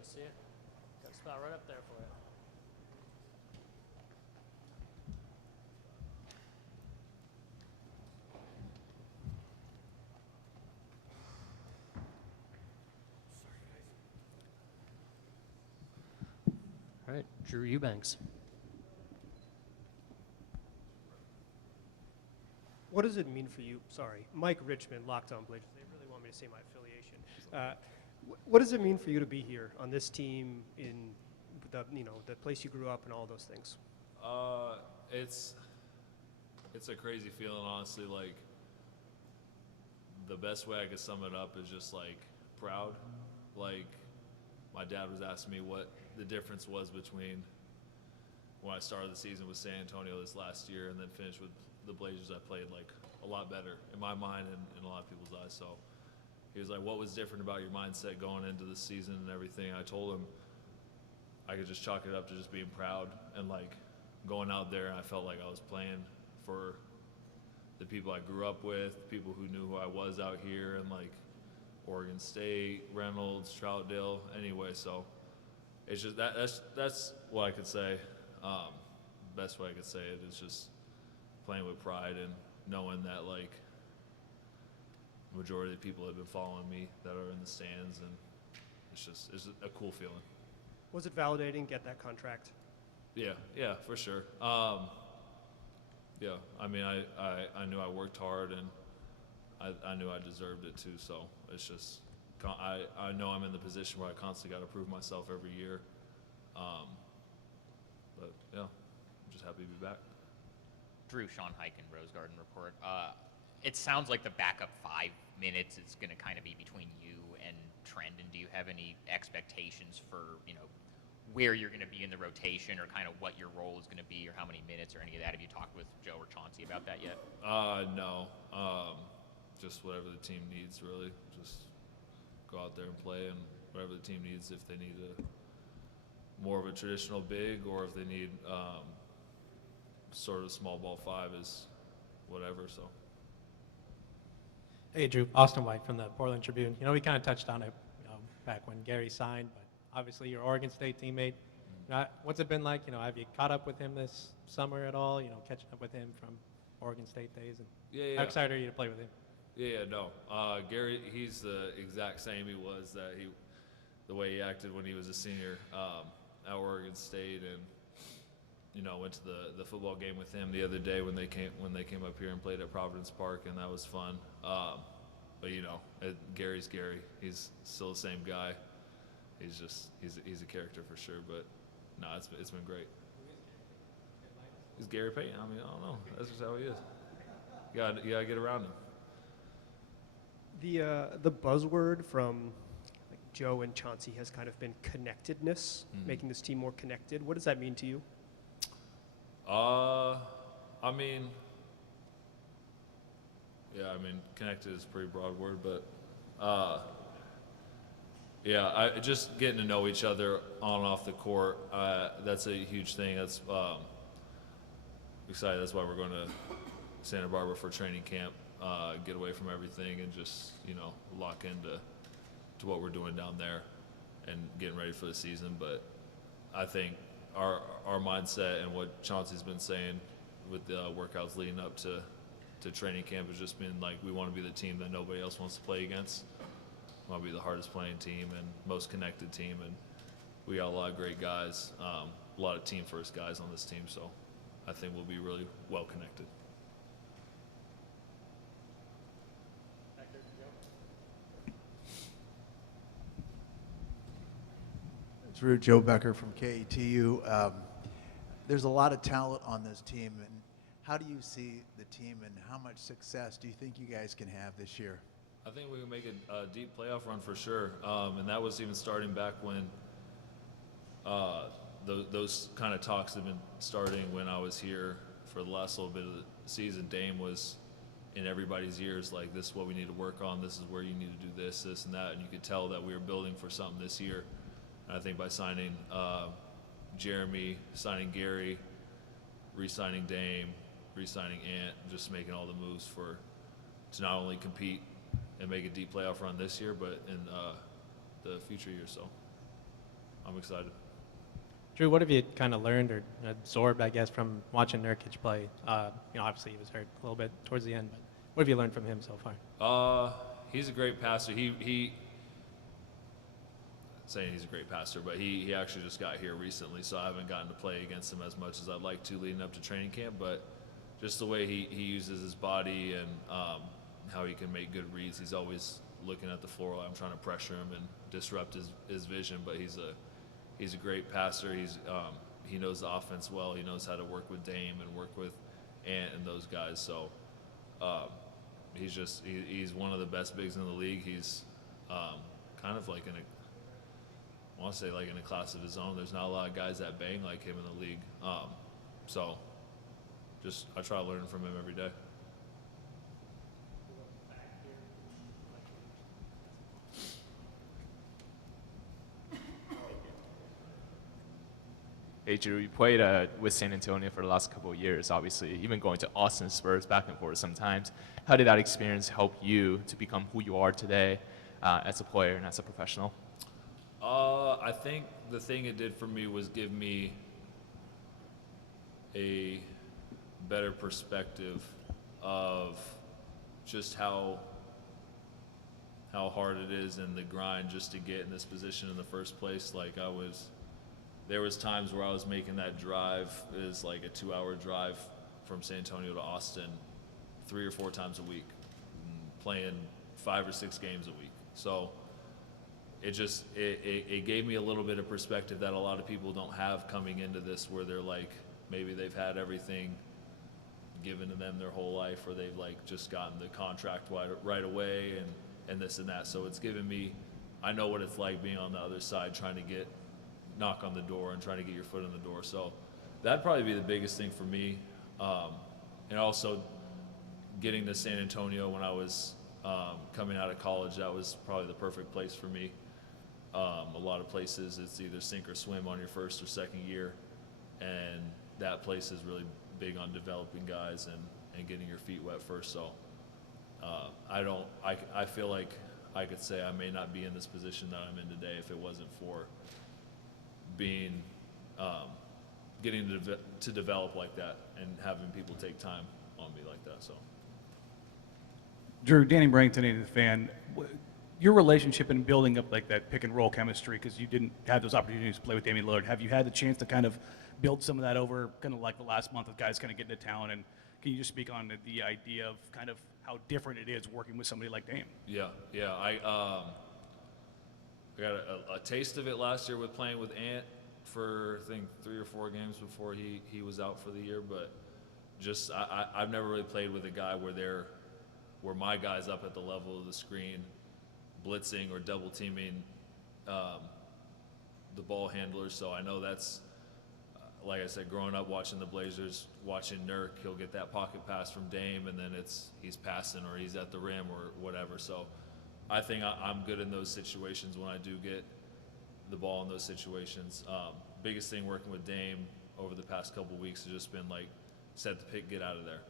See it? Got a spot right up there for you. All right, Drew Eubanks. What does it mean for you? Sorry, Mike Richmond, Locked On Blazers. They really want me to say my affiliation. What does it mean for you to be here on this team in the place you grew up and all those things? It's a crazy feeling, honestly. Like, the best way I could sum it up is just like proud. Like, my dad was asking me what the difference was between when I started the season with San Antonio this last year and then finished with the Blazers. I played like a lot better in my mind and in a lot of people's eyes. So he was like, what was different about your mindset going into the season and everything? I told him I could just chalk it up to just being proud and like going out there, and I felt like I was playing for the people I grew up with, people who knew who I was out here, and like Oregon State, Reynolds, Troutdale, anyway. So it's just that's what I could say. Best way I could say it is just playing with pride and knowing that like the majority of the people have been following me that are in the stands, and it's a cool feeling. Was it validating get that contract? Yeah, for sure. Yeah, I mean, I knew I worked hard, and I knew I deserved it too. So it's just, I know I'm in the position where I constantly got to prove myself every year. But yeah, I'm just happy to be back. Drew, Sean Heiken, Rose Garden Report. It sounds like the backup 5 minutes is going to kind of be between you and Trendon. Do you have any expectations for, where you're going to be in the rotation, or kind of what your role is going to be, or how many minutes, or any of that? Have you talked with Joe or Chauncey about that yet? No. Just whatever the team needs, really. Just go out there and play, and whatever the team needs. If they need more of a traditional big, or if they need sort of small ball 5, is whatever. So. Hey, Drew. Austin White from the Portland Tribune. We kind of touched on it back when Gary signed, but obviously your Oregon State teammate. What's it been like? Have you caught up with him this summer at all? Catching up with him from Oregon State days? And Yeah. how excited are you to play with him? Yeah, no. Gary, he's the exact same he was, the way he acted when he was a senior at Oregon State, and went to the football game with him the other day when they came up here and played at Providence Park, and that was fun. But Gary's Gary. He's still the same guy. He's a character for sure. But no, it's been great. He's Gary Payton. I mean, I don't know. That's just how he is. You gotta get around him. The buzzword from Joe and Chauncey has kind of been connectedness, making this team more connected. What does that mean to you? I mean, connected is a pretty broad word, but just getting to know each other on and off the court, that's a huge thing. That's excited. That's why we're going to Santa Barbara for training camp, get away from everything and just, lock into what we're doing down there and getting ready for the season. But I think our mindset and what Chauncey's been saying with the workouts leading up to training camp has just been like, we want to be the team that nobody else wants to play against. We want to be the hardest playing team and most connected team, and we got a lot of great guys, a lot of team first guys on this team, so I think we'll be really well connected. Drew, Joe Becker from KETU. There's a lot of talent on this team, and how do you see the team, and how much success do you think you guys can have this year? I think we can make a deep playoff run for sure, and that was even starting back when those kind of talks have been starting when I was here for the last little bit of the season. Dame was in everybody's ears like, this is what we need to work on, this is where you need to do this, and that, and you could tell that we were building for something this year. And I think by signing Jeremy, signing Gary, re-signing Dame, re-signing Ant, just making all the moves to not only compete and make a deep playoff run this year, but in the future years. So I'm excited. Drew, what have you kind of learned or absorbed, I guess, from watching Nurkic play? Obviously he was hurt a little bit towards the end, but what have you learned from him so far? He's a great passer. Saying he's a great passer, but he actually just got here recently, so I haven't gotten to play against him as much as I'd like to leading up to training camp. But just the way he uses his body and how he can make good reads, he's always looking at the floor. I'm trying to pressure him and disrupt his vision, but he's a great passer. He knows the offense well. He knows how to work with Dame and work with Ant and those guys. So he's one of the best bigs in the league. He's kind of like I want to say like in a class of his own. There's not a lot of guys that bang like him in the league. So just I try to learn from him every day. Hey, Drew, you played with San Antonio for the last couple of years, obviously, even going to Austin Spurs back and forth sometimes. How did that experience help you to become who you are today as a player and as a professional? I think the thing it did for me was give me a better perspective of just how hard it is and the grind just to get in this position in the first place. Like there was times where I was making that drive, it was like a 2-hour drive from San Antonio to Austin 3 or 4 times a week, playing 5 or 6 games a week. So it gave me a little bit of perspective that a lot of people don't have coming into this, where they're like, maybe they've had everything given to them their whole life, or they've like just gotten the contract right away and this and that. So it's given me, I know what it's like being on the other side, trying to knock on the door and trying to get your foot in the door. So that'd probably be the biggest thing for me. And also getting to San Antonio when I was coming out of college, that was probably the perfect place for me. A lot of places it's either sink or swim on your first or second year, and that place is really big on developing guys and getting your feet wet first. So I feel like I could say I may not be in this position that I'm in today if it wasn't for being getting to develop like that and having people take time on me like that. So Drew, Danny Brington, the fan, your relationship in building up like that pick and roll chemistry, because you didn't have those opportunities to play with Damian Lillard. Have you had the chance to kind of build some of that over kind of like the last month of guys kind of getting to town? And can you just speak on the idea of kind of how different it is working with somebody like Dame? Yeah. I got a taste of it last year with playing with Ant for I think 3 or 4 games before he was out for the year. But just I've never really played with a guy where my guy's up at the level of the screen, blitzing or double teaming the ball handlers. So I know that's like I said, growing up watching the Blazers, watching Nurk, he'll get that pocket pass from Dame, and then he's passing or he's at the rim or whatever. So I think I'm good in those situations when I do get the ball in those situations. Biggest thing working with Dame over the past couple weeks has just been like, set the pick, get out of there.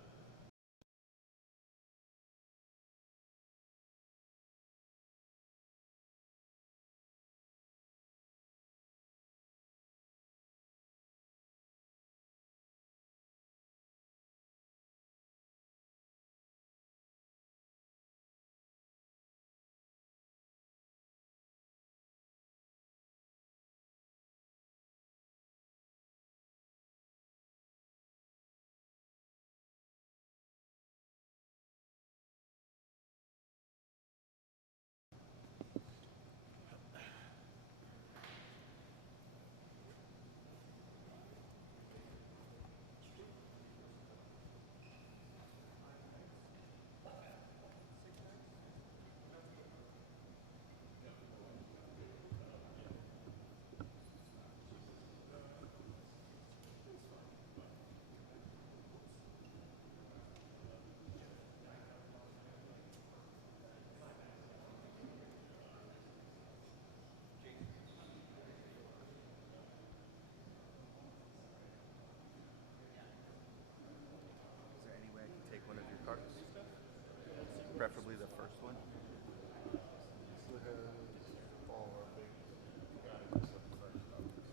Preferably the first one.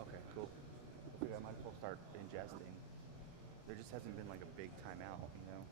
Okay, cool. I figured I might as well start ingesting. There just hasn't been like a big timeout, you know?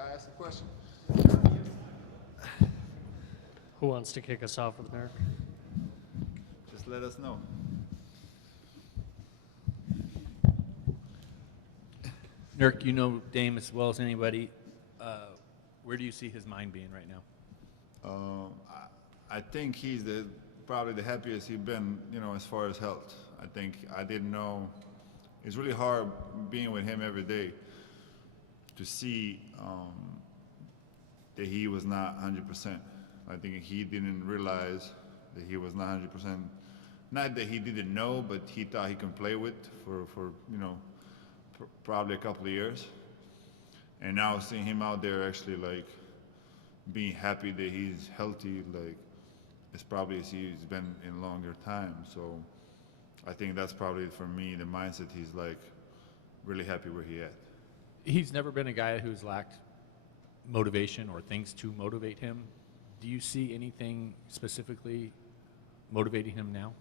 guy ask a question. Who wants to kick us off with Nurk? Just let us know. Nurk, you know Dame as well as anybody. Where do you see his mind being right now? I think he's probably the happiest he's been, as far as health. I didn't know. It's really hard being with him every day to see that he was not 100%. I think he didn't realize that he was not 100%. Not that he didn't know, but he thought he could play with for probably a couple of years. And now seeing him out there actually like being happy that he's healthy, like it's probably as he's been in longer time. So I think that's probably for me the mindset. He's like really happy where he at. He's never been a guy who's lacked motivation or things to motivate him. Do you see anything specifically motivating him now?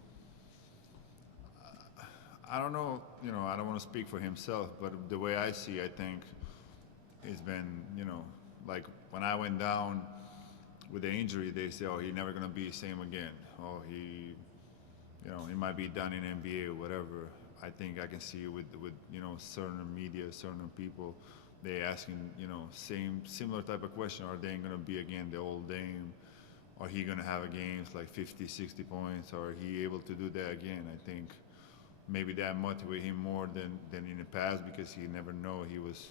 I don't know, I don't want to speak for himself, but the way I see, I think it's been, like when I went down with the injury, they say, oh, he's never going to be the same again. Oh, he might be done in NBA or whatever. I think I can see with certain media, certain people, they asking, similar type of question. Are they going to be again the old Dame? Are he going to have a games like 50, 60 points? Or are he able to do that again? I think maybe that motivated him more than in the past because he never know he was,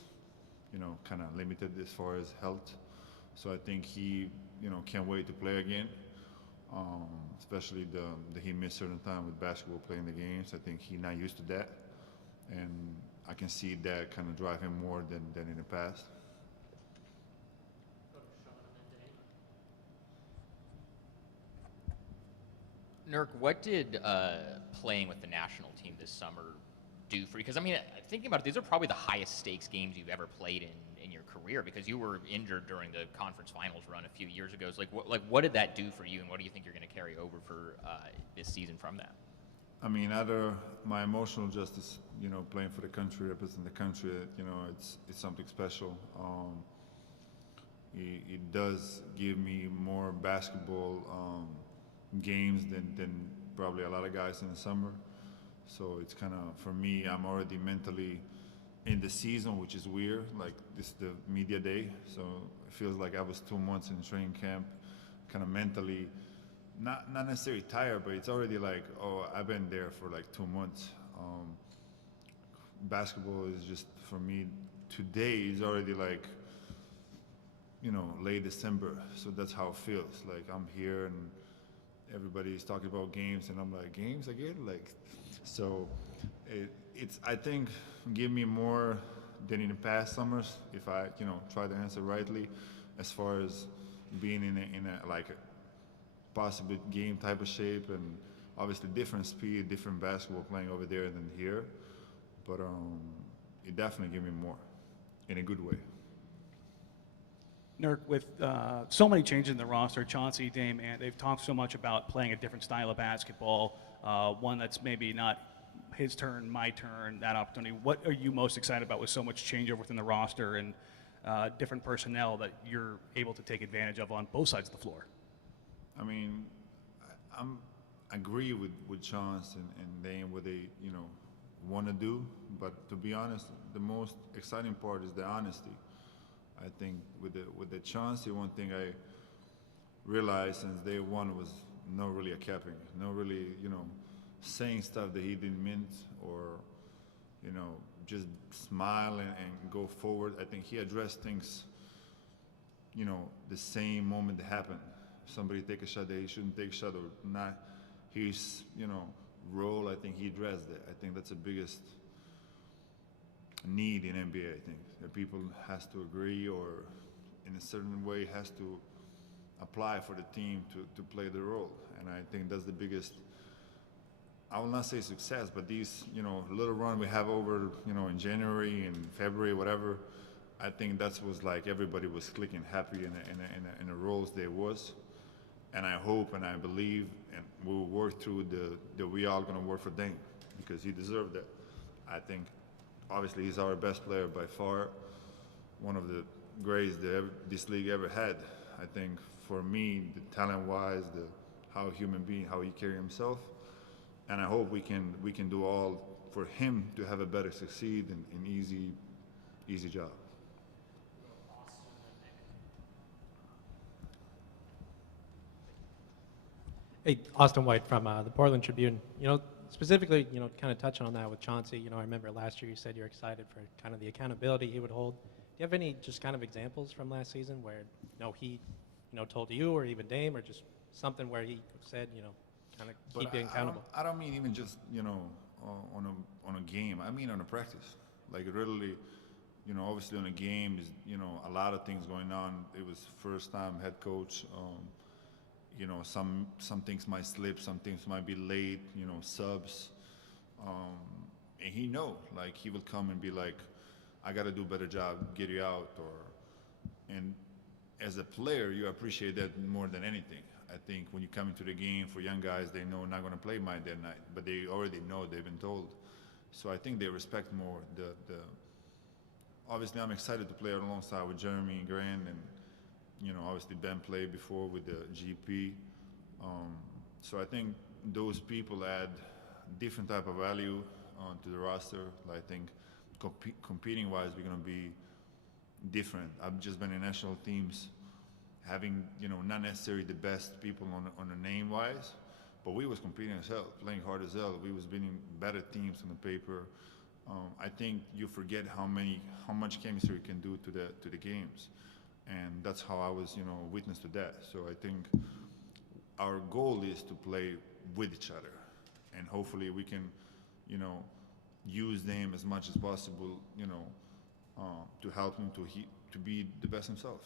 kind of limited as far as health. So I think he, can't wait to play again. Especially the he missed certain time with basketball playing the games. I think he's not used to that, and I can see that kind of drive him more than in the past. Nurk, what did playing with the national team this summer do for you? Because, I mean, thinking about it, these are probably the highest stakes games you've ever played in your career because you were injured during the conference finals run a few years ago. So, what did that do for you, and what do you think you're going to carry over for this season from that? I mean, either my emotional justice, playing for the country, representing the country, it's something special. It does give me more basketball games than probably a lot of guys in the summer. So it's kind of, for me, I'm already mentally in the season, which is weird. Like, this is the media day, so it feels like I was 2 months in training camp, kind of mentally, not necessarily tired, but it's already like, oh, I've been there for like 2 months. Basketball is just, for me, today is already like, late December, so that's how it feels. Like, I'm here and everybody's talking about games, and I'm like, games again? Like, so it's, I think, give me more than in the past summers, if I, try to answer rightly, as far as being in a like a possible game type of shape, and obviously different speed, different basketball playing over there than here, but it definitely gave me more, in a good way. Nurk, with so many changes in the roster, Chauncey, Dame, and they've talked so much about playing a different style of basketball, one that's maybe not his turn, my turn, that opportunity. What are you most excited about with so much changeover within the roster and different personnel that you're able to take advantage of on both sides of the floor? I mean, I agree with Chauncey and Dame what they, want to do, but to be honest, the most exciting part is the honesty. I think with the Chauncey, one thing I realized since day one was not really a capping, not really, saying stuff that he didn't mean, or, just smile and go forward. I think he addressed things, the same moment that happened. Somebody take a shot that he shouldn't take a shot or not, his, role, I think he addressed it. I think that's the biggest need in NBA, I think, that people has to agree or in a certain way has to apply for the team to play the role. And I think that's the biggest, I will not say success, but these, little run we have over, in January and February, whatever, I think that was like everybody was clicking happy in the roles they was. And I hope and I believe, and we'll work through the we all gonna work for Dame because he deserved that. I think obviously he's our best player by far, one of the grades that this league ever had. I think for me, the talent-wise, how a human being, how he carry himself, and I hope we can do all for him to have a better succeed and easy job. Hey, Austin White from the Portland Tribune. Specifically, kind of touching on that with Chauncey. I remember last year you said you're excited for kind of the accountability he would hold. Do you have any just kind of examples from last season where, he, told you or even Dame or just something where he said, kind of keep being accountable? I don't mean even just, on a game. I mean on a practice. Like really, obviously on a game is, a lot of things going on. It was first time head coach. Some things might slip, some things might be late, subs. And he like he will come and be like, I got to do a better job, get you out. And as a player, you appreciate that more than anything. I think when you come into the game for young guys, they know not going to play that night, but they already know, they've been told. So I think they respect more obviously I'm excited to play alongside with Jeremy and Grant, and obviously Ben played before with the GP. So I think those people add different type of value to the roster. I think competing wise, we're going to be different. I've just been in national teams having, not necessarily the best people on the name wise, but we was competing as hell, playing hard as hell. We was beating better teams on the paper. I think you forget how much chemistry you can do to the games. And that's how I was, witness to that. So I think our goal is to play with each other, and hopefully we can, use them as much as possible, to help him to be the best himself.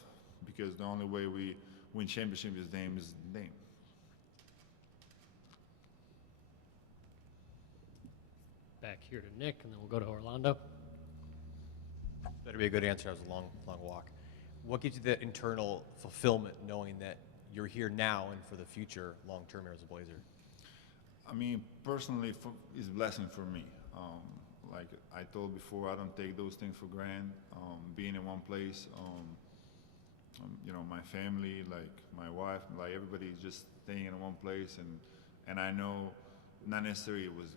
Because the only way we win championship is Dame. Back here to Nick, and then we'll go to Orlando. Better be a good answer. That was a long walk. What gives you that internal fulfillment knowing that you're here now and for the future long-term here as a Blazer? I mean, personally, it's a blessing for me. Like I told before, I don't take those things for granted. Being in one place, my family, like my wife, like everybody just staying in one place. And I know not necessarily it was,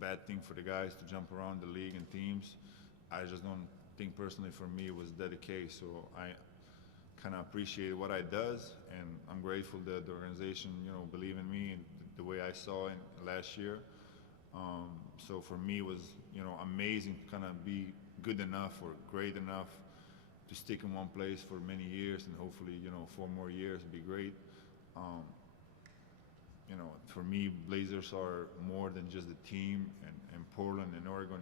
bad thing for the guys to jump around the league and teams. I just don't think personally for me it was that the case. So I kind of appreciate what I does, and I'm grateful that the organization, believe in me and the way I saw it last year. So for me it was, amazing to kind of be good enough or great enough to stick in one place for many years, and hopefully, 4 more years would be great. For me, Blazers are more than just a team, and Portland and Oregon,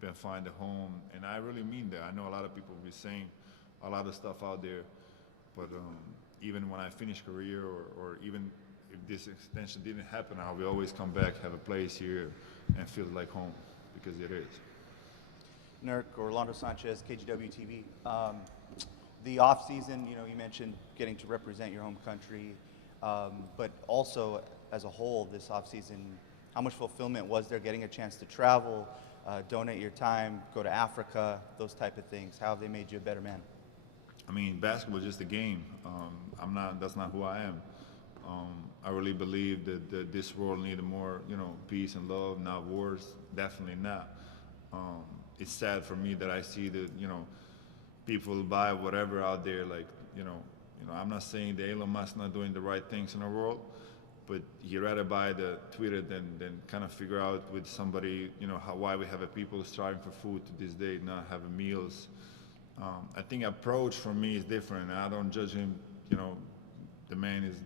been find a home, and I really mean that. I know a lot of people will be saying a lot of stuff out there, but even when I finish career, or even if this extension didn't happen, I will always come back, have a place here, and feel like home, because it is. Nurk, Orlando Sanchez, KGW TV. The off season, you mentioned getting to represent your home country, but also as a whole this off season, how much fulfillment was there getting a chance to travel, donate your time, go to Africa, those type of things? How have they made you a better man? I mean, basketball is just a game. That's not who I am. I really believe that this world needed more, peace and love, not wars. Definitely not. It's sad for me that I see that, people buy whatever out there. Like, I'm not saying that Elon Musk not doing the right things in the world, but he'd rather buy the Twitter than kind of figure out with somebody, why we have a people striving for food to this day, not having meals. I think approach for me is different. I don't judge him, the man is,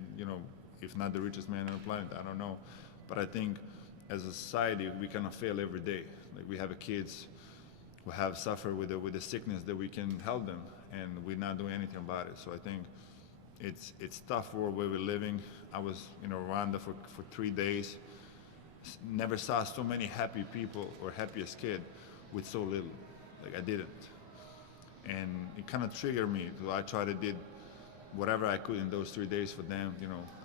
if not the richest man on the planet, I don't know. But I think as a society, we kind of fail every day. Like we have kids who have suffered with the sickness that we can help them, and we're not doing anything about it. So I think it's tough world where we're living. I was in Rwanda for 3 days. Never saw so many happy people or happiest kid with so little. Like I didn't. And it kind of triggered me. So I tried to did whatever I could in those 3 days for them.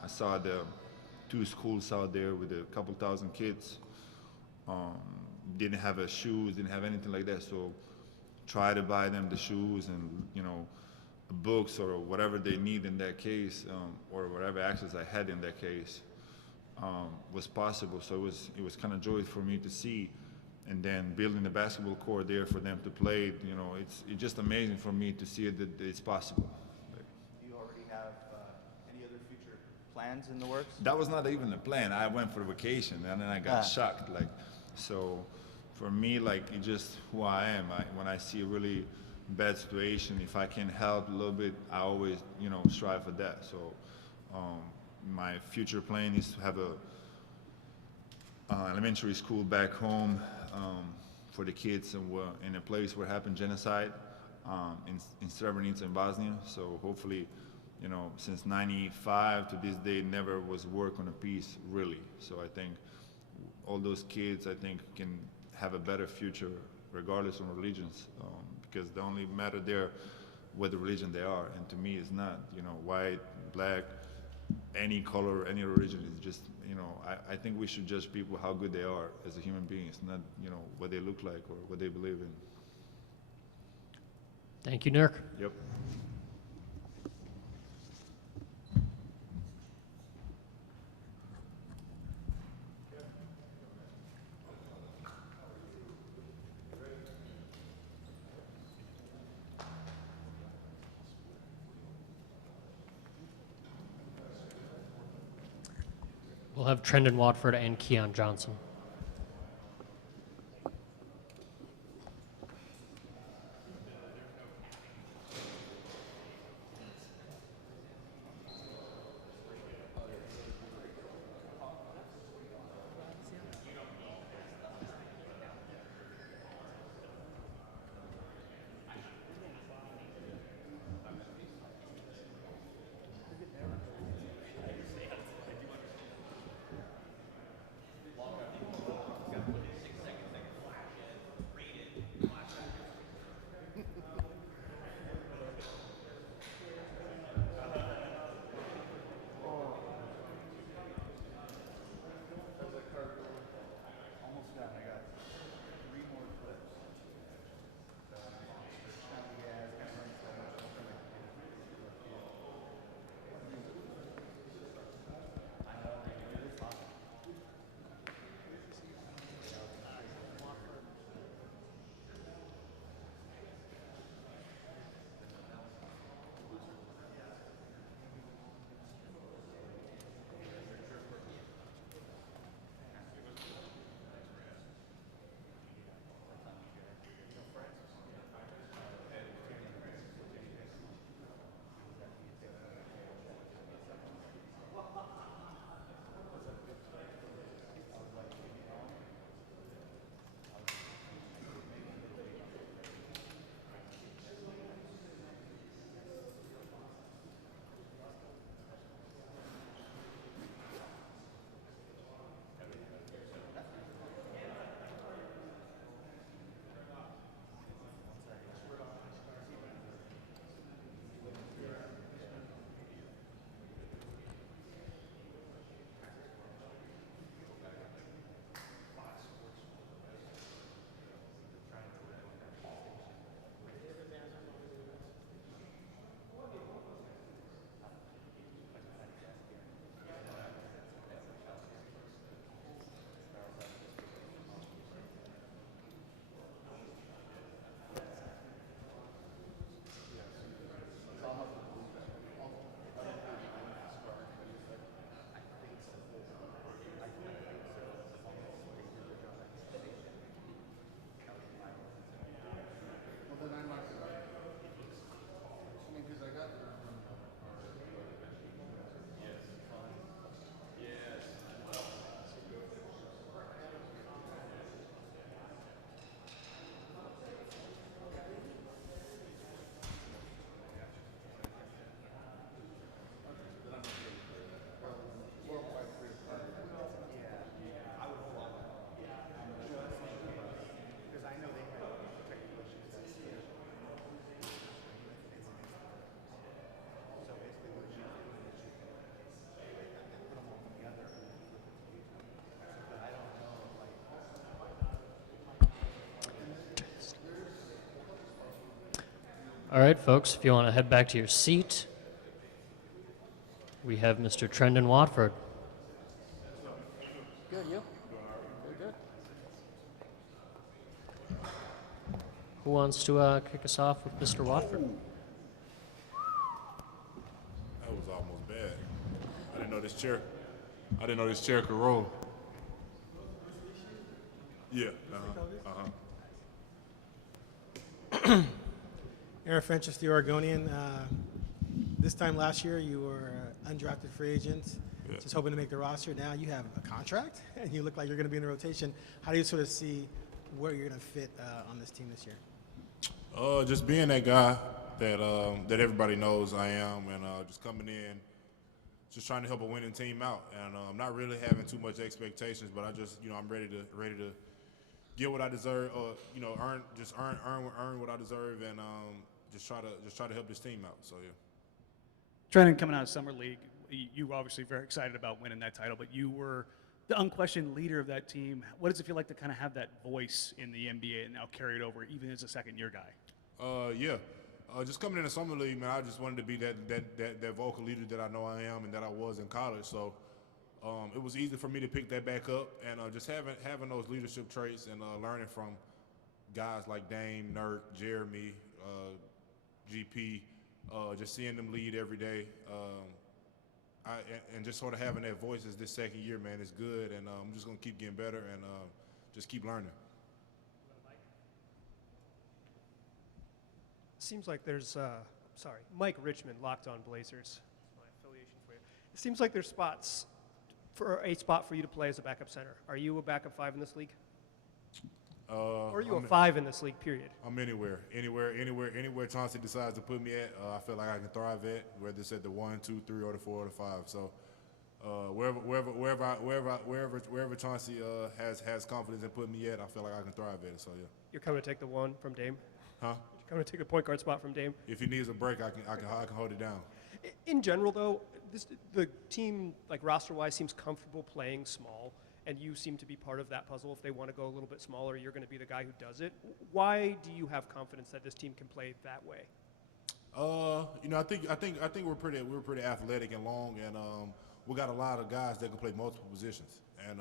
I saw the 2 schools out there with a couple thousand kids. Didn't have shoes, didn't have anything like that. So try to buy them the shoes and, you know, books or whatever they need in that case, or whatever access I had in that case, was possible. So it was kind of joy for me to see, and then building the basketball court there for them to play. You know, it's just amazing for me to see it, that it's possible. Do you already have any other future plans in the works? That was not even a plan. I went for vacation and then I got shocked. Like, so for me, like, it's just who I am. When I see a really bad situation, if I can help a little bit, I always, you know, strive for that. So my future plan is to have a elementary school back home for the kids in a place where happened genocide in Srebrenica in Bosnia. So hopefully, you know, since '95 to this day, never was work on a peace really. So I think all those kids, I think, can have a better future regardless of religions, because the only matter there what the religion they are, and to me it's not, you know, white, black, any color, any religion. Is just, you know, I think we should judge people how good they are as a human beings, not, you know, what they look like or what they believe in. Thank you, Nurk. Yep. We'll have Trendon Watford and Keon Johnson. All right, folks, if you want to head back to your seat, we have Mr. Trendon Watford. Good, you? Good. Who wants to kick us off with Mr. Watford? That was almost bad. I didn't know this chair could roll. Yeah. Aaron French, the Oregonian. This time last year, you were an undrafted free agent, just hoping to make the roster. Now you have a contract, and you look like you're going to be in the rotation. How do you sort of see where you're going to fit on this team this year? Just being that guy that everybody knows I am, and just coming in, just trying to help a winning team out, and I'm not really having too much expectations, but I just, I'm ready to get what I deserve, or earn what I deserve, and just try to help this team out. So yeah. Trendon, coming out of Summer League, you were obviously very excited about winning that title, but you were the unquestioned leader of that team. What does it feel like to kind of have that voice in the NBA and now carry it over, even as a second-year guy? Just coming into Summer League, man, I just wanted to be that vocal leader that I know I am and that I was in college. So it was easy for me to pick that back up, and just having those leadership traits and learning from guys like Dame, Nurk, Jeremy, GP, just seeing them lead every day, and just sort of having that voice as this second year, man, is good, and I'm just going to keep getting better and just keep learning. Seems like there's, Mike Richmond, Locked On Blazers. My affiliation for you. It seems like there's a spot for you to play as a backup center. Are you a backup 5 in this league? Or are you a 5 in this league, period? I'm anywhere Chauncey decides to put me at, I feel like I can thrive at, whether it's at the 1, 2, 3, or the 4, or the 5. So wherever Chauncey has confidence in putting me at, I feel like I can thrive at it. So yeah. You're coming to take the 1 from Dame? Huh? You're coming to take a point guard spot from Dame? If he needs a break, I can hold it down. In general, though, the team, like roster-wise, seems comfortable playing small, and you seem to be part of that puzzle. If they want to go a little bit smaller, you're going to be the guy who does it. Why do you have confidence that this team can play that way? I think we're pretty athletic and long, and we got a lot of guys that can play multiple positions. And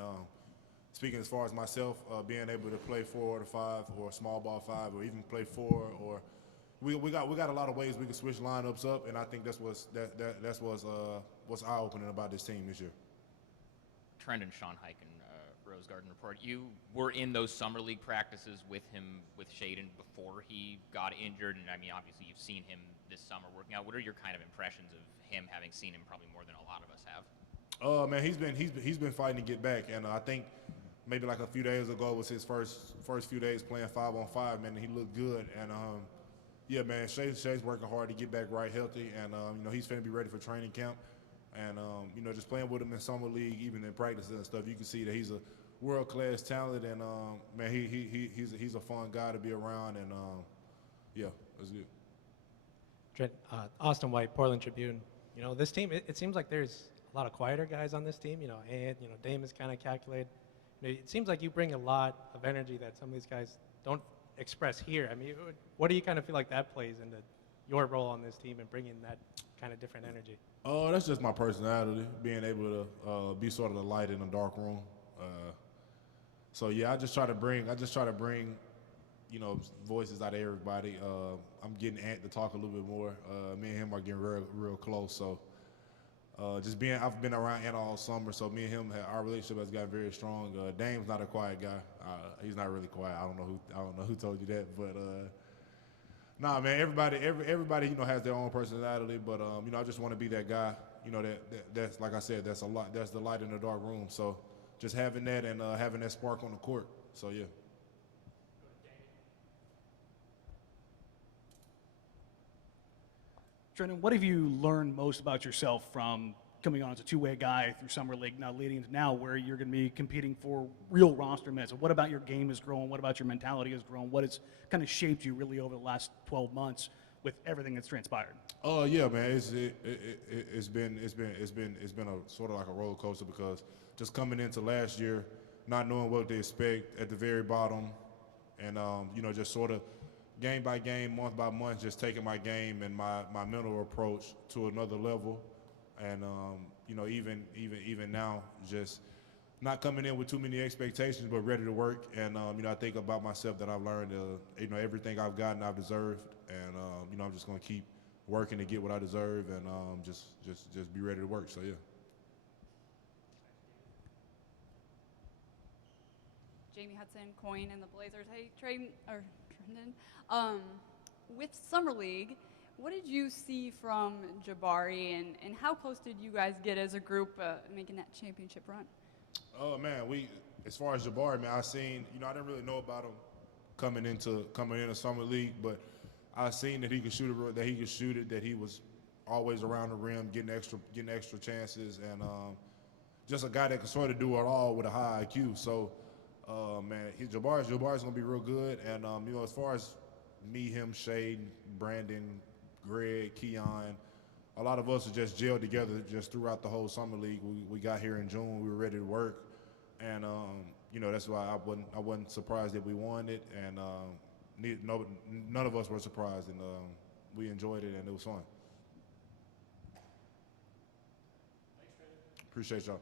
speaking as far as myself, being able to play 4 or 5, or small ball 5, or even play 4, or we got a lot of ways we can switch lineups up, and I think that's what's eye-opening about this team this year. Trendon, Sean Hyken, Rose Garden Report. You were in those summer league practices with him, with Shaedon, before he got injured, and I mean, obviously you've seen him this summer working out. What are your kind of impressions of him, having seen him probably more than a lot of us have? Man, he's been fighting to get back, and I think maybe like a few days ago was his first few days playing 5-on-5. Man, and he looked good, and yeah, man, Shaedon's working hard to get back right healthy, and he's finna be ready for training camp. And, just playing with him in summer league, even in practices and stuff, you can see that he's a world-class talent. And, man, he's a fun guy to be around. And, yeah, that's good. Austin White, Portland Tribune. This team, it seems like there's a lot of quieter guys on this team. And, Dame is kind of calculated. It seems like you bring a lot of energy that some of these guys don't express here. I mean, what do you kind of feel like that plays into your role on this team and bringing that kind of different energy? That's just my personality, being able to be sort of the light in a dark room. So yeah, I just try to bring, voices out of everybody. I'm getting Ant to talk a little bit more. Me and him are getting real close. So I've been around Ant all summer. So me and him, our relationship has gotten very strong. Dame's not a quiet guy. He's not really quiet. I don't know who told you that, but. Nah, man. Everybody, has their own personality, but I just want to be that guy. That's like I said, that's a lot. That's the light in the dark room. So, just having that and having that spark on the court. So yeah. Trendon, what have you learned most about yourself from coming on as a two-way guy through summer league, now leading to now where you're going to be competing for real roster minutes? What about your game has grown? What about your mentality has grown? What has kind of shaped you really over the last 12 months with everything that's transpired? Oh yeah, man. It's been a sort of like a roller coaster, because just coming into last year, not knowing what to expect at the very bottom, and just sort of game by game, month by month, just taking my game and my mental approach to another level. And, even now, just not coming in with too many expectations, but ready to work. And, I think about myself that I've learned, everything I've gotten, I've deserved. And, I'm just going to keep working to get what I deserve and just be ready to work. So, yeah. Jamie Hudson, Coin, and the Blazers. Hey, Trendon. With Summer League, what did you see from Jabari, and how close did you guys get as a group making that championship run? Oh man, as far as Jabari, man, I didn't really know about him coming into Summer League, but I seen that he could shoot it, that he was always around the rim, getting extra chances, and just a guy that could sort of do it all with a high IQ. So. Jabari's gonna be real good, and as far as me, him, Shaedon, Brandon, Greg, Keon, a lot of us are just gelled together just throughout the whole summer league. We got here in June, we were ready to work, and that's why I wasn't surprised that we won it, and none of us were surprised, and we enjoyed it, and it was fun. Appreciate y'all.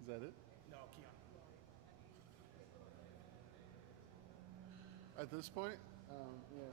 Is that it? No, Keon. At this point, yeah.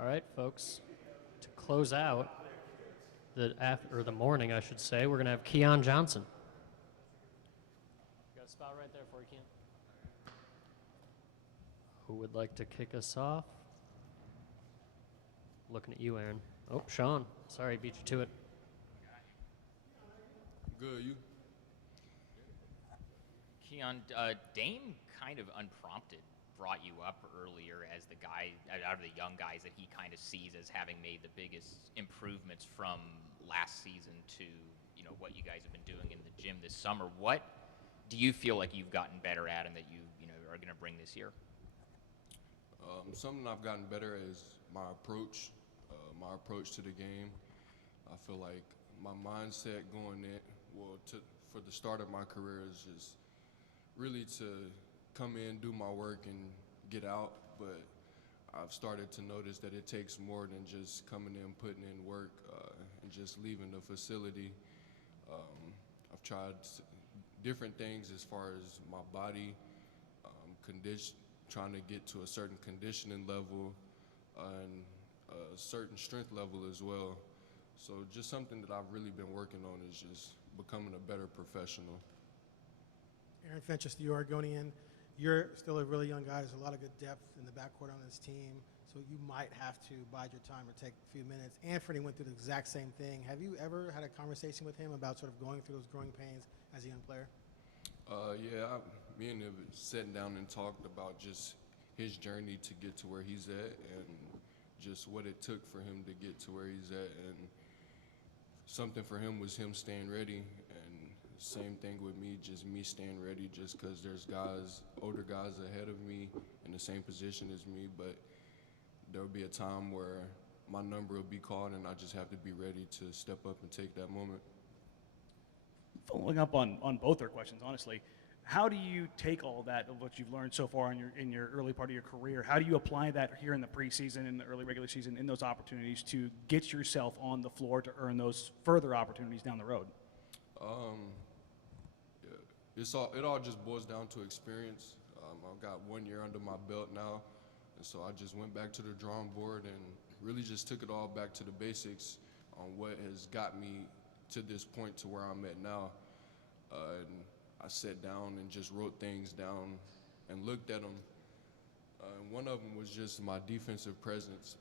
All right, folks. To close out the morning, I should say, we're going to have Keon Johnson. Got a spot right there for you, Keon. Who would like to kick us off? Looking at you, Aaron. Oh, Sean. Sorry, beat you to it. Good, you? Keon, Dame kind of unprompted brought you up earlier as the guy out of the young guys that he kind of sees as having made the biggest improvements from last season to what you guys have been doing in the gym this summer. What do you feel like you've gotten better at and that you are going to bring this year? Something I've gotten better is my approach to the game. I feel like my mindset going in, for the start of my career is just really to come in, do my work, and get out. But I've started to notice that it takes more than just coming in, putting in work, and just leaving the facility. I've tried different things as far as my body, trying to get to a certain conditioning level and a certain strength level as well. So just something that I've really been working on is just becoming a better professional. Aaron Finches, the Oregonian, you're still a really young guy. There's a lot of good depth in the backcourt on this team, so you might have to bide your time or take a few minutes. Anfernee went through the exact same thing. Have you ever had a conversation with him about sort of going through those growing pains as a young player? Yeah, me and him sat down and talked about just his journey to get to where he's at and just what it took for him to get to where he's at. And something for him was him staying ready, and same thing with me, just me staying ready just because there's older guys ahead of me in the same position as me, but there'll be a time where my number will be called and I just have to be ready to step up and take that moment. Following up on both our questions, honestly, how do you take all that of what you've learned so far in your early part of your career? How do you apply that here in the preseason, in the early regular season, in those opportunities to get yourself on the floor to earn those further opportunities down the road? It all just boils down to experience. I've got 1 year under my belt now, and so I just went back to the drawing board and really just took it all back to the basics on what has got me to this point to where I'm at now. And I sat down and just wrote things down and looked at them. And one of them was just my defensive presence.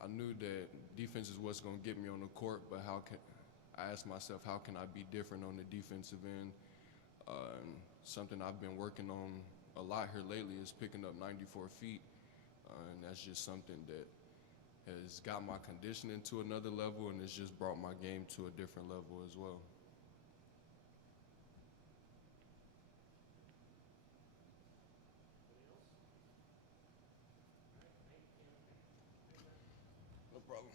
I knew that defense is what's going to get me on the court, but I asked myself, how can I be different on the defensive end? Something I've been working on a lot here lately is picking up 94 feet, and that's just something that has got my conditioning to another level, and it's just brought my game to a different level as well. No problem.